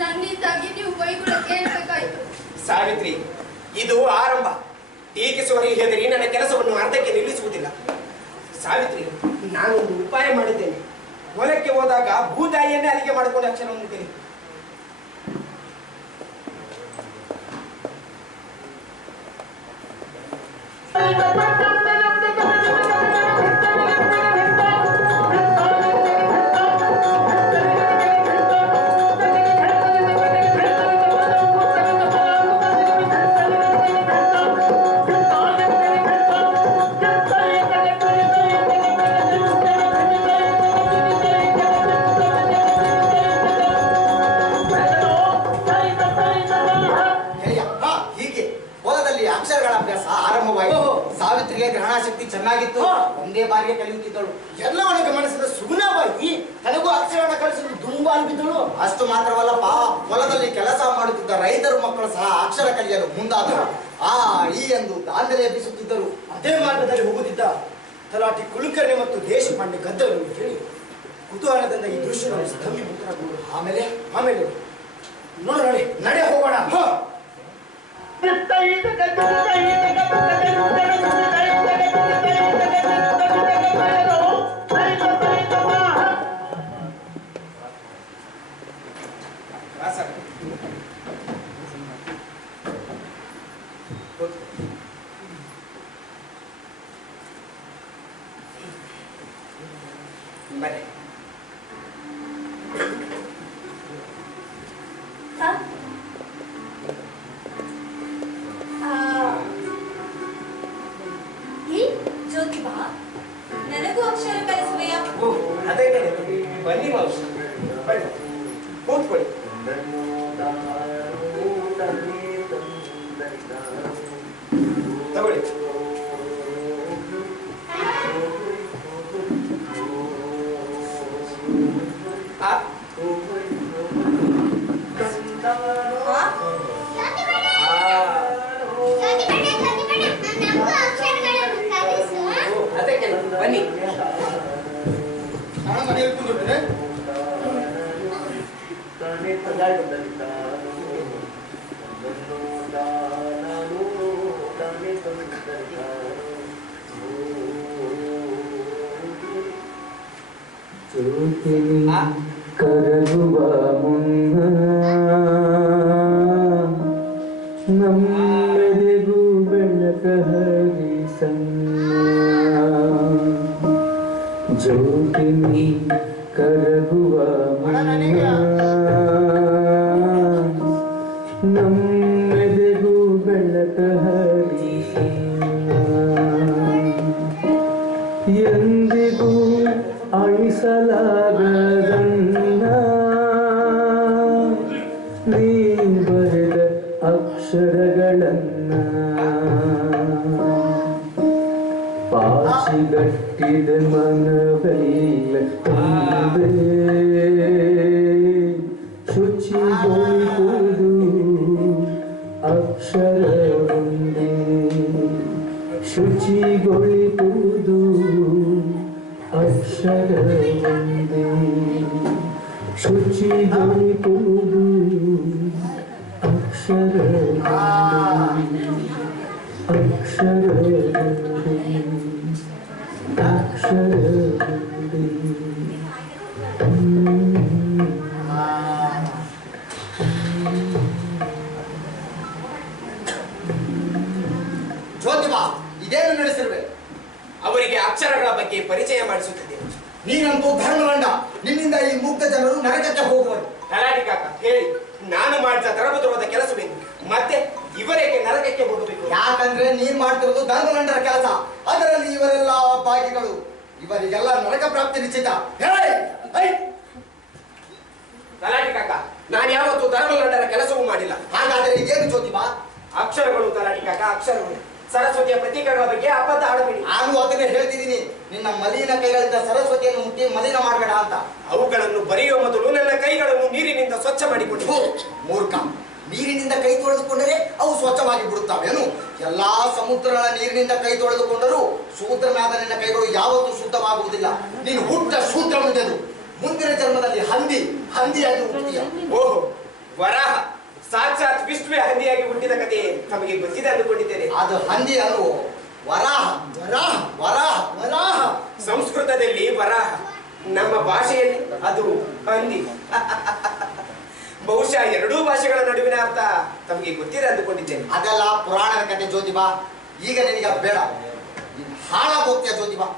ನನ್ನಿಂದಾಗಿ ನೀವು ಬೈಗುಳ ಕೇಳಬೇಕಾಯ್ತು. ಸಾವಿತ್ರಿ, ಇದು ಆರಂಭ. ಟೀಕಿಸುವವರಿಗೆ ಹೆದರಿ ನನ್ನ ಕೆಲಸವನ್ನು ಅರ್ಧಕ್ಕೆ ನಿಲ್ಲಿಸುವುದಿಲ್ಲ. ಸಾವಿತ್ರಿ, ನಾನೊಂದು ಉಪಾಯ ಮಾಡಿದ್ದೇನೆ. ಹೊಲಕ್ಕೆ ಹೋದಾಗ ಭೂತಾಯಿಯನ್ನೇ ಅಲ್ಲಿಗೆ ಮಾಡಿಕೊಂಡು ಅಕ್ಷರವನ್ನು ಕಲಿ. ಸಾವಿತ್ರಿಗೆ ಗ್ರಹಣಾಶಕ್ತಿ ಚೆನ್ನಾಗಿತ್ತು. ಒಂದೇ ಬಾರಿಗೆ ಕಲಿಯುತ್ತಿದ್ದಳು. ಎಲ್ಲವನ್ನು ಗಮನಿಸಿದ ಸುಗುಣಾಬಾಯಿ ತನಗೂ ಅಕ್ಷರವನ್ನು ಕಲಿಸಲು ತುಂಬಾ ಅನ್ಬಿದ್ದಳು. ಅಷ್ಟು ಮಾತ್ರವಲ್ಲಪ್ಪ, ಹೊಲದಲ್ಲಿ ಕೆಲಸ ಮಾಡುತ್ತಿದ್ದ ರೈತರ ಮಕ್ಕಳು ಸಹ ಅಕ್ಷರ ಕಲಿಯಲು ಮುಂದಾದರು. ಈ ಎಂದು ದಾಂಧಲೆ ಎಬ್ಬಿಸುತ್ತಿದ್ದರು. ಅದೇ ಮಾರ್ಗದಲ್ಲಿ ಹೋಗುತ್ತಿದ್ದ ತಲಾಟಿ ಕುಲಕರ್ಣಿ ಮತ್ತು ದೇಶಪಾಂಡೆ ಗದ್ದರನ್ನು ಕೇಳಿ ಕುತೂಹಲದಿಂದ ಈ ದೃಶ್ಯವನ್ನು ಸ್ತಂಭೀಭೂತರಾಗುವುದು. ಆಮೇಲೆ ನೋಡಿ ನಡೆ ಹೋಗೋಣ. ಜ್ಯೋತಿಬಾ, ನನಗೂ ಅಕ್ಷರ ಕಲಿಸುವೆಯಾ? ಅದೇ ಬನ್ನಿ ಮಾಂಸ, ಬನ್ನಿ ಕೂತ್ಕೊಳ್ಳಿ. ತಗೊಳ್ಳಿ. ಅದಕ್ಕೆ ಬನ್ನಿ. ಕರಗುವ ಮುನ್ನ ನಮ್ಮೆದೆಗೂ ಬೆಳಕ ಹರಿಸನ್ನ ಜ್ಯೋತಿನಿ ಕರಗುವ ಮುನ್ನ ನಮ್ಮೆದೆಗೂ ಬೆಳಕ ಹರಿಸನ್ನ ಎಂದಿಗೂ ಅಳಿಸಲಾಗದನ್ನ ನೀ ಬರೆದ ಅಕ್ಷರಗಳನ್ನ ಪಾಚಿಗಟ್ಟಿದ ಮನವೆಲ್ಲ ಶುಚಿಗೊಳಿಸುವುದು ಅಕ್ಷರವೊಂದೇ ಶುಚಿಗೊಳಿಸುವುದು ಅಕ್ಷರವೊಂದೇ ಶುಚಿಗೊಳಿಸುವುದು ನೀನಂತೂ ಧರ್ಮದಂಡ. ನಿನ್ನಿಂದ ಈ ಮುಗ್ಧ ಜನರು ನರಕಕ್ಕೆ ಹೋಗುವರು. ತಲಾಟಿ ಕಾಕ ಹೇಳಿ, ನಾನು ಮಾಡಿದ ಧರ್ಮದ್ರೋಹದ ಕೆಲಸವೇನು? ಮತ್ತೆ ಇವರೇಕೆ ನರಕಕ್ಕೆ ಹೋಗಬೇಕು? ಯಾಕಂದ್ರೆ ನೀನ್ ಮಾಡ್ತಿರೋದು ಧರ್ಮದಂಡರ ಕೆಲಸ. ಅದರಲ್ಲಿ ಇವರೆಲ್ಲ ಭಾಗಿಗಳು. ಇವರಿಗೆಲ್ಲ ನರಕ ಪ್ರಾಪ್ತಿ ನಿಶ್ಚಿತ. ತಲಾಟಿ ಕಾಕ, ನಾನು ಯಾವತ್ತೂ ಧರ್ಮದಂಡರ ಕೆಲಸವೂ ಮಾಡಿಲ್ಲ. ಹಾಗಾದ್ರೆ ಇದೇನು ಜ್ಯೋತಿಬಾ? ಅಕ್ಷರಗಳು ತಲಾಟಿ ಕಾಕ, ಅಕ್ಷರಗಳು. ಸರಸ್ವತಿಯ ಪ್ರತೀಕಗಳ ಬಗ್ಗೆ ಅಬದ್ಧ ಆಡಬೇಡಿ. ನಾನು ಅದನ್ನೇ ಹೇಳ್ತಿದ್ದೀನಿ, ನಿನ್ನ ಮಲಿನ ಕೈಗಳಿಂದ ಸರಸ್ವತಿಯನ್ನು ಮುಟ್ಟಿ ಮಲಿನ ಮಾಡಬೇಡ ಅಂತ. ಅವುಗಳನ್ನು ಬರೆಯುವ ಮೊದಲು ನನ್ನ ಕೈಗಳನ್ನು ನೀರಿನಿಂದ ಸ್ವಚ್ಛ ಮಾಡಿಕೊಂಡು. ಮೂರ್ಖ, ನೀರಿನಿಂದ ಕೈ ತೊಳೆದುಕೊಂಡರೆ ಅವು ಸ್ವಚ್ಛವಾಗಿ ಬಿಡುತ್ತಾವೇನು? ಎಲ್ಲಾ ಸಮುದ್ರಗಳ ನೀರಿನಿಂದ ಕೈ ತೊಳೆದುಕೊಂಡರೂ ಶೂದ್ರನಾದ ನಿನ್ನ ಕೈಗಳು ಯಾವತ್ತೂ ಶುದ್ಧವಾಗುವುದಿಲ್ಲ. ನೀನು ಹುಟ್ಟ ಶೂದ್ರ ಮುಂದೆದು. ಮುಂದಿನ ಜನ್ಮದಲ್ಲಿ ಹಂದಿಯಾಗಿ ಹುಟ್ಟಿದೀಯ. ಓಹೋ, ವರಾಹ ಸಾಕ್ಷಾತ್ ವಿಷ್ಣುವೆ ಹಂದಿಯಾಗಿ ಹುಟ್ಟಿದ ಕಥೆ ತಮಗೆ ಗೊತ್ತಿದೆ ಅಂದುಕೊಂಡಿದ್ದೇನೆ. ಅದು ಹಂದಿ ಅಲ್ವೋ, ವರಾಹ. ವರಾಹ ವರಾಹ ವರಾಹ ಸಂಸ್ಕೃತದಲ್ಲಿ ವರಾಹ, ನಮ್ಮ ಭಾಷೆಯಲ್ಲಿ ಅದು ಹಂದಿ. ಬಹುಶಃ ಎರಡೂ ಭಾಷೆಗಳ ನಡುವಿನ ಅರ್ಥ ತಮಗೆ ಗೊತ್ತಿದೆ ಅಂದುಕೊಂಡಿದ್ದೇನೆ. ಅದೆಲ್ಲ ಪುರಾಣದ ಕಥೆ ಜ್ಯೋತಿಬಾ. ಈಗ ನಿನಗೆ ಬೇಡ, ಹಾಳಾಗೋಗ್ತೀಯ ಜ್ಯೋತಿಬಾ.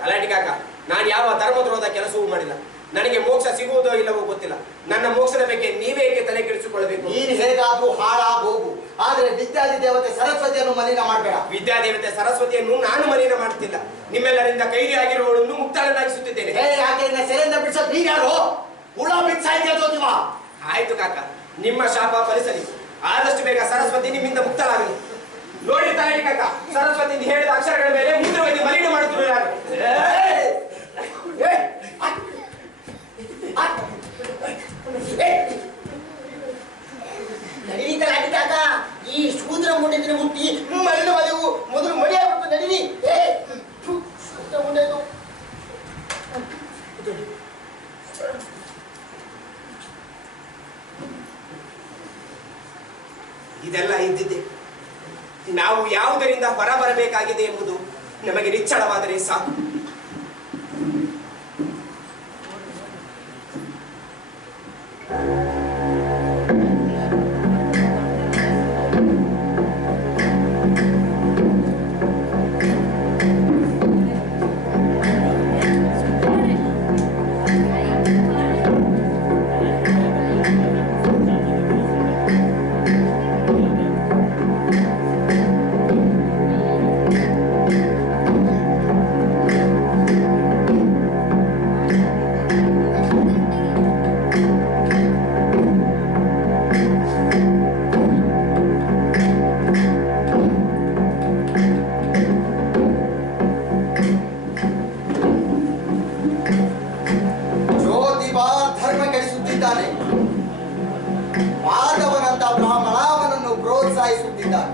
ತಲಾಟಿ ಕಾಕ, ನಾನು ಯಾವ ಧರ್ಮದ್ರೋಹದ ಕೆಲಸವೂ ಮಾಡಿಲ್ಲ. ನನಗೆ ಮೋಕ್ಷ ಸಿಗುವುದೋ ಇಲ್ಲವೋ ಗೊತ್ತಿಲ್ಲ. ನನ್ನ ಮೋಕ್ಷದ ಬಗ್ಗೆ ನೀವೇಕೆ ತಲೆ ಕೆಡಿಸಿಕೊಳ್ಳಬೇಕು? ನೀನು ಹೇಗಾದ್ರೂ ಹಾಳಾಗೋಗು, ಆದ್ರೆ ವಿದ್ಯಾದಿ ದೇವತೆ ಸರಸ್ವತಿಯನ್ನು ಮಲಿನ ಮಾಡಬೇಡ. ವಿದ್ಯಾದೇವತೆ ಸರಸ್ವತಿಯನ್ನು ನಾನು ಮಲಿನ ಮಾಡುತ್ತಿಲ್ಲ. ನಿಮ್ಮೆಲ್ಲರಿಂದ ಕೈದಿ ಆಗಿರುವವಳನ್ನು ಮುಕ್ತಾಳನ್ನಾಗಿಸುತ್ತಿದ್ದೇನೆ. ಯಾಕೆ ಇನ್ನ ಸೆರೆಯಿಂದ ಬಿಡಿಸೋದು ನೀನ್ಯಾರು? ಹುಳ ಬಿಡ್ಸಾಯ್ತೀಯ ಜ್ಯೋತಿಬಾ. ಆಯ್ತು ಕಾಕ, ನಿಮ್ಮ ಶಾಪ ಫಲಿಸಲಿ. ಆದಷ್ಟು ಬೇಗ ಸರಸ್ವತಿ ನಿಮ್ಮಿಂದ ಮುಕ್ತಳಾಗಲಿ. ನೋಡಿ ತಲಾಟಿ ಕಾಕ, ಸರಸ್ವತಿ ಹೇಳಿದ ಅಕ್ಷರಗಳ ಮೇಲೆ ಮುಂದೆ ಒಯ್ದು ಮಲಿನ ಮಾಡುತ್ತಿರುವ ಯಾರು? ನಡೀತಲಾಗಿ ಕಾಕ, ಈ ಶೂದ್ರ ಮುಂಡಿದ್ರೆ ಮುಟ್ಟಿ ಮಲಿನ ಮಲೆವು ಮೊದಲು ಮಡಿಯಾಗ್ಬಿಟ್ಟು ನಡೀನಿ. ಶೂದ್ರ ಮುಂಡೆದು ಇದೆಲ್ಲ ಇದ್ದಿದ್ದೆ. ನಾವು ಯಾವುದರಿಂದ ಹೊರ ಬರಬೇಕಾಗಿದೆ ಎಂಬುದು ನಮಗೆ ನಿಚ್ಚಳವಾದರೆ ಸಾಕು. ಮಾಧವನಂತ ಬ್ರಾಹ್ಮಣ ಅವನನ್ನು ಪ್ರೋತ್ಸಾಹಿಸುತ್ತಿದ್ದಾನೆ.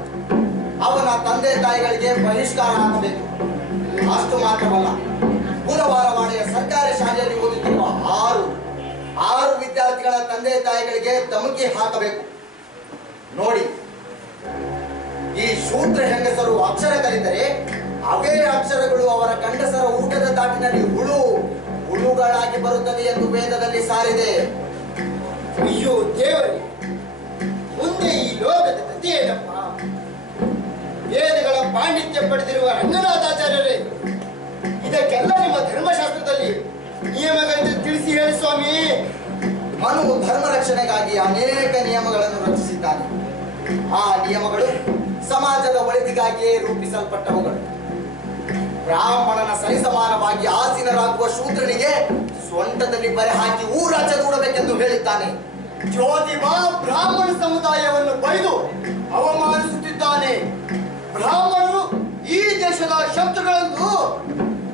ಅವನ ತಂದೆ ತಾಯಿಗಳಿಗೆ ಬಹಿಷ್ಕಾರ ಆಗಬೇಕು. ಅಷ್ಟು ಮಾತ್ರವಲ್ಲ, ಬುಧವಾರವಾಡೆಯ ಸರ್ಕಾರಿ ಶಾಲೆಯಲ್ಲಿ ಓದುತ್ತಿರುವ ಆರು ವಿದ್ಯಾರ್ಥಿಗಳ ತಂದೆ ತಾಯಿಗಳಿಗೆ ಧಮಕಿ ಹಾಕಬೇಕು. ನೋಡಿ, ಈ ಶೂದ್ರ ಹೆಂಗಸರು ಅಕ್ಷರ ಕಲಿತರೆ ಅವೇ ಅಕ್ಷರಗಳು ಅವರ ಗಂಡಸರ ಊಟದ ತಾಟಿನಲ್ಲಿ ಹುಳುಗಳಾಗಿ ಬರುತ್ತದೆ ಎಂದು ವೇದದಲ್ಲಿ ಸಾರಿದೆ. ಅಯ್ಯೋ ದೇವರೇ, ಮುಂದೆ ಈ ಲೋಕದ ಗತಿ ಏನಪ್ಪ? ವೇದಗಳ ಪಾಂಡಿತ್ಯ ಪಡೆದಿರುವ ರಂಗನಾಥಾಚಾರ್ಯರೇ, ಇದಕ್ಕೆಲ್ಲ ನಿಮ್ಮ ಧರ್ಮಶಾಸ್ತ್ರದಲ್ಲಿ ನಿಯಮಗಳನ್ನು ತಿಳಿಸಿ ಹೇಳಿ ಸ್ವಾಮಿ. ಮನು ಧರ್ಮ ರಕ್ಷಣೆಗಾಗಿ ಅನೇಕ ನಿಯಮಗಳನ್ನು ರಚಿಸಿದ್ದಾನೆ. ಆ ನಿಯಮಗಳು ಸಮಾಜದ ಒಳಿತಿಗಾಗಿಯೇ ರೂಪಿಸಲ್ಪಟ್ಟವುಗಳು. ಬ್ರಾಹ್ಮಣನ ಸರಿಸಮಾನವಾಗಿ ಆಸೀನರಾಗುವ ಶೂದ್ರನಿಗೆ ಸೊಂಟದಲ್ಲಿ ಬರೆ ಹಾಕಿ ಊರಾಚೆ ದೂಡಬೇಕೆಂದು ಹೇಳಿದ್ದಾನೆ. ಜ್ಯೋತಿಬಾ ಬ್ರಾಹ್ಮಣ ಸಮುದಾಯವನ್ನು ಬೈದು ಅವಮಾನಿಸುತ್ತಿದ್ದಾನೆ. ಬ್ರಾಹ್ಮಣರು ಈ ದೇಶದ ಶಬ್ದಗಳನ್ನು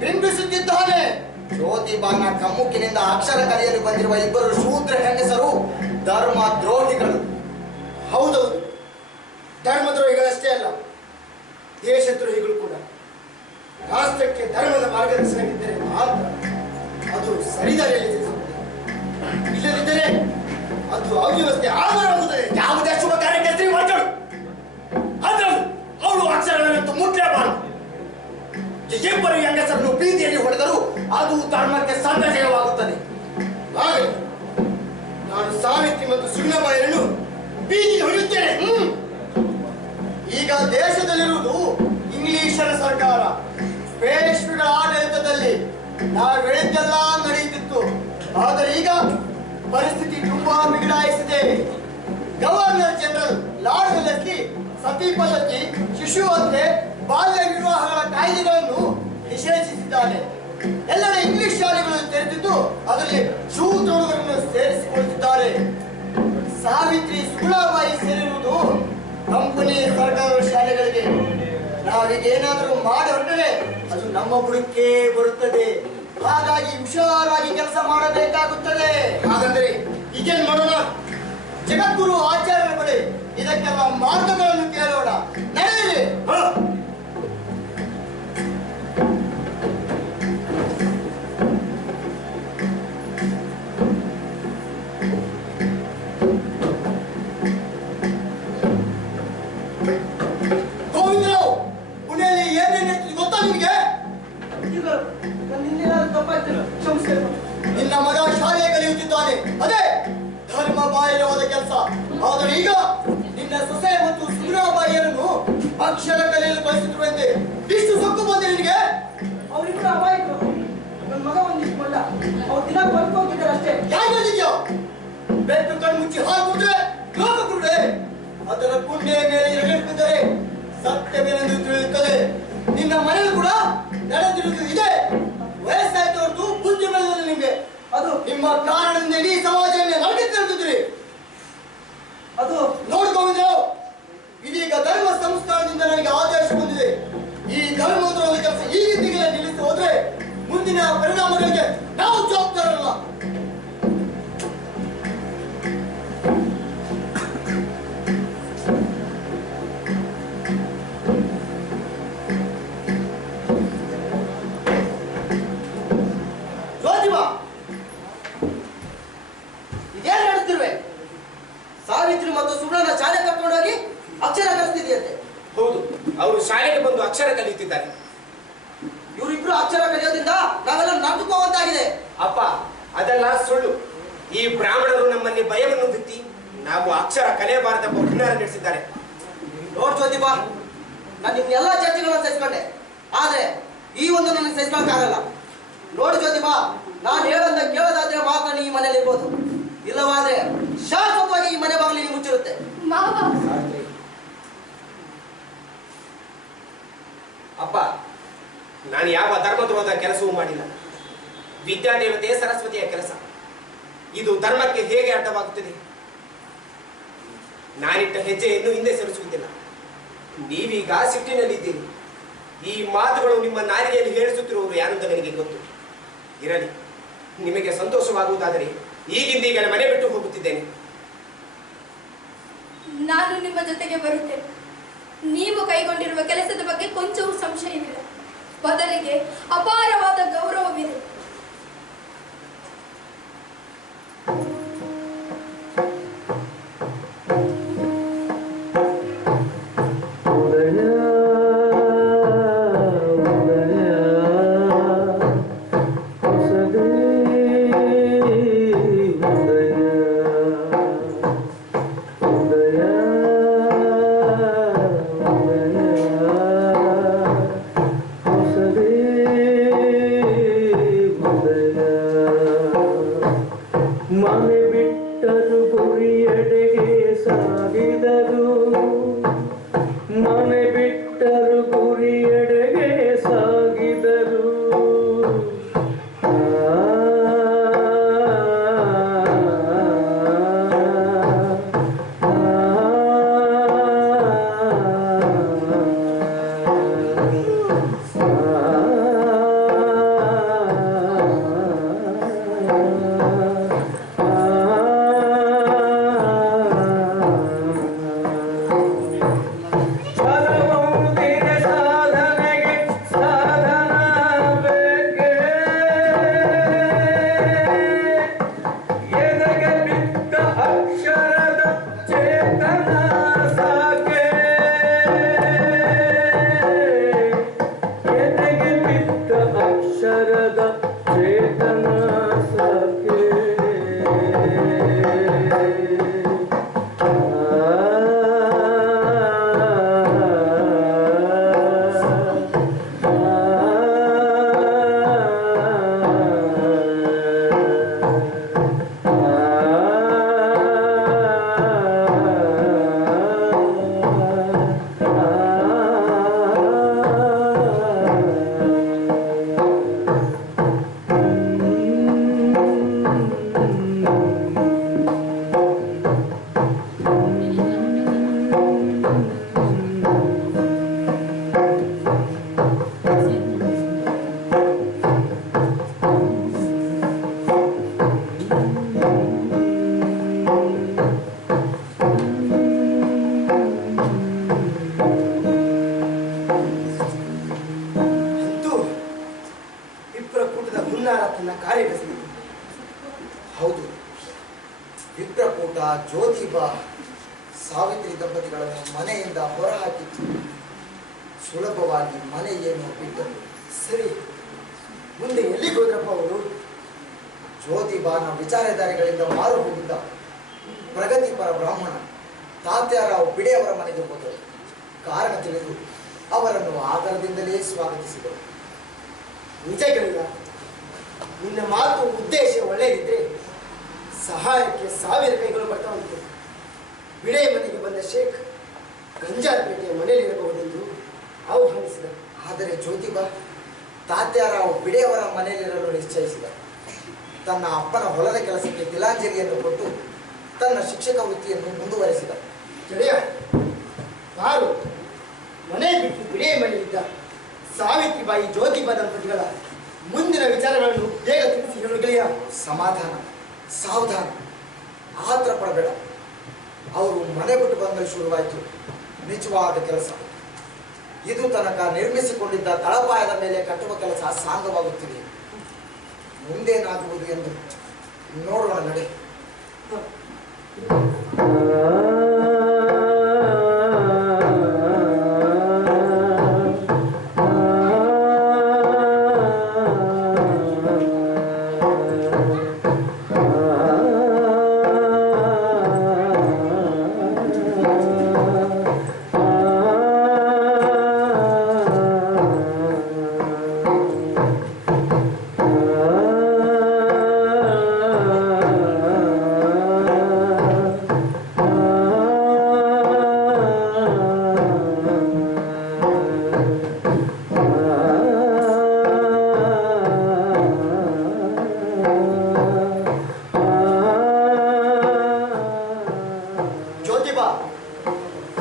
ಬಿಂಬಿಸುತ್ತಿದ್ದಾನೆ. ಜ್ಯೋತಿಬಾನ ಕಮ್ಮುಕ್ಕಿನಿಂದ ಅಕ್ಷರ ಕಲಿಯಲು ಬಂದಿರುವ ಇಬ್ಬರು ಶೂದ್ರ ಹೆಂಗಸರು ಧರ್ಮ ದ್ರೋಹಿಗಳು. ಹೌದೌದು, ಧರ್ಮದ್ರೋಹಿಗಳಷ್ಟೇ ಅಲ್ಲ, ದೇಶದ್ರೋಹಿಗಳು ಕೂಡ. ರಾಷ್ಟ್ರಕ್ಕೆ ಧರ್ಮದ ಮಾರ್ಗದರ್ಶನವಿದ್ದರೆ ಮಾತ್ರ ಅದು ಸರಿದಾರಿಯಲ್ಲಿ ತಿಳಿಸುತ್ತದೆ. ಇಲ್ಲದಿದ್ದರೆ ಅದು ಅವ್ಯವಸ್ಥೆ ಆಧಾರವಾಗುತ್ತದೆ. ಯಾವುದೇ ಶುಭ ಕಾರ್ಯಕ್ಕೆ ಸ್ತ್ರೀ ಮಾಡ್ತಾಳು, ಅವಳು ಅಕ್ಷರಗಳನ್ನು ಮುಟ್ಲೇಬಾರದು. ಇಬ್ಬರು ಹೆಂಗಸರನ್ನು ಬೀದಿಯಲ್ಲಿ ಹೊಡೆದರೂ ಅದು ಧರ್ಮಕ್ಕೆ ಸಂಘಜಯವಾಗುತ್ತದೆ. ಹಾಗೆ ನಾನು ಸಾವಿತ್ರಿ ಮತ್ತು ಸುಗ್ನಬಾಯಿಯನ್ನು ಬೀದಿಗೆ ಹೊಡೆಯುತ್ತೇನೆ. ಈಗ ದೇಶದಲ್ಲಿರುವುದು ಇಂಗ್ಲಿಷರ ಸರ್ಕಾರ. ಪೇಶ್ವೆಗಳ ಆಡಳಿತದಲ್ಲಿ ನಾವು ಹೇಳಿದ್ದೆಲ್ಲ ನಡೆಯುತ್ತಿತ್ತು. ಆದರೆ ಈಗ ಪರಿಸ್ಥಿತಿ ತುಂಬಾ ಬಿಗಡಾಯಿಸಿದೆ. ಗವರ್ನರ್ ಜನರಲ್ ಲಾರ್ಡ್ ಲೆಸ್ಲಿ ಸತಿ ಪದ್ಧತಿ, ಶಿಶು ಹತ್ಯೆ, ಬಾಲ್ಯ ವಿವಾಹಗಳ ಕಾಯ್ದೆಗಳನ್ನು ನಿಷೇಧಿಸಿದ್ದಾನೆ. ಎಲ್ಲೆಡೆ ಇಂಗ್ಲಿಷ್ ಶಾಲೆಗಳು ತೆರೆದಿದ್ದು ಅದರಲ್ಲಿ ಶೂದ್ರಗಳನ್ನು ಸೇರಿಸಿಕೊಳ್ಳುತ್ತಿದ್ದಾರೆ. ಸಾವಿತ್ರಿ ಸುಗುಣಾಬಾಯಿ ಸೇರಿರುವುದು ಕಂಪನಿ ಸರ್ಕಾರದ ಶಾಲೆಗಳಿಗೆ. ನಾವೀಗೇನಾದರೂ ಮಾಡಿ ಹೊರಟರೆ ಅದು ನಮ್ಮ ಬುಡಕ್ಕೆ ಬರುತ್ತದೆ. ಹಾಗಾಗಿ ಹುಷಾರಾಗಿ ಕೆಲಸ ಮಾಡಬೇಕಾಗುತ್ತದೆ. ಹಾಗಂದ್ರೆ ಈಗೇನ್ ಮಾಡೋಣ? ಜಗದ್ಗುರು ಆಚಾರ್ಯರ ಬಳಿ ಇದಕ್ಕೆಲ್ಲ ಮಾರ್ಗಗಳನ್ನು ಕೇಳೋಣ. ನಡೆಯಿರಿ. ಗೋವಿಂದರಾವ್, ಪುಣೆಯಲ್ಲಿ ಏನೇನು ಗೊತ್ತಾ ನಿಮಗೆ? ನಿನ್ನ ಮಗ ಶಾಲೆ ಕಲಿಯುತ್ತಿದ್ದಾನೆ, ಅದೇ ಧರ್ಮ ಬಾಹಿರವಾದ ಕೆಲಸ. ಆದರೆ ಈಗ ನಿನ್ನ ಸೊಸೆ ಮತ್ತು ಸುಗುಣಾಬಾಯಿಯನ್ನು ಅಕ್ಷರ ಕಲಿಯಲು ಬಯಸುತ್ತಿರುವಂತೆ ಇಷ್ಟು ಸೊಕ್ಕು ಬಂದೆ ನಿನಗೆ? ಅವರಿಬ್ಬರು ಅಮಾಯಕರು. ನನ್ನ ಮಗ ಒಂದಿಷ್ಟು ಕೊಂಡ, ಅವ್ರು ದಿನ ಬರ್ಕೊ ಹೋಗಿದ್ದಾರೆ ಅಷ್ಟೇ. ಯಾರು ಬಂದಿದ್ಯೋ? ಬೆಟ್ಟು ಕಣ್ಣು ಮುಚ್ಚಿ ಹಾಕುದ್ರೆ ಲೋಕ ಕುರುಡೆ. ಅದರ ಗುಂಡೆಯ ಮೇಲೆ ಎರಗಿದ್ದಾರೆ, ಸತ್ಯವೇನೆಂದು ತಿಳಿಯುತ್ತದೆ. ನಿನ್ನ ಮನೆಯಲ್ಲಿ ಕೂಡ ನಡೆದಿರುವುದು ಇದೆ. ವಯಸ್ಸಾಯ್ತು ಹೊರತು ಬುದ್ಧಿ ಬೆಳೆದಿಲ್ಲ ನಿಮಗೆ. ಅದು ನಿಮ್ಮ ಕಾರಣದಿಂದ ಇಡೀ ಸಮಾಜವನ್ನೇ ನರಕೆ ತರುತ್ತಿದ್ರಿ. ಅದು ನೋಡ್ಕೊಂಡಿದ್ದೆವು. ಇದೀಗ ಧರ್ಮ ಸಂಸ್ಥಾನದಿಂದ ನನಗೆ ಆದೇಶ ಬಂದಿದೆ. ಈ ಧರ್ಮೋದ್ರದ ಕೆಲಸ ಈಗಿದ್ದೀಗಲೇ ನಿಲ್ಲಿಸಿ ಹೋದ್ರೆ ಮುಂದಿನ ಪರಿಣಾಮಗಳಿಗೆ ನಾವು ಜವಾಬ್ದಾರರಲ್ಲ. ಇದೇನ್ ನಡೆಸ್ತಿರುವೆ? ಸಾವಿತ್ರಿ ಮತ್ತು ಸುಬ್ರಹ್ಮಣ್ಯ ಶಾಲೆ ಕರ್ಕೊಂಡೋಗಿ ಅಕ್ಷರ ಕಲಿಸ್ತಿದೆಯಂತೆ. ಹೌದು, ಅವರು ಶಾಲೆಗೆ ಬಂದು ಅಕ್ಷರ ಕಲಿಯುತ್ತಿದ್ದಾರೆ. ಇವರಿಬ್ರು ಅಕ್ಷರ ಕಲಿಯೋದ್ರಿಂದ ನಾವೆಲ್ಲ ನಂಬಿಕೋವಂತಾಗಿದೆ. ಅಪ್ಪ, ಅದೆಲ್ಲ ಸುಳ್ಳು. ಈ ಬ್ರಾಹ್ಮಣರು ನಮ್ಮಲ್ಲಿ ಭಯವನ್ನು ಬಿತ್ತಿ ನಾವು ಅಕ್ಷರ ಕಲಿಯಬಾರದೆಂಬ ಹುನ್ನಾರ ನಡೆಸಿದ್ದಾರೆ. ನೋಡ್ ಜ್ಯೋತಿಬಾ, ನಾನು ನಿಮ್ನೆಲ್ಲ ಚರ್ಚೆಗಳನ್ನು ಸಹಿಸ್ಕೊಂಡೆ, ಆದ್ರೆ ಈ ಒಂದು ನನಗೆ ಸಹಿಸ್ಕೊಳಕ್ಕಾಗಲ್ಲ. ನೋಡಿ ಜ್ಯೋತಿಬಾ, ನಾನು ಹೇಳಂದ ಕೇಳೋದಾದ್ರೆ ಮಾತ್ರ ನೀ ಈ ಮನೇಲಿ ಇರ್ಬೋದು. ಇಲ್ಲವಾದ್ರೆ ಶಾಶ್ವತವಾಗಿ ಈ ಮನೆ ಬಾಗಿಲಿಗೆ ಮುಚ್ಚಿರುತ್ತೆ. ಮಾವ, ಅಪ್ಪ, ನಾನು ಯಾವ ಧರ್ಮದ್ರೋಹದ ಕೆಲಸವೂ ಮಾಡಿಲ್ಲ. ವಿದ್ಯಾದೇವತೆ ಸರಸ್ವತಿಯ ಕೆಲಸ. ಇದು ಧರ್ಮಕ್ಕೆ ಹೇಗೆ ಅಡ್ಡವಾಗುತ್ತದೆ? ನಾನಿಟ್ಟ ಹೆಜ್ಜೆಯನ್ನು ಹಿಂದೆ ಸರಿಸುವುದಿಲ್ಲ. ನೀವೀಗ ಸಿಟ್ಟಿನಲ್ಲಿದ್ದೀರಿ. ಈ ಮಾತುಗಳು ನಿಮ್ಮ ನಾಲಿಗೆಯಲ್ಲಿ ಹೇಳಿಸುತ್ತಿರುವುದು ಯಾರೆಂದು ನನಗೆ ಗೊತ್ತು. ಇರಲಿ, ನಿಮಗೆ ಸಂತೋಷವಾಗುವುದಾದರೆ ಈಗಿಂದೀಗ ಮನೆ ಬಿಟ್ಟು ಹೋಗುತ್ತಿದ್ದೇನೆ. ನಾನು ನಿಮ್ಮ ಜೊತೆಗೆ ಬರುತ್ತೇನೆ. ನೀವು ಕೈಗೊಂಡಿರುವ ಕೆಲಸದ ಬಗ್ಗೆ ಕೊಂಚವೂ ಸಂಶಯವಿಲ್ಲ. ಬದಲಿಗೆ ಅಪಾರವಾದ ಗೌರವವಿದೆ. ವಿಪ್ರಕೂಟ ಜ್ಯೋತಿಬಾ ಸಾವಿತ್ರಿ ದಂಪತಿಗಳನ್ನು ಮನೆಯಿಂದ ಹೊರಹಾಕಿತ್ತು. ಸುಲಭವಾಗಿ ಮನೆಯನ್ನು ಬಿಟ್ಟರು. ಸರಿ, ಮುಂದೆ ಎಲ್ಲಿಗೆ ಹೋದ್ರಪ್ಪ ಅವರು? ಜ್ಯೋತಿಬಾನ ವಿಚಾರಧಾರೆಗಳಿಂದ ಮಾರು ಹೋಗಿದ್ದ ಪ್ರಗತಿಪರ ಬ್ರಾಹ್ಮಣ ತಾತ್ಯಾರಾವ್ ಪಿಡೆಯವರ ಮನೆಗೆ ಹೋದರು. ಕಾರಣ ತಿಳಿದು ಅವರನ್ನು ಆದರದಿಂದಲೇ ಸ್ವಾಗತಿಸಿದರು. ನಿಜ ಗೆಳೆಯ, ನಿನ್ನ ಮಾತು ಉದ್ದೇಶ ಒಳ್ಳೆಯದಿದ್ರೆ ಸಹಾಯಕ್ಕೆ 1000 ಕೈಗಳು ಬರ್ತಾವಂತೆ. ಬಿಳೆ ಮನೆಗೆ ಬಂದ ಶೇಖ್ ಗಂಜಾರಪೇಟೆಯ ಮನೆಯಲ್ಲಿರಬಹುದೆಂದು ಆಹ್ವಾನಿಸಿದ. ಆದರೆ ಜ್ಯೋತಿಬಾ ತಾತ್ಯಾರಾವ್ ಪಿಡೆಯವರ ಮನೆಯಲ್ಲಿರಲು ನಿಶ್ಚಯಿಸಿದ. ತನ್ನ ಅಪ್ಪನ ಹೊಲದ ಕೆಲಸಕ್ಕೆ ತಿಲಾಂಜಲಿಯನ್ನು ಕೊಟ್ಟು ತನ್ನ ಶಿಕ್ಷಕ ವೃತ್ತಿಯನ್ನು ಮುಂದುವರೆಸಿದ. ಗೆಳೆಯ, ನಾನು ಮನೆ ಬಿಟ್ಟು ಬಿಳೆ ಮನೆಯಲ್ಲಿದ್ದ ಸಾವಿತ್ರಿಬಾಯಿ ಜ್ಯೋತಿಬಾ ದಂಪತಿಗಳ ಮುಂದಿನ ವಿಚಾರಗಳನ್ನು ಬೇಗ ತಿಳಿಸಿ ಹೇಳು ಗೆಳೆಯ. ಸಮಾಧಾನ, ಸಾವಧಾನ, ಆತರ ಪಡಬೇಡ. ಅವರು ಮನೆ ಬಿಟ್ಟು ಬಂದಲ್ಲಿ ಶುರುವಾಯಿತು ನಿಜವಾದ ಕೆಲಸ. ಇದು ತನಕ ನಿರ್ಮಿಸಿಕೊಂಡಿದ್ದ ತಳಪಾಯದ ಮೇಲೆ ಕಟ್ಟುವ ಕೆಲಸ ಸಾಂಗವಾಗುತ್ತಿದೆ. ಮುಂದೇನಾಗುವುದು ಎಂದು ನೋಡೋಣ ನಡೆ.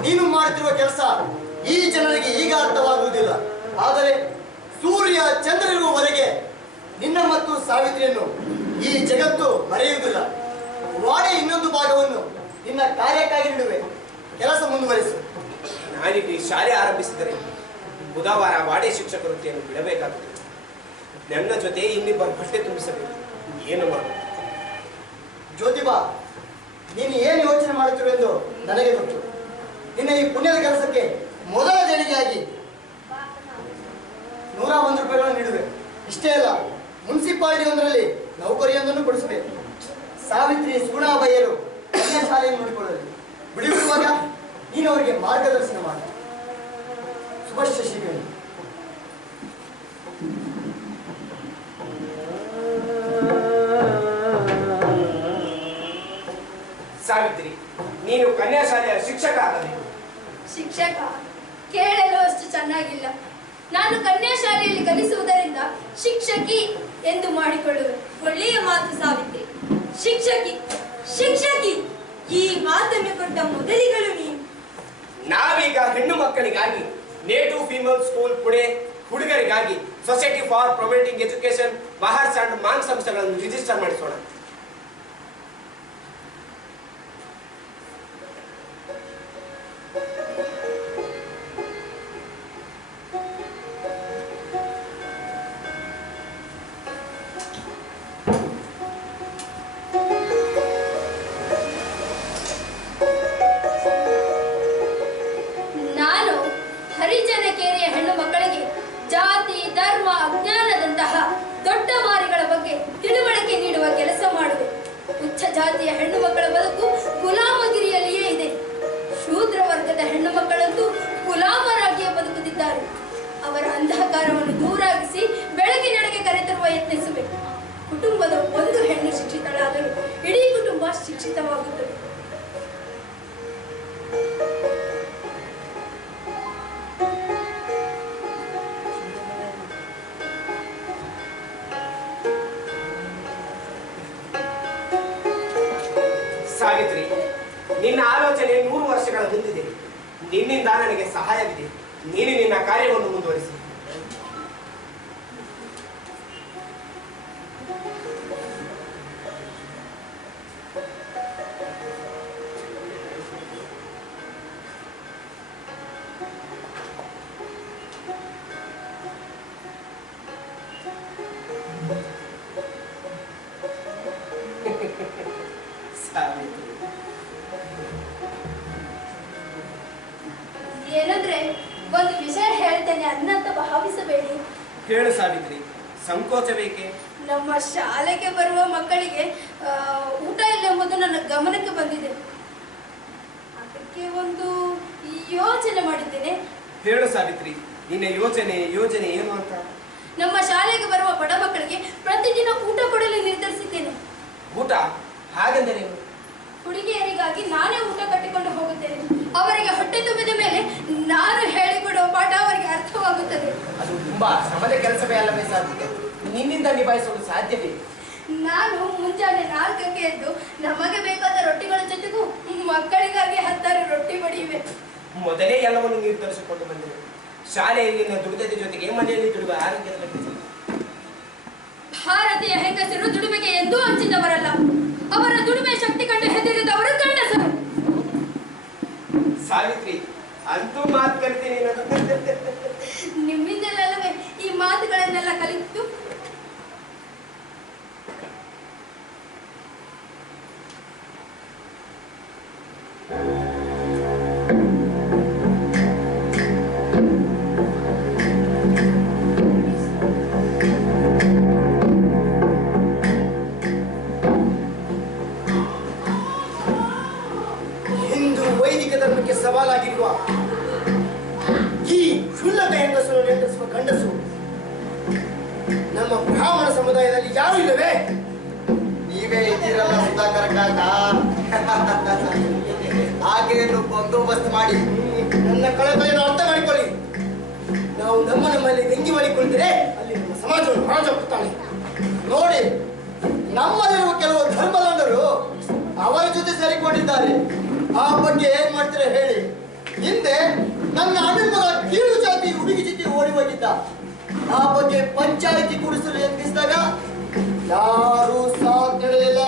ನೀನು ಮಾಡುತ್ತಿರುವ ಕೆಲಸ ಈ ಜನರಿಗೆ ಈಗ ಅರ್ಥವಾಗುವುದಿಲ್ಲ. ಆದರೆ ಸೂರ್ಯ ಚಂದ್ರರಿರುವವರೆಗೆ ನಿನ್ನ ಮತ್ತು ಸಾವಿತ್ರಿಯನ್ನು ಈ ಜಗತ್ತು ಮರೆಯುವುದಿಲ್ಲ. ವಾಡೆ ಇನ್ನೊಂದು ಭಾಗವನ್ನು ನಿನ್ನ ಕಾರ್ಯಕ್ಕಾಗಿ ನೀಡುವೆ. ಕೆಲಸ ಮುಂದುವರಿಸು. ನಾನೀಗ ಶಾಲೆ ಆರಂಭಿಸಿದರೆ ಬುಧವಾರ ವಾಡೆ ಶಿಕ್ಷಕ ವೃತ್ತಿಯನ್ನು ಬಿಡಬೇಕಾಗುತ್ತದೆ. ನನ್ನ ಜೊತೆ ಇನ್ನಿಬ್ಬರು ಬಟ್ಟೆ ತುಂಬಿಸಬೇಕು. ಏನು ಮಾಡು? ಜ್ಯೋತಿಬಾ, ನೀನು ಏನು ಯೋಚನೆ ಮಾಡುತ್ತಿರುವೆಂದು ನನಗೆ ಗೊತ್ತು. ನಿನ್ನ ಈ ಪುಣ್ಯದ ಕೆಲಸಕ್ಕೆ ಮೊದಲ ದೇಣಿಗೆಯಾಗಿ 101 ರೂಪಾಯಿಗಳನ್ನು ನೀಡುವೆ. ಇಷ್ಟೇ ಅಲ್ಲ, ಮುನ್ಸಿಪಾಲಿಟಿ ಒಂದರಲ್ಲಿ ನೌಕರಿಯೊಂದನ್ನು ಕೊಡಿಸಬೇಕು. ಸಾವಿತ್ರಿ ಸುಗುಣಾಬಾಯಿಯರು ಕನ್ಯಾ ಶಾಲೆಯನ್ನು ನೋಡಿಕೊಳ್ಳಲಿ. ಬಿಡುವಾಗ ನೀನು ಅವರಿಗೆ ಮಾರ್ಗದರ್ಶನ ಮಾಡು. ಶುಭಶ್ಯ ಶ್ರೀಗಳು. ಸಾವಿತ್ರಿ, ನೀನು ಕನ್ಯಾ ಶಾಲೆಯ ಶಿಕ್ಷಕ ಆಗಬೇಕು. ಶಿಕ್ಷಕ ಕೇಳಲು ಅಷ್ಟು ಚೆನ್ನಾಗಿಲ್ಲ. ನಾನು ಕನ್ಯಾ ಶಾಲೆಯಲ್ಲಿ ಕಲಿಸುವುದರಿಂದ ಶಿಕ್ಷಕಿ ಎಂದು ಮಾಡಿಕೊಳ್ಳುವೆ. ಒಳ್ಳೆಯ ಮಾತು ಸಾವಿತ್ರಿ. ಶಿಕ್ಷಕಿ ಶಿಕ್ಷಕಿ ಈ ಮಾತನ್ನು ಕೊಟ್ಟ ಮೊದಲಿಗಳು ನೀನು. ನಾವೀಗ ಹೆಣ್ಣು ಮಕ್ಕಳಿಗಾಗಿ ನೇಟಿವ್ ಫೀಮೇಲ್ ಸ್ಕೂಲ್ ಪುಣೆ, ಹುಡುಗರಿಗಾಗಿ ಸೊಸೈಟಿ ಫಾರ್ ಪ್ರೊಮೋಟಿಂಗ್ ಎಜುಕೇಶನ್ ಬಹಾರ್ ಅಂಡ್ ಮಾಂಗ್ ಸಂಸ್ಥೆಗಳನ್ನು ರಿಜಿಸ್ಟರ್ ಮಾಡಿಸೋಣ. ನಾನು ಹರಿಜನಕೇರಿಯ ಹೆಣ್ಣು ಮಕ್ಕಳಿಗೆ ಜಾತಿ, ಧರ್ಮ, ಅಜ್ಞಾನದಂತಹ ದೊಡ್ಡ ಮಾರಿಗಳ ಬಗ್ಗೆ ತಿಳುವಳಿಕೆ ನೀಡುವ ಕೆಲಸ ಮಾಡುವೆ. ಉಚ್ಚ ಜಾತಿಯ ಹೆಣ್ಣು ಮಕ್ಕಳ ಬದುಕು ಗುಲಾಮಗಿರಿಯಲ್ಲಿಯೇ ಇದೆ. ಶೂದ್ರ ವರ್ಗದ ಹೆಣ್ಣು ಮಕ್ಕಳಂತೂ ಗುಲಾಮರಾಗಿಯೇ ಬದುಕುತ್ತಿದ್ದಾರೆ. ಅವರ ಅಂಧಕಾರವನ್ನು ದೂರಾಗಿಸಿ ಬೆಳಕಿನೆಡೆಗೆ ಕರೆತರುವ ಯತ್ನಿಸುವೆ. ಕುಟುಂಬದ ಒಂದು ಹೆಣ್ಣು ಶಿಕ್ಷಿತಳಾದರೂ ಇಡೀ ಕುಟುಂಬ ಶಿಕ್ಷಿತವಾಗುತ್ತದೆ. ಸಾವಿತ್ರಿ, ನಿನ್ನ ಆಲೋಚನೆ 100 ವರ್ಷಗಳ ಮುಂದಿದೆ. ನಿನ್ನಿಂದ ನನಗೆ ಸಹಾಯವಿದೆ. ನೀನು ನಿನ್ನ ಕಾರ್ಯವನ್ನು ಮುಂದುವರಿಸಿ. ಸಾವಿತ್ರಿ, ಇದನ್ನೇ ಅನ್ನ ಅಂತ ಭಾವಿಸಬೇಡಿ. ಹೇಳು ಸಾವಿತ್ರಿ, ಸಂಕೋಚ ಬೇಕೆ? ನಮ್ಮ ಶಾಲೆಗೆ ಬರುವ ಮಕ್ಕಳಿಗೆ ಊಟ ಇಲ್ಲ ಎಂಬುದು ನನ್ನ ಗಮನಕ್ಕೆ ಬಂದಿದೆ. ಅದಕ್ಕೆ ಒಂದು ಯೋಚನೆ ಮಾಡಿದ್ದೇನೆ. ಹೇಳು ಸಾವಿತ್ರಿ, ನಿನ್ನ ಯೋಜನೆ ಏನು ಅಂತ? ನಮ್ಮ ಶಾಲೆಗೆ ಬರುವ ಬಡ ಮಕ್ಕಳಿಗೆ ಪ್ರತಿದಿನ ಊಟ ಕೊಡಲು ನಿರ್ಧರಿಸಿದ್ದೇನೆ. ಊಟ? ಹಾಗೆಂದರೆ ಹುಡುಗಿಯರಿಗಾಗಿ ನಾನೇ ಊಟ ಕಟ್ಟಿಕೊಂಡು ಹೋಗುತ್ತೇನೆ. ಅವರಿಗೆ ಹೊಟ್ಟೆ ತುಂಬಿದ ಮೇಲೆ ನಾನು ಹೇಳಿಕೊಡುವ ಪಾಠ ಅವರಿಗೆ ಅರ್ಥವಾಗುತ್ತದೆ. ಅದು ತುಂಬಾ ಶ್ರಮದ ಕೆಲಸವೇ ಅಲ್ಲವೇ ಸಾಧ್ಯ? ನಿನ್ನಿಂದ ನಿಭಾಯಿಸಲು ಸಾಧ್ಯವೇ? ನಾನು ಮುಂಜಾನೆ 4ಕ್ಕೆ ಎದ್ದು ನಮಗೆ ಬೇಕಾದ ರೊಟ್ಟಿಗಳ ಜೊತೆಗೂ ಮಕ್ಕಳಿಗಾಗಿ 10 ರೊಟ್ಟಿ ಬಡಿಯುವೆ. ಮೊದಲೇ ಎಲ್ಲವನ್ನು ನಿರ್ಧರಿಸಿಕೊಂಡು ಬಂದರು. ಶಾಲೆಯಲ್ಲಿನ ದುಡಿದದ ಜೊತೆಗೆ ಮನೆಯಲ್ಲಿ ದುಡಿಯುವ ಆರೋಗ್ಯದ ಬಗ್ಗೆ. ಭಾರತೀಯ ಹೆಂಗಸರು ದುಡಿಮೆಗೆ ಎಂದೂ ಹಂಚಿದವರಲ್ಲ. ಅವರ ದುಡಿಮೆ ಶಕ್ತಿ ಕಂಡು ಹೆದರಿದವರು ಗಂಡಸರು. ಸಾವಿತ್ರಿ, ಅಂತೂ ಮಾತು ಕಲಿತೀನಿ. ನಿಮ್ಮಿಂದಲೇ ಈ ಮಾತುಗಳನ್ನೆಲ್ಲ ಕಲಿತು ಹಿಂದೂ ವೈದಿಕ ಧರ್ಮಕ್ಕೆ ಸವಾಲಾಗಿರುವ ಈ ಕ್ಷುಲ್ಲಕ ಹೆಂಗಸನ್ನು ನಿರ್ಧರಿಸುವ ಗಂಡಸು ನಮ್ಮ ಬ್ರಾಹ್ಮಣ ಸಮುದಾಯದಲ್ಲಿ ಯಾರು ಇಲ್ಲವೇ? ನೀವೇ ಇದ್ದೀರಲ್ಲ ಸುಧಾಕರ ಕಾಕ. ಆಕೆಯನ್ನು ಬಂದೋಬಸ್ತ್ ಮಾಡಿ ನನ್ನ ಕಳಕಳಿಯನ್ನು ಅರ್ಥ ಮಾಡಿಕೊಳ್ಳಿ. ನಾವು ನಮ್ಮಲ್ಲಿ ವ್ಯಂಗ್ಯ ಮಾಡಿಕೊಂಡಿದ್ರೆ ಅಲ್ಲಿ ನಮ್ಮ ಸಮಾಜವನ್ನು ಹೊರಜಾಗುತ್ತಾನೆ. ನೋಡಿ, ನಮ್ಮಲ್ಲಿರುವ ಕೆಲವು ಧರ್ಮದಂಡರು ಅವರ ಜೊತೆ ಸೇರಿಕೊಂಡಿದ್ದಾರೆ. ಆ ಬಗ್ಗೆ ಏನ್ ಮಾಡ್ತಾರೆ ಹೇಳಿ? ಹಿಂದೆ ನನ್ನ ಅಣ್ಣನ ಮಗ ಕೀಳು ಜಾತಿ ಹುಡುಗಿ ಜೊತೆ ಓಡಿ ಹೋಗಿದ್ದ. ಆ ಬಗ್ಗೆ ಪಂಚಾಯಿತಿ ಕೂಡಿಸಲು ಯತ್ನಿಸಿದಾಗ ಯಾರೂ ಸಾಥ್ ನೀಡಲಿಲ್ಲ.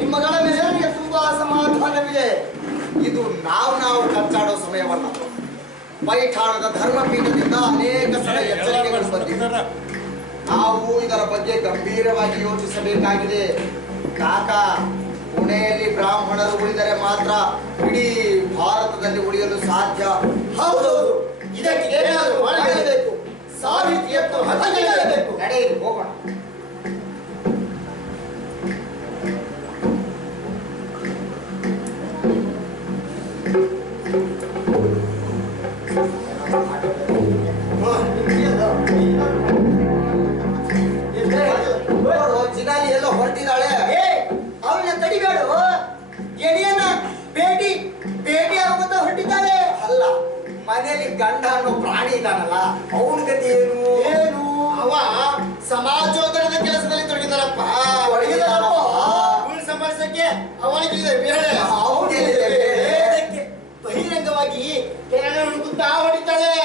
ನಿಮ್ಮ ಗಣ ಮೇಲೆ ನನಗೆ ತುಂಬಾ ಅಸಮಾಧಾನವಿದೆ. ಇದು ನಾವು ಕಚ್ಚಾಡೋ ಸಮಯವಲ್ಲ. ಪೈಠಾಣದ ಧರ್ಮಪೀಠದಿಂದ ಅನೇಕ ಸಲ ಎಚ್ಚರಿಕೆಗಳು ಬಂದಿವೆ. ನಾವು ಇದರ ಬಗ್ಗೆ ಗಂಭೀರವಾಗಿ ಯೋಚಿಸಬೇಕಾಗಿದೆ ಕಾಕ. ಪುಣೆಯಲ್ಲಿ ಬ್ರಾಹ್ಮಣರು ಉಳಿದರೆ ಮಾತ್ರ ಇಡೀ ಭಾರತದಲ್ಲಿ ಉಳಿಯಲು ಸಾಧ್ಯ. ಹೌದೌದು, ಇದಕ್ಕೆ ಏನಾದರೂ ಮಾಡಲೇಬೇಕು. ಸಾವಿತ್ರಿಯನ್ನು ಹತ್ತಿರಲೇಬೇಕು. ನಡೆಯಿರಿ, ಹೋಗೋಣ. ಚಿನಾಲಿ ಎಲ್ಲ ಹೊರಟಿದ್ದಾಳೆ. ಅವಳನ್ನ ತಡಿಬೇಡ. ಎಡಿಯನ್ನ ಭೇಟಿ ಆಗುತ್ತ ಹೊರಟಿದ್ದಾಳೆ. ಅಲ್ಲ, ಮನೆಯಲ್ಲಿ ಗಂಡ ಅನ್ನೋ ಪ್ರಾಣಿ ಇದ್ದಾನಲ್ಲ, ಅವನ ಗತಿ ಏನು? ಅವ ಸಮಾಜೋದ್ಧರಣದ ಕೆಲಸದಲ್ಲಿ ತೊಡಗಿದ್ದಾನಪ್ಪ. ಸಂಭಾಳಿಸಕ್ಕೆ ಅವನಿಗೆ ವೇಳೆ. ಅವನಿಗೆ ಬಹಿರಂಗವಾಗಿ ಕೆರೆಗಳನ್ನು ಹುಡುಕುತ್ತಾ ಹೊಡಿತಾಳೆ.